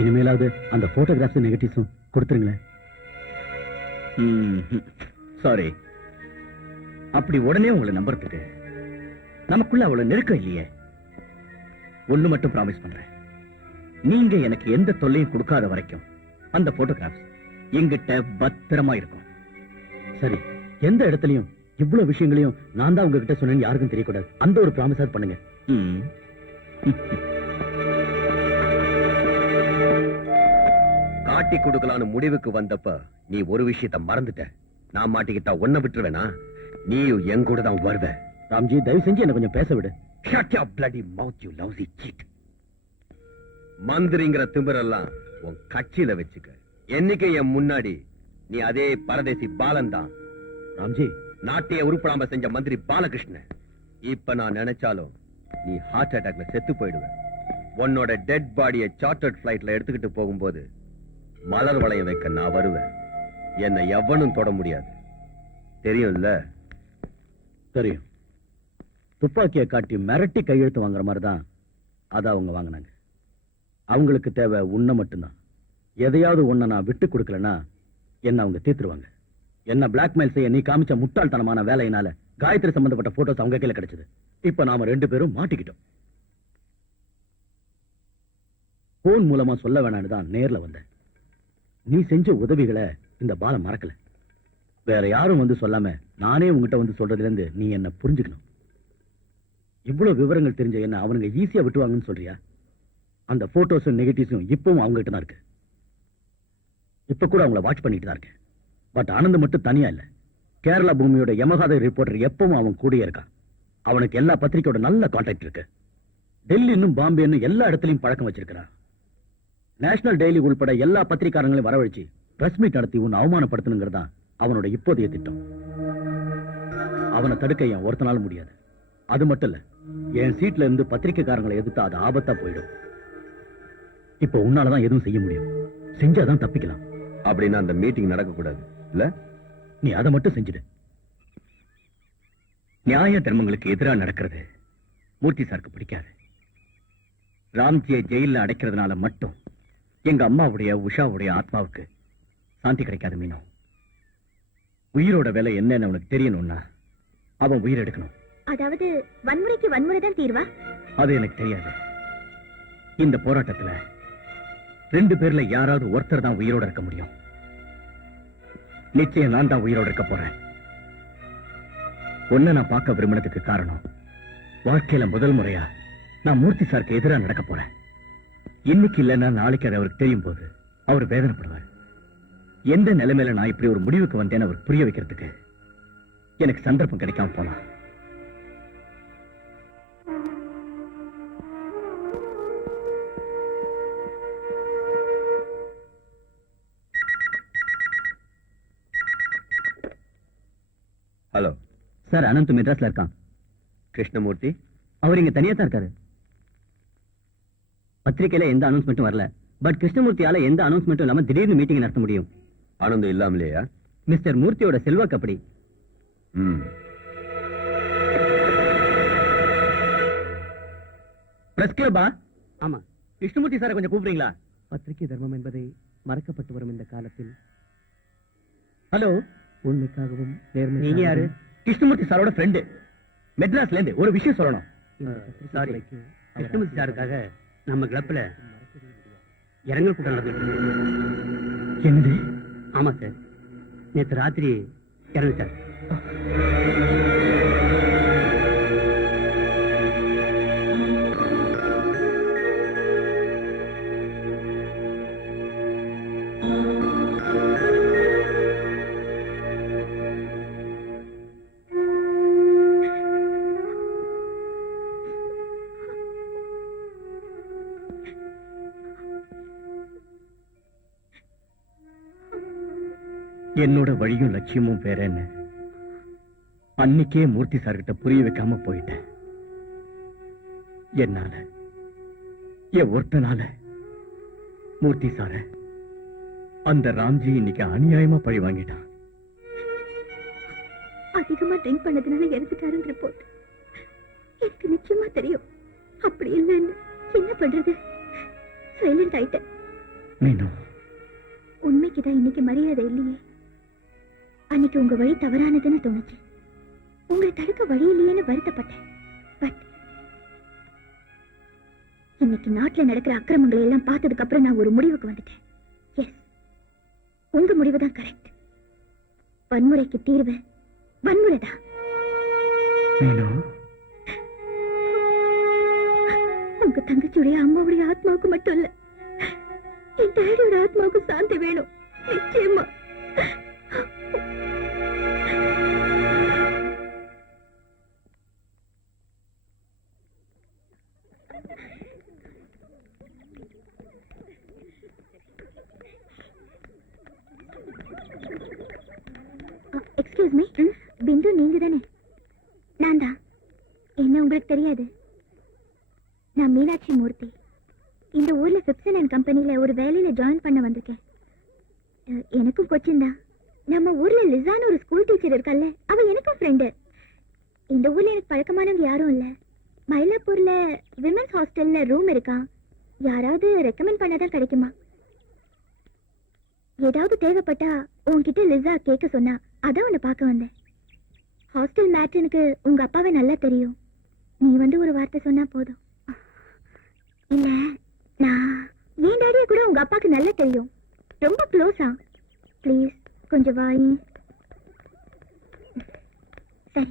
இனிமேலாவது அந்த போட்டோகிராஃப்ஸ் நெகட்டிவ்ஸும் கொடுத்துருங்களேன். சாரி, அப்படி உடனே உங்களை நம்புறதுக்கு நமக்குள்ள அவ்வளவு நெருக்கம் இல்லையே. ஒண்ணு மட்டும் ப்ராமிஸ் பண்றேன், நீங்க எனக்கு எந்த தொல்லையும் கொடுக்காத வரைக்கும் அந்த போட்டோகிராஃப்ஸ் எங்கிட்ட பத்திரமா இருக்கும். சரி, எந்த இடத்துலயும் இவ்வளவு விஷயங்களையும் நான் தான் உங்ககிட்ட சொன்னேன்னு யாருக்கும் தெரியக்கூடாது. அந்த ஒரு ப்ராமிஸ் பண்ணுங்க. காட்டி கொடுக்கலான்னு முடிவுக்கு வந்தப்ப நீ ஒரு விஷயத்த மறந்துட்ட. நான் மாட்டிக்கிட்டா ஒன்ன விட்டுருவேனா? நீயும் என் கூட தான் வருவ. ராம்ஜி, தயவு செஞ்சு என்ன கொஞ்சம் பேச விடு. Shut your bloody mouth, you lousy cheat. மந்திரிங்கிற திமிரெல்லாம் உன் கட்சியில வச்சுக்க. என்னைக்கு என் முன்னாடி நீ அதே பரதேசி பாலன் தான். ராம்ஜி, நாட்டையே உருப்படாம செஞ்ச மந்திரி பாலகிருஷ்ணன். இப்ப நான் நினைச்சாலும் நீ ஹார்ட் அட்டாக்ல செத்து போயிடுவ. உன்னோட டெட் பாடியை சார்ட்டர்ட் பிளைட்ல எடுத்துக்கிட்டு போகும்போது மலர் வளையம் வைக்க நான் வருவேன். என்னை எவனும் தொட முடியாது. தெரியும்ல? தெரியும். துப்பாக்கியை காட்டி மிரட்டி கையெழுத்து வாங்குற மாதிரி தான் அதை அவங்க வாங்கினாங்க. அவங்களுக்கு தேவை உன்னை மட்டும்தான். எதையாவது ஒன்ன நான் விட்டு கொடுக்கலன்னா என்ன அவங்க தீர்த்துருவாங்க. என்ன பிளாக்மெயில் செய்ய நீ காமிச்ச முட்டாள்தனமான வேலையினால காயத்ரி சம்பந்தப்பட்ட போட்டோஸ் அவங்க கையில கிடைச்சது. இப்ப நாம 2 பேரும் மாட்டிக்கிட்டோம். போன் மூலமா சொல்ல வேணான்னு தான் நேர்ல வந்தேன். நீ செஞ்ச உதவிகளை இந்த பாலம் மறக்கல. வேற யாரும் வந்து சொல்லாம நானே உங்ககிட்ட வந்து சொல்றதுல இருந்து நீ என்ன புரிஞ்சுக்கணும். இவ்வளவு விவரங்கள் தெரிஞ்ச என்ன அவனுங்க ஈஸியா விட்டுவாங்கன்னு சொல்றியா? அந்த போட்டோஸும் நெகட்டிவ்ஸும் இப்பவும் அவங்க கிட்ட தான் இருக்கு. இப்ப கூட அவங்கள வாட்ச் பண்ணிட்டு தான் இருக்கேன். பட் ஆனந்த் மட்டும் தனியா இல்ல. கேரளா பூமியோட யமகாத ரிப்போர்ட்டர் எப்பவும் அவன் கூடயே இருக்கான். அவனுக்கு எல்லா பத்திரிகையோட நல்ல கான்டாக்ட் இருக்கு. டெல்லி இன்னும் பாம்பே இன்னும் எல்லா இடத்துலயும் பழக்கம் வச்சிருக்கிறான். நேஷனல் டெய்லி உள்பட எல்லா பத்திரிகாரங்களையும் வரவழைச்சு பிரஸ் மீட் நடத்தி உன்னை அவமானப்படுத்தணுங்கிறதா அவனோட இப்போதைய திட்டம். அவனை தடுக்க என் ஒருத்தனால முடியாது. அது மட்டும் இல்ல, என் சீட்ல இருந்து பத்திரிகைக்காரங்களை எதிர்த்து அது ஆபத்தா போயிடும். இப்ப உன்னாலதான் எதுவும் செய்ய முடியும். செஞ்சாதான் தப்பிக்கலாம். அப்படின்னா அந்த மீட்டிங் நடக்க கூடாது இல்ல? நீ அதை மட்டும் செஞ்சிடு. நியாய தர்மங்களுக்கு எதிராக நடக்கிறது மூர்த்தி சாருக்கு பிடிக்காது. ராம்ஜியை ஜெயில அடைக்கிறதுனால மட்டும் எங்க அம்மாவுடைய உஷாவுடைய ஆத்மாவுக்கு சாந்தி கிடைக்காது மீனு. உயிரோட விலை என்னன்னு அவனுக்கு தெரியணும்னா அவன் உயிர் எடுக்கணும். அதாவது வன்முறைக்கு வன்முறை தான் தீர்வா? அது எனக்கு தெரியாது. இந்த போராட்டத்துல 2 பேர்ல யாராவது ஒருத்தர் தான் உயிரோட இருக்க முடியும். நிச்சயம் நான் தான் உயிரோட இருக்க போறேன். ஒன்ன நான் பார்க்க விரும்பினதுக்கு காரணம், வாழ்க்கையில முதல் முறையா நான் மூர்த்தி சாருக்கு எதிராக நடக்க போறேன். இன்னைக்கு இல்லைன்னா நாளைக்கு அது அவருக்கு தெரியும் போது அவர் வேதனைப்படுவார். எந்த நிலைமையில நான் இப்படி ஒரு முடிவுக்கு வந்தேன்னு அவருக்கு புரிய வைக்கிறதுக்கு எனக்கு சந்தர்ப்பம் கிடைக்காம போலாம். ஹலோ சார், அனந்த் மெட்ராஸ்ல இருக்கான். கிருஷ்ணமூர்த்தி, அவர் இங்க தனியா தான் இருக்காரு. பத்திரிகையில எந்த அனௌன்ஸ்மெண்ட்டும் வரல. பட் கிருஷ்ணமூர்த்தியால எந்த அனௌன்ஸ்மெண்ட்டும் இல்லாம திடீர்னு மீட்டிங் நடத்த முடியும். ஆனந்தம் இல்லாமலையா? மிஸ்டர் மூர்த்தியோட செல்வாக்கு அப்படி. பிரஸ் கிளப்பா? ஆமா. கிருஷ்ணமூர்த்தி சாரை கொஞ்சம் கூப்பிடுறீங்களா? பத்திரிகை தர்மம் என்பதை மறக்கப்பட்டு வரும் இந்த காலத்தில். ஹலோ, உண்மைக்காகவும் நேர்மை. நீங்க யாரு? கிருஷ்ணமூர்த்தி சாரோட ஃப்ரெண்டு, மெட்ராஸ்ல இருந்து. ஒரு விஷயம் சொல்லணும். சாரி, கிருஷ்ணமூர்த்தி சாருக்காக நம்ம கிளப்ல இரங்கல் கூட்டம் நடந்துட்டு. என்னது? ஆமா சார், நேற்று ராத்திரி இறந்துட்டார். என்னோட வழியும் லட்சியமும் வேறன்னு அன்னைக்கே மூர்த்தி சார்கிட்ட புரிய வைக்காம போயிட்டேன். என்னால, என் ஒருத்தனால மூர்த்தி சார அந்த ராம்ஜி இன்னைக்கு அநியாயமா பழி வாங்கிட்டான். அதிகமா ட்ரிங்க் பண்ணதுனால இறந்துட்டாருன்னு ரிப்போர்ட். எனக்கு நிச்சயமா தெரியும். அப்படி இல்லைன்னு என்ன பண்றது? சைலண்ட் ஆயிட்டேன். மீனு, உண்மைக்குதான் இன்னைக்கு மரியாதை இல்லையே. அன்னைக்கு உங்க வழி தவறானதுன்னு தோணுச்சு. உங்களை தடுக்க வழி இல்லையேன்னு வருத்தப்பட்டேன். பட் இன்னைக்கு நாட்டுல நடக்கிற அக்கிரமங்களை எல்லாம் பார்த்ததுக்கு அப்புறம் நான் ஒரு முடிவுக்கு வந்துட்டேன். எஸ், உங்க முடிவு தான் கரெக்ட். வன்முறைக்கு தீர்வு வன்முறைதான். உங்க தங்கச்சியுடைய அம்மாவுடைய ஆத்மாவுக்கு மட்டும் இல்ல, என் டேடியோட ஆத்மாவுக்கு சாந்தி வேணும். நிச்சயமா. எக்ஸ்கியூஸ் மீ, பிந்து நீங்க தானே? நான் தான். என்ன உங்களுக்கு தெரியாது? நான் மீனாட்சி மூர்த்தி. இந்த ஊர்ல பிப்சன் அண்ட் கம்பெனில ஒரு வேலையில ஜாயின் பண்ண வந்திருக்கேன். எனக்கும் கொச்சின் தான். நம்ம ஊர்ல லிசான்னு ஒரு ஸ்கூல் டீச்சர் இருக்கல்ல, அவ எனக்கும் ஃப்ரெண்டு. இந்த ஊர்ல எனக்கு பழக்கமானவங்க யாரும் இல்ல. மயிலாப்பூர்ல விமென்ஸ் ஹாஸ்டல்ல ரூம் இருக்கா? யாராவது ரெக்கமெண்ட் பண்ணாதான் கிடைக்குமா? ஏதாவது தேவைப்பட்டா உன்கிட்ட லிசா கேட்க சொன்னா அதான் உன்னை பார்க்க வந்தேன். ஹாஸ்டல் மேட்ருக்கு உங்க அப்பாவை நல்லா தெரியும். நீ வந்து ஒரு வார்த்தை சொன்னா போதும். இல்ல, நான் என் டாடியை கூட உங்க அப்பாவுக்கு நல்லா தெரியும். ரொம்ப க்ளோஸா. ப்ளீஸ் கொஞ்சம் வாயி. சரி.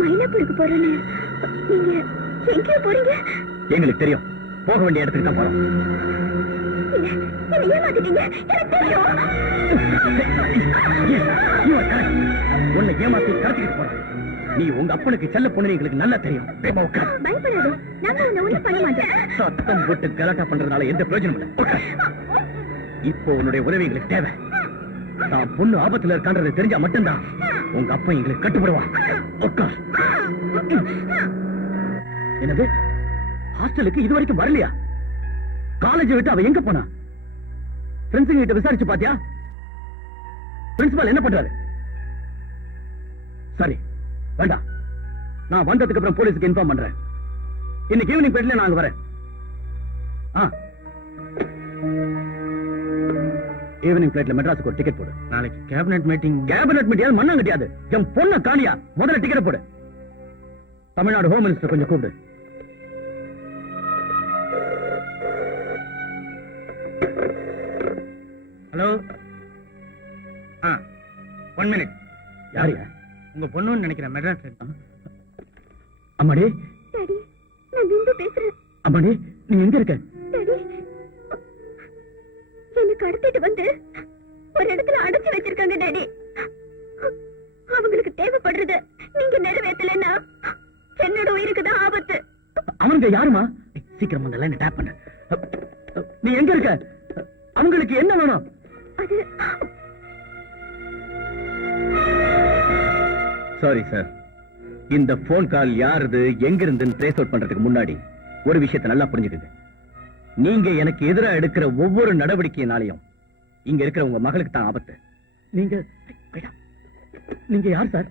மயிலாப்பூருக்கு போறேன்னு நீங்க எங்க போறீங்க? எங்களுக்கு தெரியும். போக வேண்டிய இடத்துக்கு தான் போறோம். ஏமாத்திட்டீங்க, எனக்கு தெரியும். உன்னை ஏமாத்தி கடத்திக்கிட்டு போறோம். நீ உங்க அப்பனுக்கு செல்ல பொண்ணு எங்களுக்கு நல்லா தெரியும். பயப்படாது, நாங்க உன்னை ஒண்ணும் பண்ண மாட்டோம். சத்தம் போட்டு கலாட்டா பண்றதுனால எந்த பிரயோஜனம் இல்லை. இப்போ உன்னுடைய உதவி எங்களுக்கு தேவை. நான் பொண்ணு ஆபத்துல இருக்கான்றது தெரிஞ்சா மட்டும்தான் உங்க அப்பா எங்களுக்கு கட்டுப்படுவான். உட்கார். என்னது, ஹாஸ்டலுக்கு இது வரைக்கும் வரலையா? காலேஜ் விட்டு அவ எங்க போனா? ஃப்ரெண்ட்ஸுங்க கிட்ட விசாரிச்சு பாத்தியா? பிரின்சிபால் என்ன பண்றாரு? சரி, வேண்டாம். நான் வந்ததுக்கு அப்புறம் போலீஸுக்கு இன்ஃபார்ம் பண்றேன். இன்னைக்கு ஈவினிங் போயிட்டுல நான் அங்க வரேன். ஈவினிங் பிளைட்ல மெட்ராஸுக்கு ஒரு டிக்கெட் போடு. நாளைக்கு கேபினெட் மீட்டிங். கேபினெட் மீட்டிங் மண்ணா கட்டியாது. என் பொண்ண காணியா? முதல்ல டிக்கெட் போடு. தமிழ்நாடு ஹோம் மினிஸ்டர் கொஞ்சம் கூப்பிடு. ஹலோ. 1 மினிட். யாரியா? உங்க பொண்ணுன்னு நினைக்கிறேன், மெட்ராஸ். அம்மாடி, டாடி, நான் பிந்து பேசுறேன். அம்மாடி, நீ எங்க இருக்க? டாடி, என்ன கடத்திட்டு வந்து ஒரு இடத்துல அடைச்சு வச்சிருக்காங்க டாடி. அவங்களுக்கு தேவைப்படுறது நீங்க நிறைவேற்றலைன்னா என்னோட உயிருக்கு தான் ஆபத்து. அவனுங்க யாருமா? சீக்கிரம் அந்த லைனை டேப் பண்ணு. நீ எங்க இருக்க? அவங்களுக்கு என்ன வேணும்? அது சாரி சார், இந்த போன் கால் யாருது, எங்க இருந்துன்னு ட்ரேஸ் அவுட் பண்றதுக்கு முன்னாடி ஒரு விஷயத்தை நல்லா புரிஞ்சுக்குங்க. நீங்க எனக்கு எதிராக எடுக்கிற ஒவ்வொரு நடவடிக்கையினாலையும் இங்க இருக்கிற உங்க மகளுக்கு தான் ஆபத்து. நீங்க யார் சார்?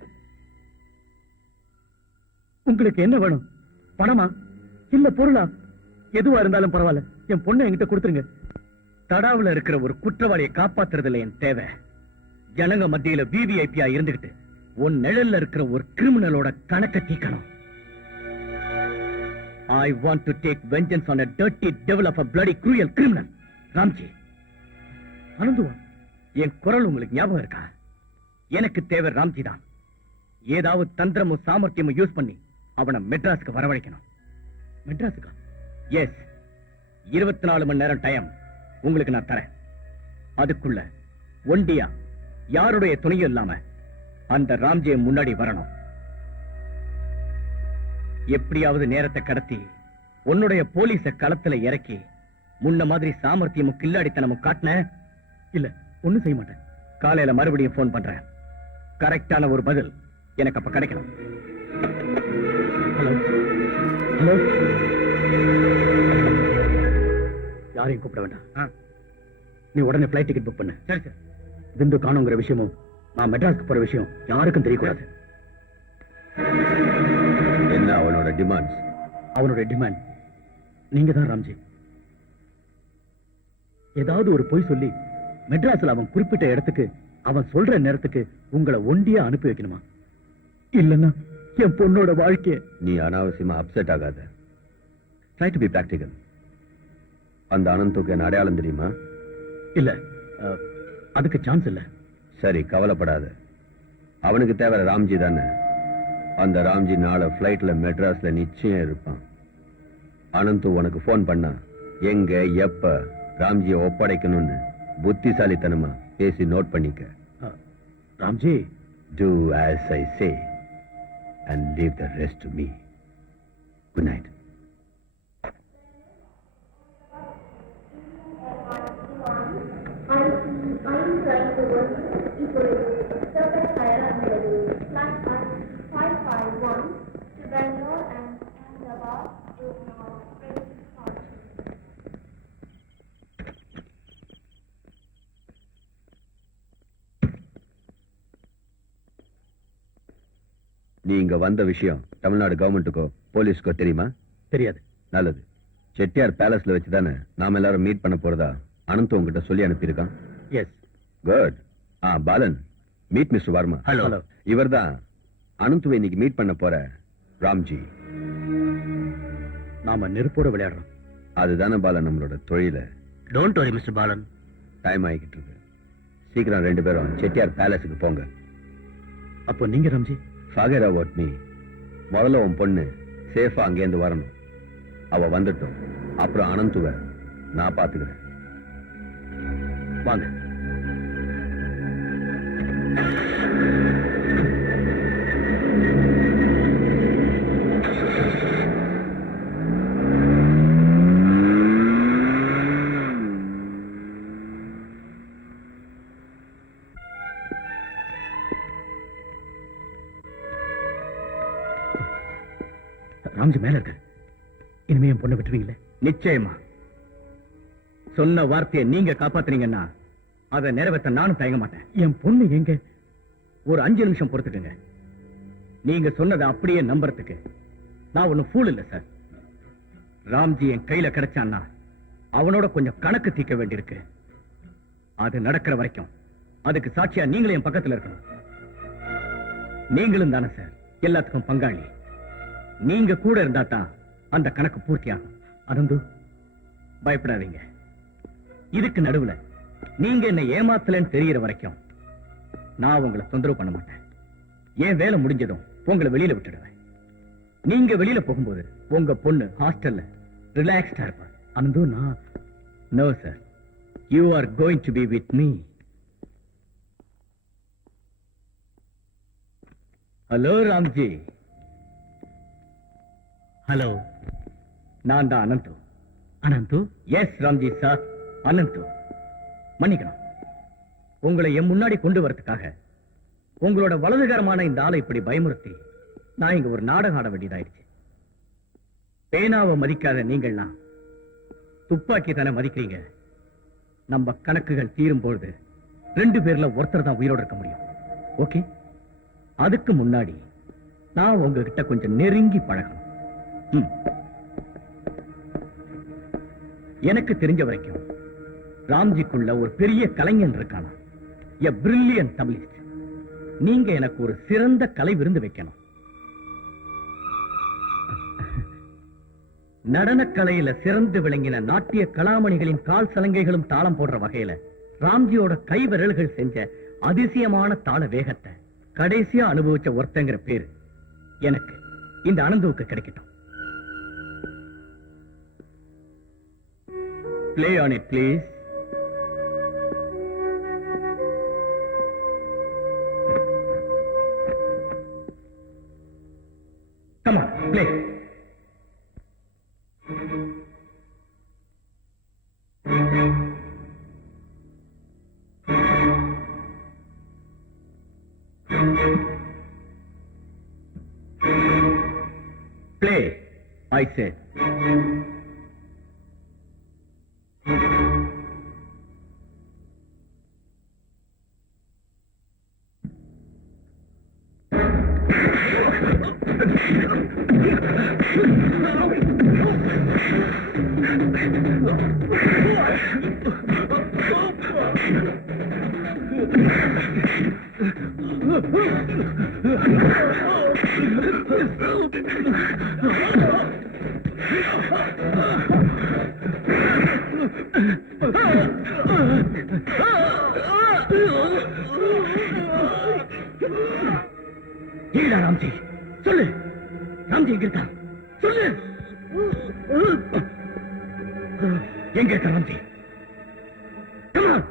உங்களுக்கு என்ன வேணும்? பணமா இல்ல பொருளா? எதுவா இருந்தாலும் பரவாயில்ல, என் பொண்ணை என்கிட்ட கொடுத்துருங்க. தடாவுல இருக்கிற ஒரு குற்றவாளியை காப்பாத்துறதுல என் தேவை. ஜனங்க மத்தியில விவிஐபியா இருந்துகிட்டு உன் நிழல்ல இருக்கிற ஒரு கிரிமினலோட கணக்க தீக்கணும். I want to take vengeance on a dirty devil of a bloody cruel criminal. Ramji. அனந்துவா, என் குரல் உங்களுக்கு ஞாபகம் இருக்கா? எனக்கு தேவை ராம்ஜி தான். ஏதாவது தந்திரமும் சாமர்த்தியமும் யூஸ் பண்ணி அவனை மெட்ராஸுக்கு வரவழைக்கணும். மெட்ராஸுக்கா? எஸ். 24 மணி நேரம் டைம் உங்களுக்கு நான் தரேன். அதுக்குள்ள ஒண்டியா யாருடைய துணையும் இல்லாம அந்த ராம்ஜியை முன்னாடி வரணும். எப்படியாவது நேரத்தை கடத்தி உன்னுடைய போலீஸ களத்துல இறக்கி முன்ன மாதிரி சாமர்த்தியமும் கில்லாடித்தனமும் காட்டின இல்ல ஒண்ணும் செய்ய மாட்டேன். காலையில மறுபடியும் போன் பண்றேன். கரெக்டான ஒரு பதில் எனக்கு அப்ப கிடைக்கணும். Hello hello. யாரையும் கூப்பிட வேண்டாம். நீ உடனே பிளைட் டிக்கெட் புக் பண்ணு. சரி சார். பிந்து காணுங்கிற விஷயமும் நான் மெட்ராஸ்க்கு போற விஷயம் யாருக்கும் தெரியக்கூடாது. என்ன அவனோட டிமாண்ட்ஸ்? அவனுடைய டிமாண்ட் நீங்க தான் ராம்ஜி. ஏதாவது ஒரு பொய் சொல்லி மெட்ராஸ்ல அவன் குறிப்பிட்ட இடத்துக்கு அவன் சொல்ற நேரத்துக்கு உங்களை ஒண்டியா அனுப்பி வைக்கணுமா? இல்லன்னா என் பொண்ணோட வாழ்க்கைய. நீ அனாவசியமா அப்செட் ஆகாத. Try to be practical. அந்த அனந்துக்கு என்ன அடையாளம் தெரியுமா? இல்ல, அதுக்கு சான்ஸ் இல்ல. சரி, கவலைப்படாத. அவனுக்கு தேவை ராம்ஜி தானே. அந்த ராம்ஜி நாளை பிளைட்ல மெட்ராஸ்ல நிச்சயம் இருப்பான். அனந்து உனக்கு போன் பண்ணா எங்க எப்ப ராம்ஜியை ஒப்படைக்கணும்னு புத்திசாலித்தனமா பேசி நோட் பண்ணிக்க. Ramji, do as I say and leave the rest to me. Good night. நீங்க வந்த விஷயம் தமிழ்நாடு கவர்மெண்ட்டுக்கோ போலீஸ்க்கோ தெரியுமா? தெரியாது. நல்லது. செட்டியார் பேலஸ்ல வச்சுதானே நாம எல்லாரும் மீட் பண்ண போறதா அனந்த் உங்ககிட்ட சொல்லி அனுப்பியிருக்கான். Yes. Good. Balan, meet mister Varma. Hello. இவர்தான் அனந்துவை இன்னைக்கு மீட் பண்ண போற ராம்ஜி. நாம நெருப்போட விளையாடுறோம். அதுதானே பாலன் நம்மளோட தொழில. Don't worry mister Balan. Time ஆகிக்கிட்டு இருக்கு. சீக்கிரம் 2 பேரும் செட்டியார் பேலஸுக்கு போங்க. அப்போ நீங்க ராம்ஜி? Forget about me. முதல்ல உன் பொண்ணு சேஃபா அங்கேருந்து வரணும். அவ வந்துட்டோம், அப்புறம் அனந்துவ நான் பாத்துக்கிறேன். வாங்க. ராம்ஜி மேல இருக்காரு. இனிமே என் பொண்ணை விட்டுருவீங்களே? நிச்சயமா. சொன்ன வார்த்தையை நீங்க காப்பாத்துறீங்கன்னா அதை நிறைவேற்ற நானும் தயங்க மாட்டேன். என் பொண்ணு எங்க? ஒரு 5 நிமிஷம் பொறுத்துக்குங்க. நீங்க சொன்னதை அப்படியே நம்புறதுக்கு நான் ஒன்னும் ஃபூல் இல்ல சார். ராம்ஜி என் கையில கிடைச்சான்னா அவனோட கொஞ்சம் கணக்கு தீர்க்க வேண்டியிருக்கு. அது நடக்கிற வரைக்கும் அதுக்கு சாட்சியா நீங்களும் என் பக்கத்துல இருக்கணும். நீங்களும் தானே சார் எல்லாத்துக்கும் பங்காளி. நீங்க கூட இருந்தா தான் அந்த கணக்கு பூர்த்தியாகும். அனந்து, பயப்படாதீங்க. இதுக்கு நடுவுல நீங்க என்ன ஏமாத்தலன்னு தெரியற வரைக்கும் நான் உங்களை தொந்தரவு பண்ண மாட்டேன். என் வேலை முடிஞ்சதும் உங்களை வெளியில விட்டுடுவேன். நீங்க வெளியில போகும்போது உங்க பொண்ணு ஹாஸ்டல்ல ரிலாக்ஸ்டா இருப்பா. அனந்து, நான் no sir, you are going to be with me. Hello Ramji. Hello, நான் தான் அனந்து. அனந்து? Yes Ramji sir, Ananthu. மன்னிக்கணும், உங்களை என் முன்னாடி கொண்டு வரதுக்காக உங்களோட வலதுகரமான இந்த ஆளை இப்படி பயமுறுத்தி நான் இங்க ஒரு நாடகம் ஆட வேண்டியதாயிடுச்சு. பேனாவை மதிக்காத நீங்கள்லாம் துப்பாக்கி தானே மதிக்கிறீங்க. நம்ம கணக்குகள் தீரும் பொழுது 2 பேர்ல ஒருத்தர் தான் உயிரோட இருக்க முடியும். ஓகே, அதுக்கு முன்னாடி நான் உங்ககிட்ட கொஞ்சம் நெருங்கி பழகணும். எனக்கு தெரிஞ்ச வரைக்கும் ராம்ஜிக்குள்ள ஒரு பெரிய கலைஞன் இருக்கானா, எ பிரில்லியன்ட் தமிழிஸ்ட். நீங்க எனக்கு ஒரு சிறந்த கலை விருந்து வைக்கணும். நடனக்கலையில சிறந்து விளங்கின நாட்டிய கலாமணிகளின் கால் சலங்கைகளும் தாளம் போடுற வகையில ராம்ஜியோட கை விரல்கள் செஞ்ச அதிசயமான தாள வேகத்தை கடைசியா அனுபவிச்ச ஒருத்தங்கிற பேரு எனக்கு இந்த அனந்துவுக்கு கிடைக்கட்டும். Play on it, please. Come on, play. Play, I said. எங்கடா ராம்ஜி? சொல்லு, ராம்ஜி எங்க இருக்கான்? சொல்லு, எங்க இருக்க ராம்ஜி? Come on.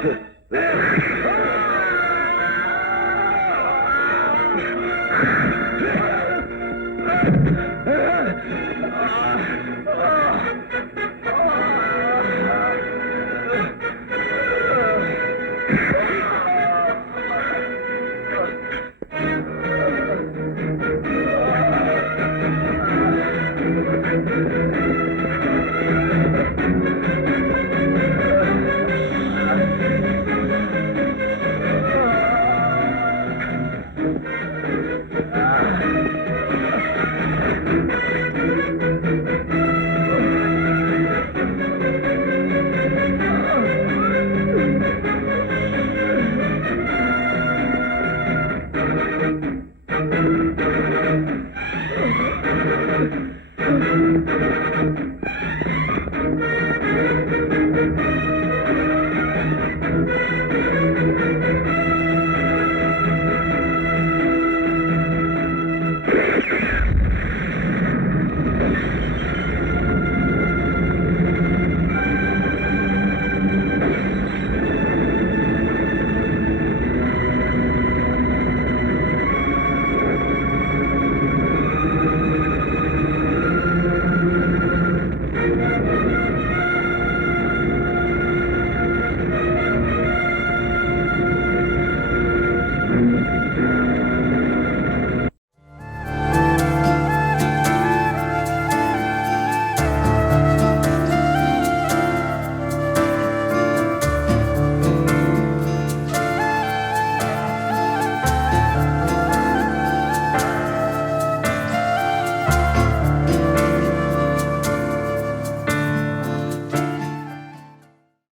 Good.